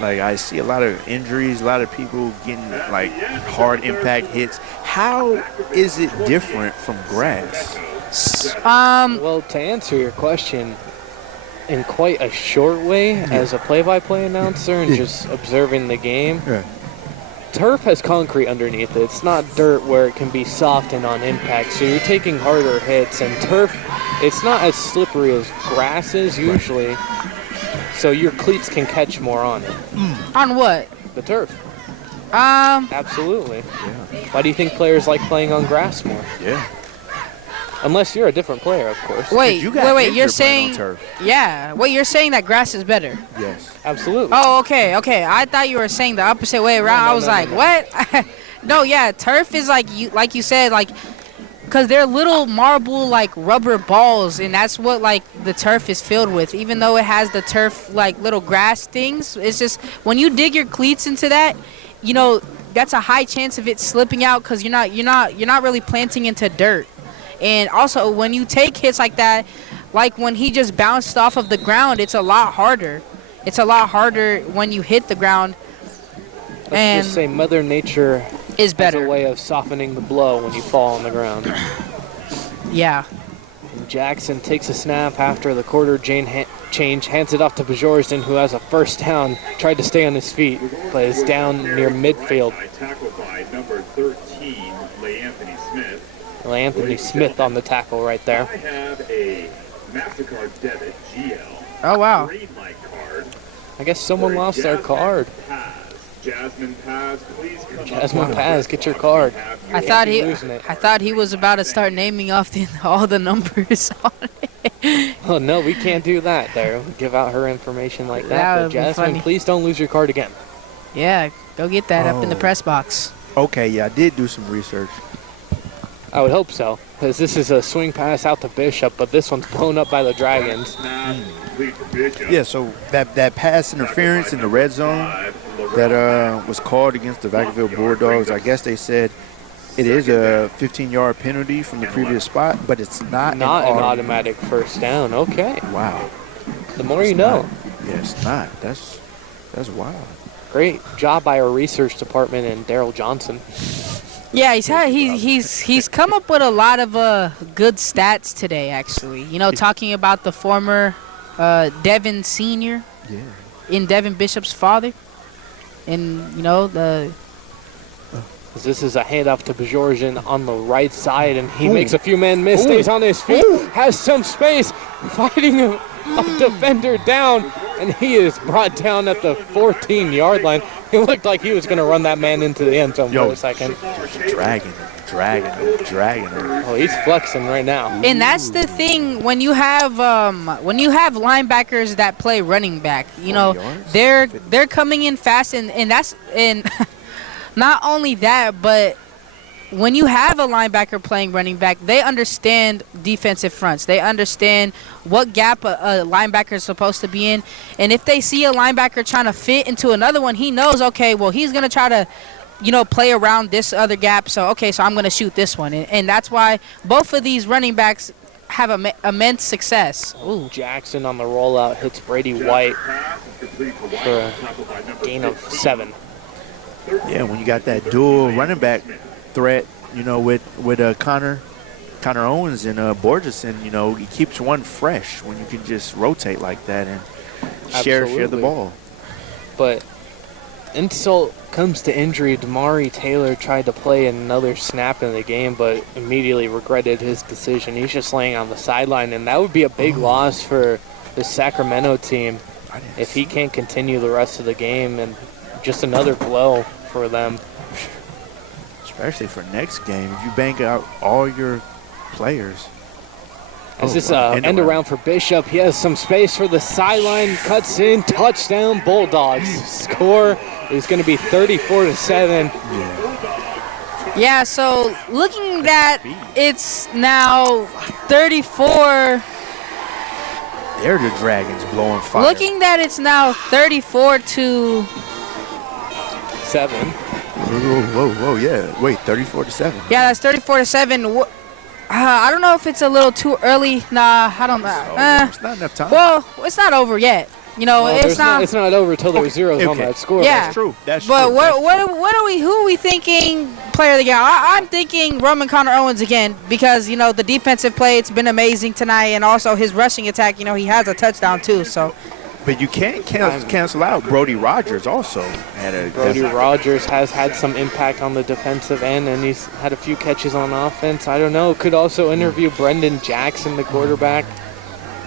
Like, I see a lot of injuries, a lot of people getting like hard impact hits. How is it different from grass? Well, to answer your question, in quite a short way, as a play-by-play announcer and just observing the game, turf has concrete underneath it. It's not dirt where it can be softened on impact, so you're taking harder hits. And turf, it's not as slippery as grass is usually, so your cleats can catch more on it. On what? The turf. Um. Absolutely. Yeah. Why do you think players like playing on grass more? Yeah. Unless you're a different player, of course. Wait. You're saying? On turf. Yeah. Wait. You're saying that grass is better? Yes. Absolutely. Oh, okay. I thought you were saying the opposite way around. I was like, what? No, yeah. Turf is like you said, like, because they're little marble like rubber balls, and that's what like the turf is filled with. Even though it has the turf like little grass things, it's just when you dig your cleats into that, you know, that's a high chance of it slipping out because you're not really planting into dirt. And also when you take hits like that, like when he just bounced off of the ground, it's a lot harder. It's a lot harder when you hit the ground. Let's just say Mother Nature is better. Has a way of softening the blow when you fall on the ground. Yeah. And Jackson takes a snap after the quarter change, hands it off to Bajorzen, who has a first down, tried to stay on his feet, but is down near midfield. Tackled by number 13, LeAnthony Smith. LeAnthony Smith on the tackle right there. I have a MasterCard debit GL. Oh, wow. Green light card. I guess someone lost their card. Jasmine Paz, please come Jasmine Paz, get your card. I thought he was about to start naming off all the numbers on it. Oh no, we can't do that there. Give out her information like that. But Jasmine, please don't lose your card again. Yeah, go get that up in the press box. Okay, yeah, I did do some research. I would hope so, because this is a swing pass out to Bishop, but this one's blown up by the Dragons. Yeah, so that pass interference in the red zone that was called against the Vacaville Bulldogs, I guess they said it is a 15-yard penalty from the previous spot, but it's not an automatic first down. Okay. Wow. The more you know. Yeah, it's not. That's wild. Great job by our research department and Daryl Johnson. Yeah, he's come up with a lot of good stats today, actually. You know, talking about the former Devin Sr. Yeah. In Devin Bishop's father. And, you know, this is a handoff to Bajorzen on the right side, and he makes a few men miss, stays on his feet, has some space, fighting a defender down, and he is brought down at the 14-yard line. It looked like he was going to run that man into the end zone for a second. Dragging him. Oh, he's flexing right now. And that's the thing when you have linebackers that play running back. You know, they're coming in fast, and not only that, but when you have a linebacker playing running back, they understand defensive fronts. They understand what gap a linebacker is supposed to be in. And if they see a linebacker trying to fit into another one, he knows, okay, well, he's going to try to, you know, play around this other gap. So, okay, so I'm going to shoot this one. And that's why both of these running backs have immense success. Ooh. Jackson on the rollout hits Brady White for a gain of 7. Yeah, when you got that dual running back threat, you know, with Connor Owens and Borgeson, you know, he keeps one fresh when you can just rotate like that and share the ball. But insult comes to injury. Damari Taylor tried to play another snap in the game, but immediately regretted his decision. He's just laying on the sideline, and that would be a big loss for the Sacramento team if he can't continue the rest of the game, and just another blow for them. Especially for next game, if you bank out all your players. As this end around for Bishop, he has some space for the sideline, cuts in, touchdown Bulldogs. Score is going to be 34-7. Yeah, so looking that it's now 34. They're the Dragons blowing fire. Looking that it's now 34-7. Whoa, yeah. Wait, 34-7. Yeah, that's 34-7. I don't know if it's a little too early. Nah, I don't know. It's not enough time. Well, it's not over yet. You know, it's not. It's not over until there's zeros on that score. Yeah, that's true. But who are we thinking player of the game? I'm thinking Roman Connor Owens again because, you know, the defensive play, it's been amazing tonight, and also his rushing attack, you know, he has a touchdown too. So But you can't cancel out Brody Rogers also. Brody Rogers has had some impact on the defensive end, and he's had a few catches on offense. I don't know. Could also interview Brendan Jackson, the quarterback.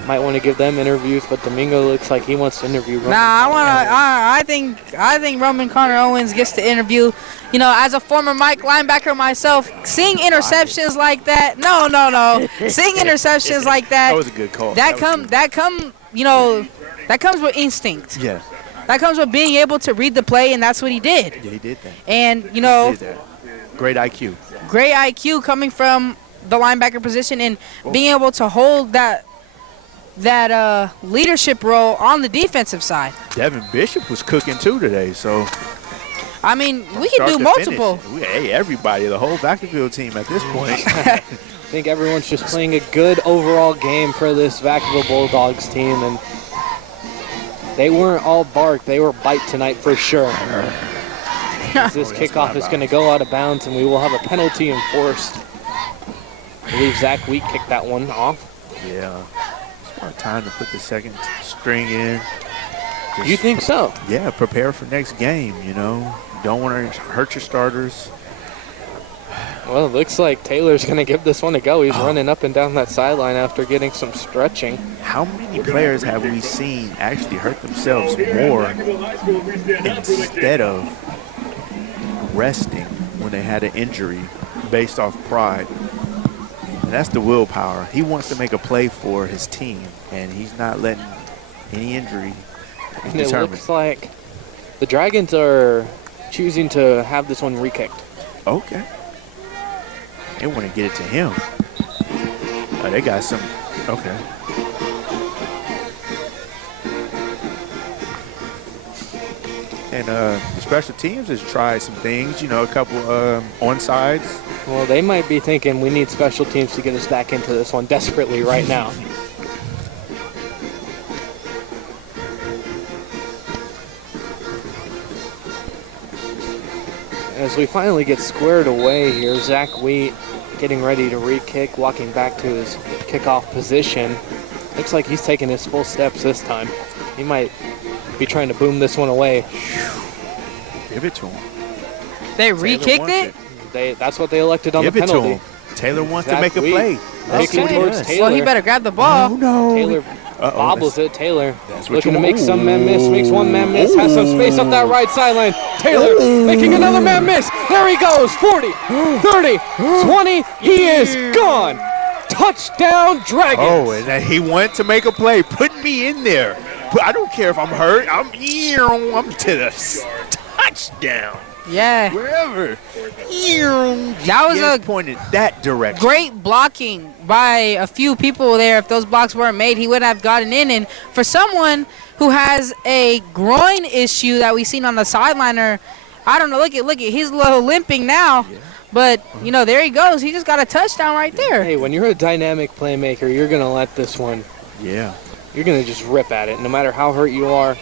Might want to give them interviews, but Domingo looks like he wants to interview Roman. I think Roman Connor Owens gets to interview. You know, as a former Mike linebacker myself, seeing interceptions like that. No. Seeing interceptions like that. That was a good call. That comes with instinct. Yeah. That comes with being able to read the play, and that's what he did. Yeah, he did that. And, great IQ. Great IQ coming from the linebacker position and being able to hold that leadership role on the defensive side. Devin Bishop was cooking too today, so. I mean, we can do multiple. Hey, everybody, the whole Vacaville team at this point. I think everyone's just playing a good overall game for this Vacaville Bulldogs team, and they weren't all bark. They were bite tonight for sure. This kickoff is going to go out of bounds, and we will have a penalty enforced. I believe Zach Wheat kicked that one off. Yeah. Smart time to put the second string in. You think so? Yeah, prepare for next game, you know. Don't want to hurt your starters. Well, it looks like Taylor's going to give this one a go. He's running up and down that sideline after getting some stretching. How many players have we seen actually hurt themselves more instead of resting when they had an injury based off pride? And that's the willpower. He wants to make a play for his team, and he's not letting any injury And it looks like the Dragons are choosing to have this one re-kicked. Okay. They want to get it to him. Oh, they got some. Okay. And the special teams has tried some things, you know, a couple onsides. Well, they might be thinking we need special teams to get us back into this one desperately right now. As we finally get squared away here, Zach Wheat getting ready to re-kick, walking back to his kickoff position. Looks like he's taking his full steps this time. He might be trying to boom this one away. Give it to him. They re-kicked it? That's what they elected on Give the penalty. It to him. Taylor wants to make a play. Looking towards Taylor. Well, he better grab the ball. Oh, no. Taylor bobbles it. Taylor looking to you make some man miss. Makes one man miss. Has some space up that right sideline. Taylor making another man miss. There he goes. 40, 30, 20. He is gone. Touchdown, Dragons. Oh, and then he wanted to make a play. Put me in there. But I don't care if I'm hurt. I'm to the touchdown. Yeah. Wherever. That was a pointed that direction. Great blocking by a few people there. If those blocks weren't made, he would have gotten in. And for someone who has a groin issue that we've seen on the sideliner, I don't know. Look at. He's a little limping now. Yeah. But, you know, there he goes. He just got a touchdown right there. Hey, when you're a dynamic playmaker, you're going to let this one. Yeah. You're going to just rip at it. No matter how hurt you are,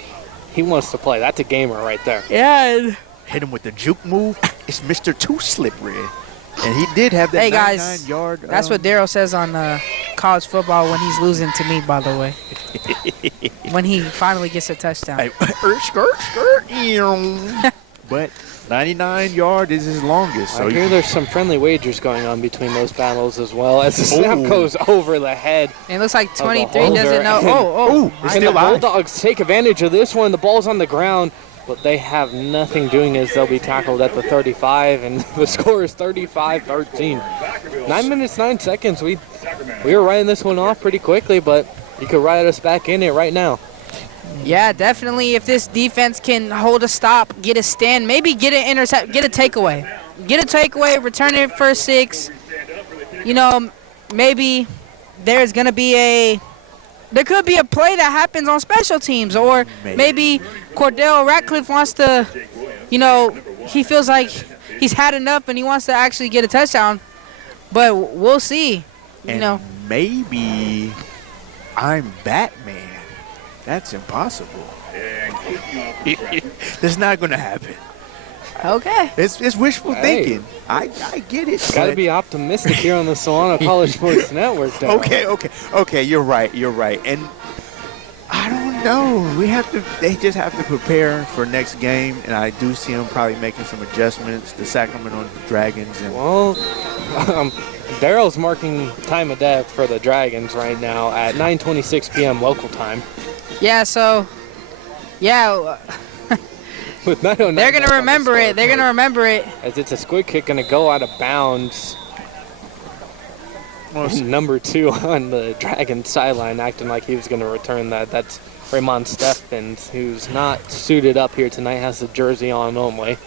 he wants to play. That's a gamer right there. Yeah. Hit him with the juke move. It's Mr. Too Slippery. And he did have that hey guys, 99-yard. That's what Daryl says on college football when he's losing to me, by the way. When he finally gets a touchdown. Hey, skirt. But 99-yard is his longest. So I hear there's some friendly wagers going on between those battles as well as the snap goes over the head. And it looks like 23 doesn't know. And the Bulldogs take advantage of this one. The ball's on the ground. But they have nothing doing as they'll be tackled at the 35, and the score is 35-13. 9 minutes, 9 seconds. We were writing this one off pretty quickly, but you could write us back in it right now. Yeah, definitely. If this defense can hold a stop, get a stand, maybe get an intercept, get a takeaway. Get a takeaway, return it for 6. You know, maybe there's going to be there could be a play that happens on special teams, or maybe Cordell Ratcliffe wants to, you know, he feels like he's had enough and he wants to actually get a touchdown. But we'll see, you know. Maybe I'm Batman. That's impossible. That's not going to happen. Okay. It's wishful thinking. I get it. Got to be optimistic here on the Solano College Sports Network, though. Okay. You're right. And I don't They just have to prepare for next game, and I do see them probably making some adjustments. The Sacramento Dragons. And Daryl's marking time of death for the Dragons right now at 9:26 p.m. local time. Yeah, so, yeah. With 9:09 they're going to remember it. They're going to remember it. As it's a squid kick going to go out of bounds. Number 2 on the Dragons sideline acting like he was going to return that. That's Raymond Steffens, who's not suited up here tonight, has the jersey on only.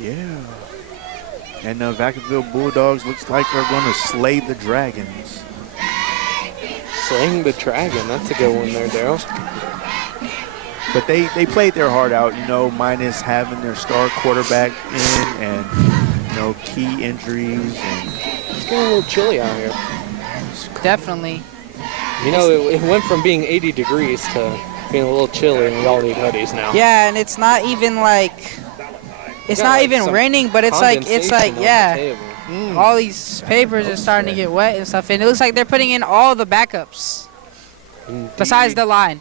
Yeah. And the Vacaville Bulldogs looks like they're going to slay the Dragons. Slaying the Dragon, that's a good one there, Daryl. But they played their heart out, minus having their star quarterback in and, key injuries. And it's getting a little chilly out here. Definitely. It went from being 80 degrees to being a little chilly, and we all need hoodies now. Yeah, and it's not even like, it's not even raining, but it's like, yeah. All these papers are starting to get wet and stuff, and it looks like they're putting in all the backups. Indeed. Besides the line.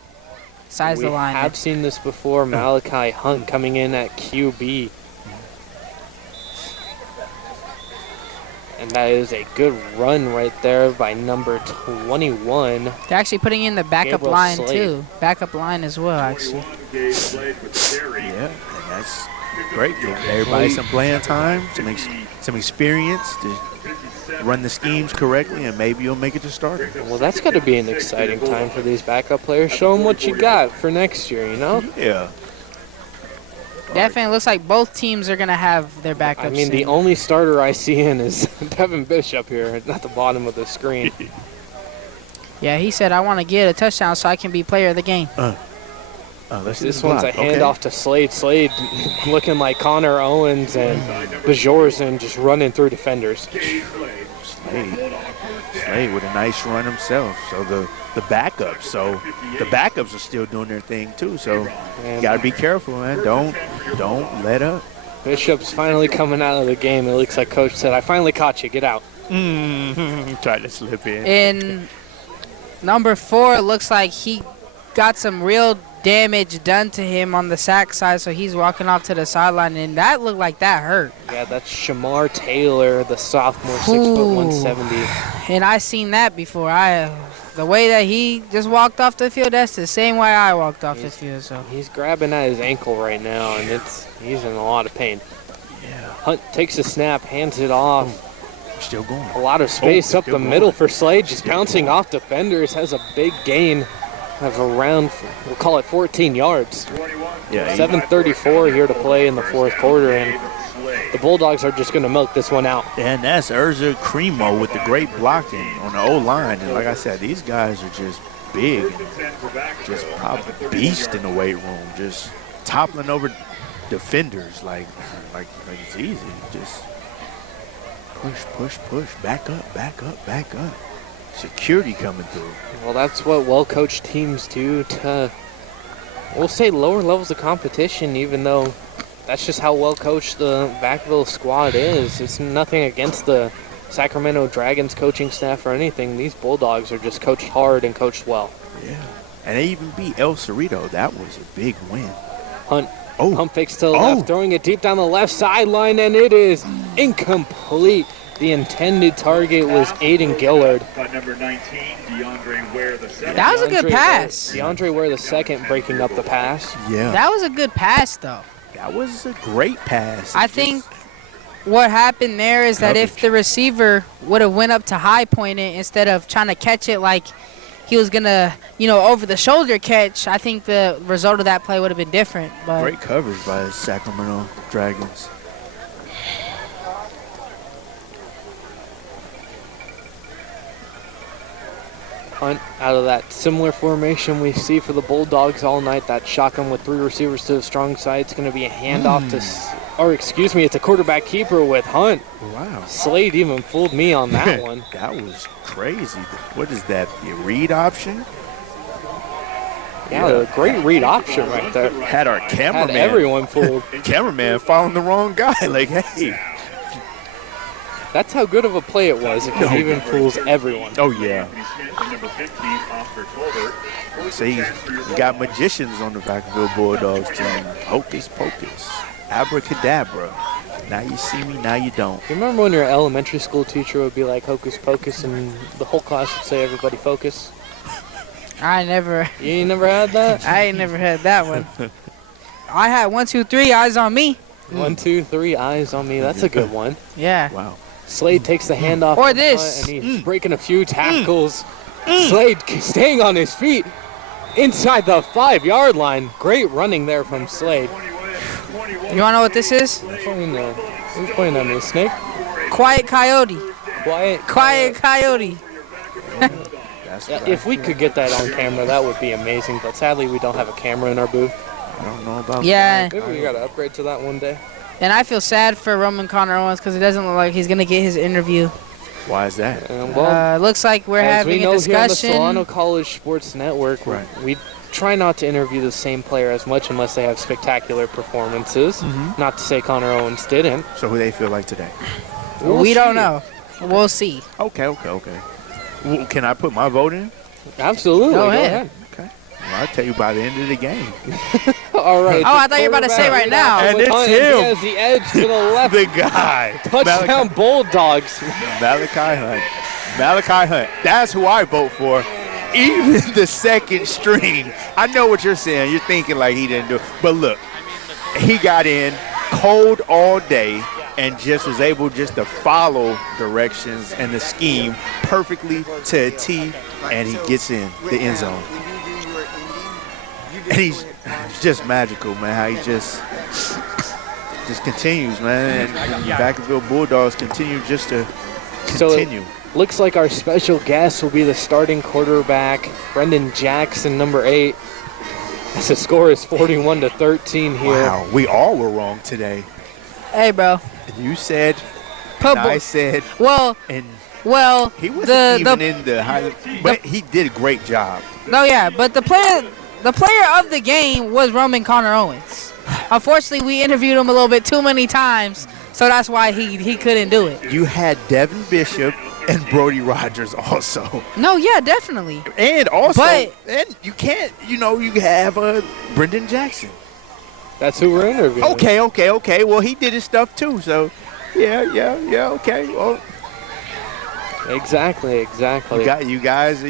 We have seen this before. Malachi Hunt coming in at QB. And that is a good run right there by number 21. They're actually putting in the backup Gabriel line, Slade. too. Backup line as well, actually. Yeah, and that's great. Give everybody some playing time, some experience to run the schemes correctly, and maybe you'll make it to starter. Well, that's got to be an exciting time for these backup players. Show them what you got for next year, Yeah. Definitely looks like both teams are going to have their backups. I mean, the only starter I see in is Devin Bishop here at the bottom of the screen. Yeah, he said, I want to get a touchdown so I can be player of the game. This one's a handoff to Slade. Slade looking like Connor Owens and Bajorzen just running through defenders. Slade with a nice run himself. So the backups are still doing their thing too. So you got to be careful, man. Don't let up. Bishop's finally coming out of the game. It looks like Coach said, I finally caught you. Get out. Tried to slip in. In number 4, it looks like he got some real damage done to him on the sack side, so he's walking off to the sideline, and that looked like that hurt. Yeah, that's Shamar Taylor, the sophomore, 6'170". And I seen that before. The way that he just walked off the field, that's the same way I walked off the field. So he's grabbing at his ankle right now, and he's in a lot of pain. Yeah. Hunt takes a snap, hands it off. Still going. A lot of space up the middle for Slade, just bouncing off defenders, has a big gain of around, we'll call it 14 yards. Yeah, 7:34 here to play in the fourth quarter, and the Bulldogs are just going to milk this one out. And that's Urza Cremo with the great blocking on the O-line. And like I said, these guys are just big, just a beast in the weight room, just toppling over defenders like it's easy. Just push, back up. Security coming through. Well, that's what well-coached teams do to, we'll say, lower levels of competition, even though that's just how well-coached the Vacaville squad is. It's nothing against the Sacramento Dragons coaching staff or anything. These Bulldogs are just coached hard and coached well. Yeah, and they even beat El Cerrito. That was a big win. Hunt pump fakes to the left, throwing it deep down the left sideline, and it is incomplete. The intended target was Aiden Gillard. Number 19, DeAndre Ware the second. that was a good pass. DeAndre Ware the second breaking up the pass. Yeah. That was a good pass, though. That was a great pass. I think what happened there is that if the receiver would have went up to high point it instead of trying to catch it like he was going to, over the shoulder catch, I think the result of that play would have been different. But great coverage by the Sacramento Dragons. Hunt out of that similar formation we see for the Bulldogs all night, that shotgun with 3 receivers to the strong side. It's going to be a handoff it's a quarterback keeper with Hunt. Wow. Slade even fooled me on that one. That was crazy. What is that, the read option? Yeah, a great read option right there. Had our cameraman. Had everyone fooled. Cameraman following the wrong guy. Like, hey. That's how good of a play it was. It even fools everyone. Oh, yeah. See, you got magicians on the Vacaville Bulldogs team. Hocus pocus. Abracadabra. Now you see me, now you don't. You remember when your elementary school teacher would be like hocus pocus and the whole class would say everybody focus? I never. You never had that? I ain't never had that one. I had 1, 2, 3 eyes on me. 1, 2, 3 eyes on me. That's a good one. Yeah. Wow. Slade takes the handoff. Or this. And he's breaking a few tackles. Slade staying on his feet inside the 5-yard line. Great running there from Slade. You want to know what this is? Who's pointing at me? Snake? Quiet Coyote. Quiet Coyote. If we could get that on camera, that would be amazing. But sadly, we don't have a camera in our booth. I don't know about that. Maybe we got to upgrade to that one day. And I feel sad for Roman Connor Owens because it doesn't look like he's going to get his interview. Why is that? Looks like we're having a discussion. As we know here on the Solano College Sports Network, we try not to interview the same player as much unless they have spectacular performances. Not to say Connor Owens didn't. So who they feel like today? We don't know. We'll see. Okay. Well, can I put my vote in? Absolutely. Go ahead. Okay. Well, I'll tell you by the end of the game. All right. Oh, I thought you were about to say right now. And it's him. He has the edge to the left. The guy. Touchdown Bulldogs. Malachi Hunt. That's who I vote for. Even the second string. I know what you're saying. You're thinking like he didn't do it. But look, he got in cold all day and just was able just to follow directions and the scheme perfectly to a T, and he gets in the end zone. And he's just magical, man, how he just continues, man. And the Vacaville Bulldogs continue just to continue. So looks like our special guest will be the starting quarterback, Brendan Jackson, number 8. As the score is 41-13 here. Wow, we all were wrong today. Hey, bro. You said, and I said, well, he wasn't even in the high, but he did a great job. No, yeah, but the player of the game was Roman Connor Owens. Unfortunately, we interviewed him a little bit too many times, so that's why he couldn't do it. You had Devin Bishop and Brody Rogers also. No, yeah, definitely. And also, but you can't, you have Brendan Jackson. That's who we're interviewing. Okay. Well, he did his stuff too, so yeah, okay. Well, exactly. You guys,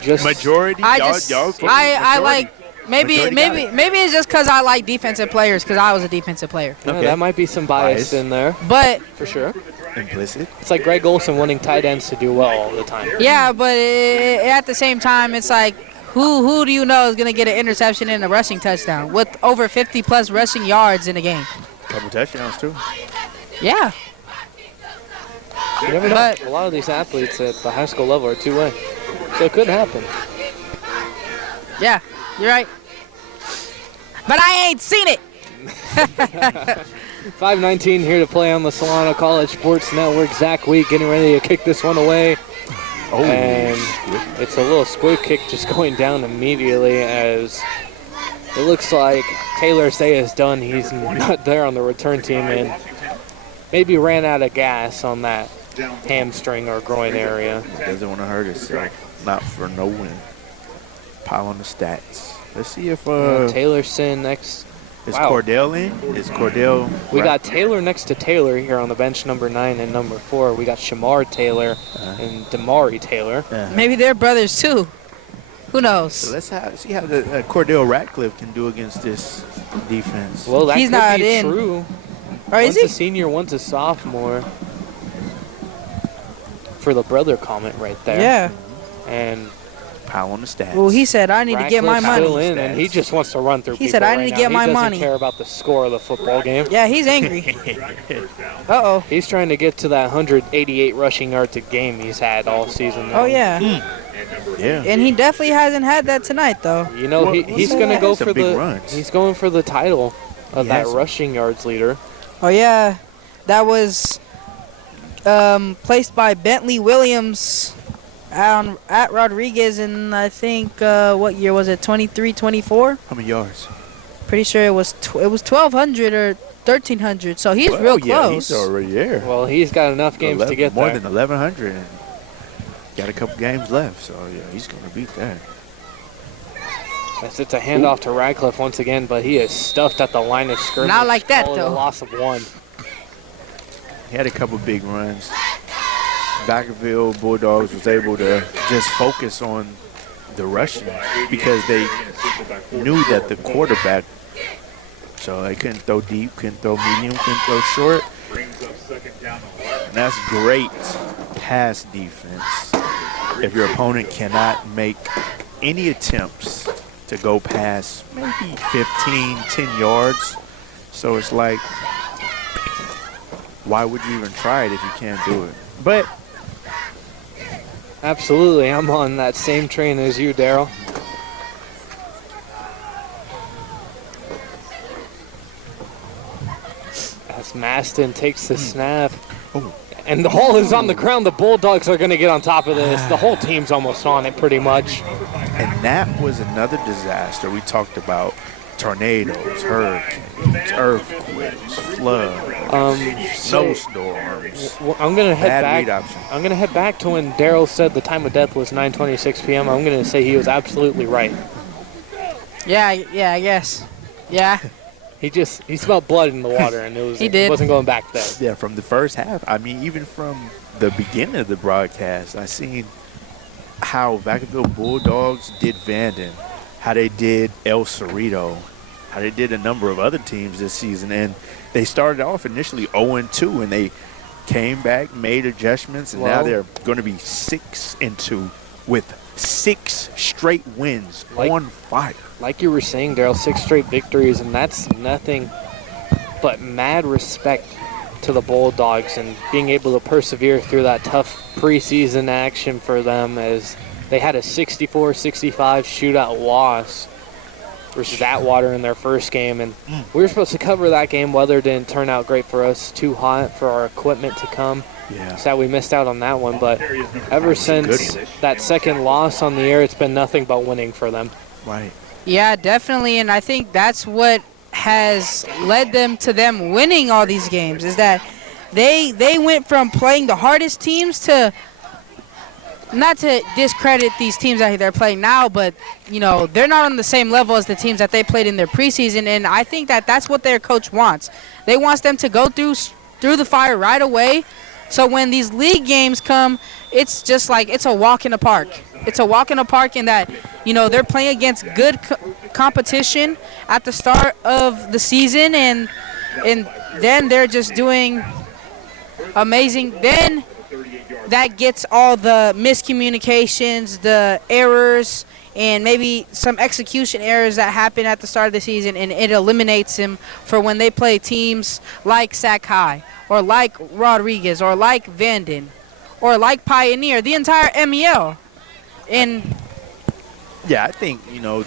just majority. I like maybe it's just because I like defensive players because I was a defensive player. Okay. That might be some bias in there, but for sure. Implicit. It's like Greg Olson wanting tight ends to do well all the time. Yeah, but at the same time, it's like who do you know is going to get an interception and a rushing touchdown with over 50-plus rushing yards in a game? Couple touchdowns too. Yeah. You never know. A lot of these athletes at the high school level are two-way, so it could happen. Yeah, you're right. But I ain't seen it. 5:19 here to play on the Solano College Sports Network. Zach Wheat getting ready to kick this one away. And it's a little squib kick just going down immediately as it looks like Taylor Say is done. He's not there on the return team and maybe ran out of gas on that hamstring or groin area. Doesn't want to hurt himself. Not for no win. Pile on the stats. Let's see if Taylorson next. Is Cordell in? Is Cordell? We got Taylor next to Taylor here on the bench, number 9 and number 4. We got Shamar Taylor and Damari Taylor. Maybe they're brothers too. Who knows? So let's see how the Cordell Ratcliffe can do against this defense. Well, that he's could not be in. True. Or is one's a senior, one's a sophomore. For the brother comment right there. Yeah. And pile on the stats. Well, he said, I need to get my money. And he just wants to run through people. He said, I need to get my money. He doesn't care about the score of the football game. Yeah, he's angry. Uh-oh. He's trying to get to that 188 rushing yards a game he's had all season now. Oh, yeah. Yeah. And he definitely hasn't had that tonight, though. You know, he's going to go for he's going for the title of that rushing yards leader. Oh, yeah. That was placed by Bentley Williams at Rodriguez in, I think, what year was it, 23, 24? How many yards? Pretty sure it was 1,200 or 1,300, so he's real close. Yeah, he's already there. Well, he's got enough games to get more there. than 1,100, and got a couple games left. So yeah, he's going to beat that. As it's a handoff to Radcliffe once again, but he is stuffed at the line of scrimmage. Not like that, Call it though. A loss of 1. He had a couple big runs. Vacaville Bulldogs was able to just focus on the rushing because they knew that the quarterback, so they couldn't throw deep, couldn't throw medium, couldn't throw short. And that's great pass defense if your opponent cannot make any attempts to go past maybe 15, 10 yards. So it's like, why would you even try it if you can't do it? But absolutely, I'm on that same train as you, Daryl. As Maston takes the snap. And the ball is on the ground. The Bulldogs are going to get on top of this. The whole team's almost on it pretty much. And that was another disaster. We talked about tornadoes, hurricanes, earthquakes, floods, snowstorms. I'm going to head Bad read back. option. I'm going to head back to when Daryl said the time of death was 9:26 p.m. I'm going to say he was absolutely right. Yeah, I guess. Yeah. He smelled blood in the water, and it wasn't going back there. Yeah, from the first half. I mean, even from the beginning of the broadcast, I seen how Vacaville Bulldogs did Vanden, how they did El Cerrito, how they did a number of other teams this season. And they started off initially 0-2, and they came back, made adjustments, and now they're going to be 6-2 with 6 straight wins on fire. Like you were saying, Daryl, 6 straight victories, and that's nothing but mad respect to the Bulldogs and being able to persevere through that tough preseason action for them, as they had a 64-65 shootout loss versus Atwater in their first game. And we were supposed to cover that game. Weather didn't turn out great for us, too hot for our equipment to come. Yeah. Sad we missed out on that one, but ever since that second loss on the air, it's been nothing but winning for them. Right. Yeah, definitely, and I think that's what has led them to them winning all these games, is that they went from playing the hardest teams to, not to discredit these teams that they're playing now, but, you know, they're not on the same level as the teams that they played in their preseason, and I think that that's what their coach wants. They wants them to go through the fire right away, so when these league games come, it's just like it's a walk in the park. It's a walk in the park in that, you know, they're playing against good competition at the start of the season, and then they're just doing amazing. Then that gets all the miscommunications, the errors, and maybe some execution errors that happen at the start of the season, and it eliminates them for when they play teams like Sac High or like Rodriguez or like Vanden or like Pioneer, the entire MEL. And yeah, I think, you know,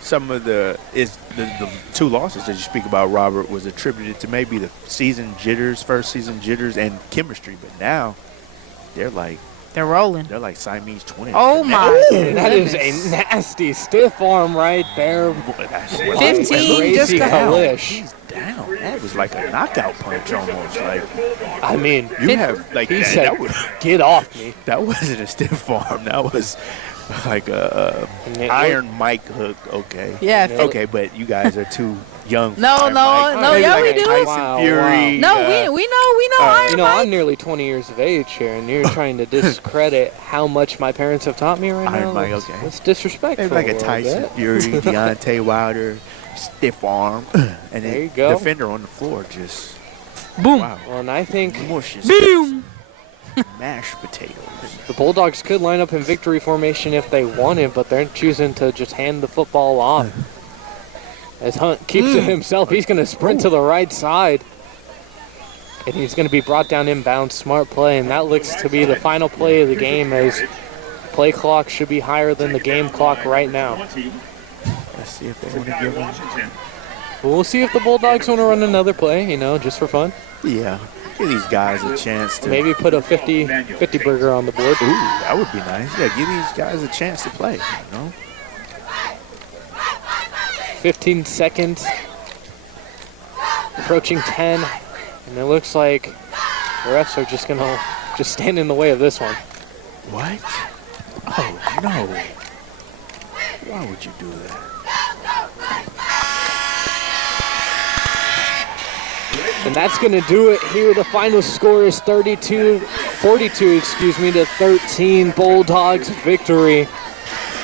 some of the 2 losses that you speak about, Robert, was attributed to maybe the first season jitters and chemistry. But now they're rolling. They're like Siamese twins. Oh my! That is a nasty stiff arm right there. 15 just Kalish. He's down. That was like a knockout punch almost. Like, I mean, you have like he said, "Get off me." That wasn't a stiff arm. That was like a Iron Mike hook. Okay. Yeah. Okay, but you guys are too young. No, yeah, we do. Tyson Fury. No, we know Iron Mike. I'm nearly 20 years of age here, and you're trying to discredit how much my parents have taught me right now. Iron Mike, okay. It's disrespectful. Maybe like a Tyson Fury, Deontay Wilder, stiff arm, and there you go. Defender on the floor just boom. Wow. Well, and I think boom. Mashed potatoes. The Bulldogs could line up in victory formation if they wanted, but they're choosing to just hand the football off. As Hunt keeps it himself, he's going to sprint to the right side. And he's going to be brought down inbound. Smart play, and that looks to be the final play of the game, as play clock should be higher than the game clock right now. Let's see if they want to give him. We'll see if the Bulldogs want to run another play, you know, just for fun. Yeah. Give these guys a chance to maybe put a 50 burger on the board. Ooh, that would be nice. Yeah, give these guys a chance to play, you know? 15 seconds approaching 10, and it looks like the refs are just gonna stand in the way of this one. What? Oh, no. Why would you do that? And that's going to do it here. The final score is 42 to 13, Bulldogs victory.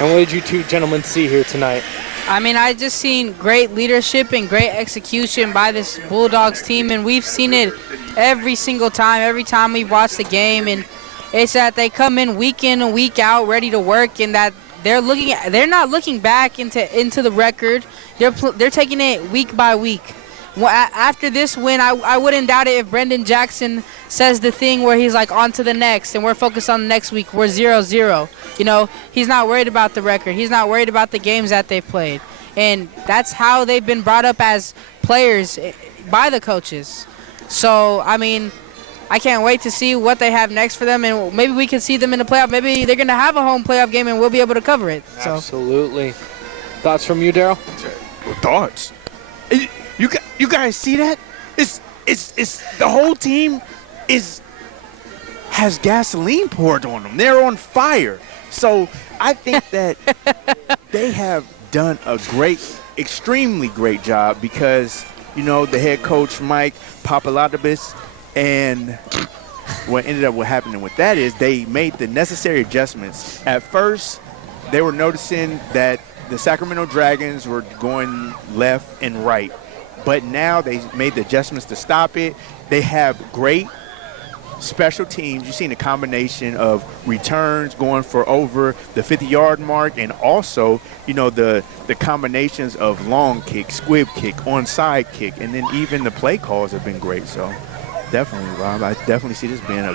And what did you two gentlemen see here tonight? I mean, I just seen great leadership and great execution by this Bulldogs team, and we've seen it every single time, every time we watch the game. And it's that they come in week and week out ready to work, and that they're not looking back into the record. They're taking it week by week. Well, after this win, I wouldn't doubt it if Brendan Jackson says the thing where he's like, on to the next, and we're focused on the next week. We're 0-0. You know, he's not worried about the record. He's not worried about the games that they've played. And that's how they've been brought up as players by the coaches. So, I mean, I can't wait to see what they have next for them, and maybe we can see them in the playoff. Maybe they're going to have a home playoff game, and we'll be able to cover it. So. Absolutely. Thoughts from you, Daryl? Thoughts? You guys see that? It's the whole team has gasoline poured on them. They're on fire. So I think that they have done a extremely great job because, you know, the head coach, Mike Papadopoulos, and what ended up happening with that is they made the necessary adjustments. At first, they were noticing that the Sacramento Dragons were going left and right. But now they made the adjustments to stop it. They have great special teams. You've seen a combination of returns going for over the 50-yard mark, and also, you know, the combinations of long kick, squib kick, onside kick, and then even the play calls have been great. So definitely, Rob, I definitely see this being a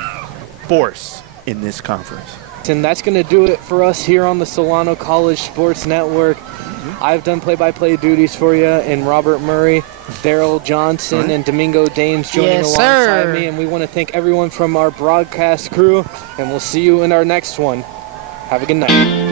force in this conference. And that's going to do it for us here on the Solano College Sports Network. I've done play-by-play duties for you, and Robert Murray, Daryl Johnson, and Domingo Dames joining alongside me. And we want to thank everyone from our broadcast crew, and we'll see you in our next one. Have a good night.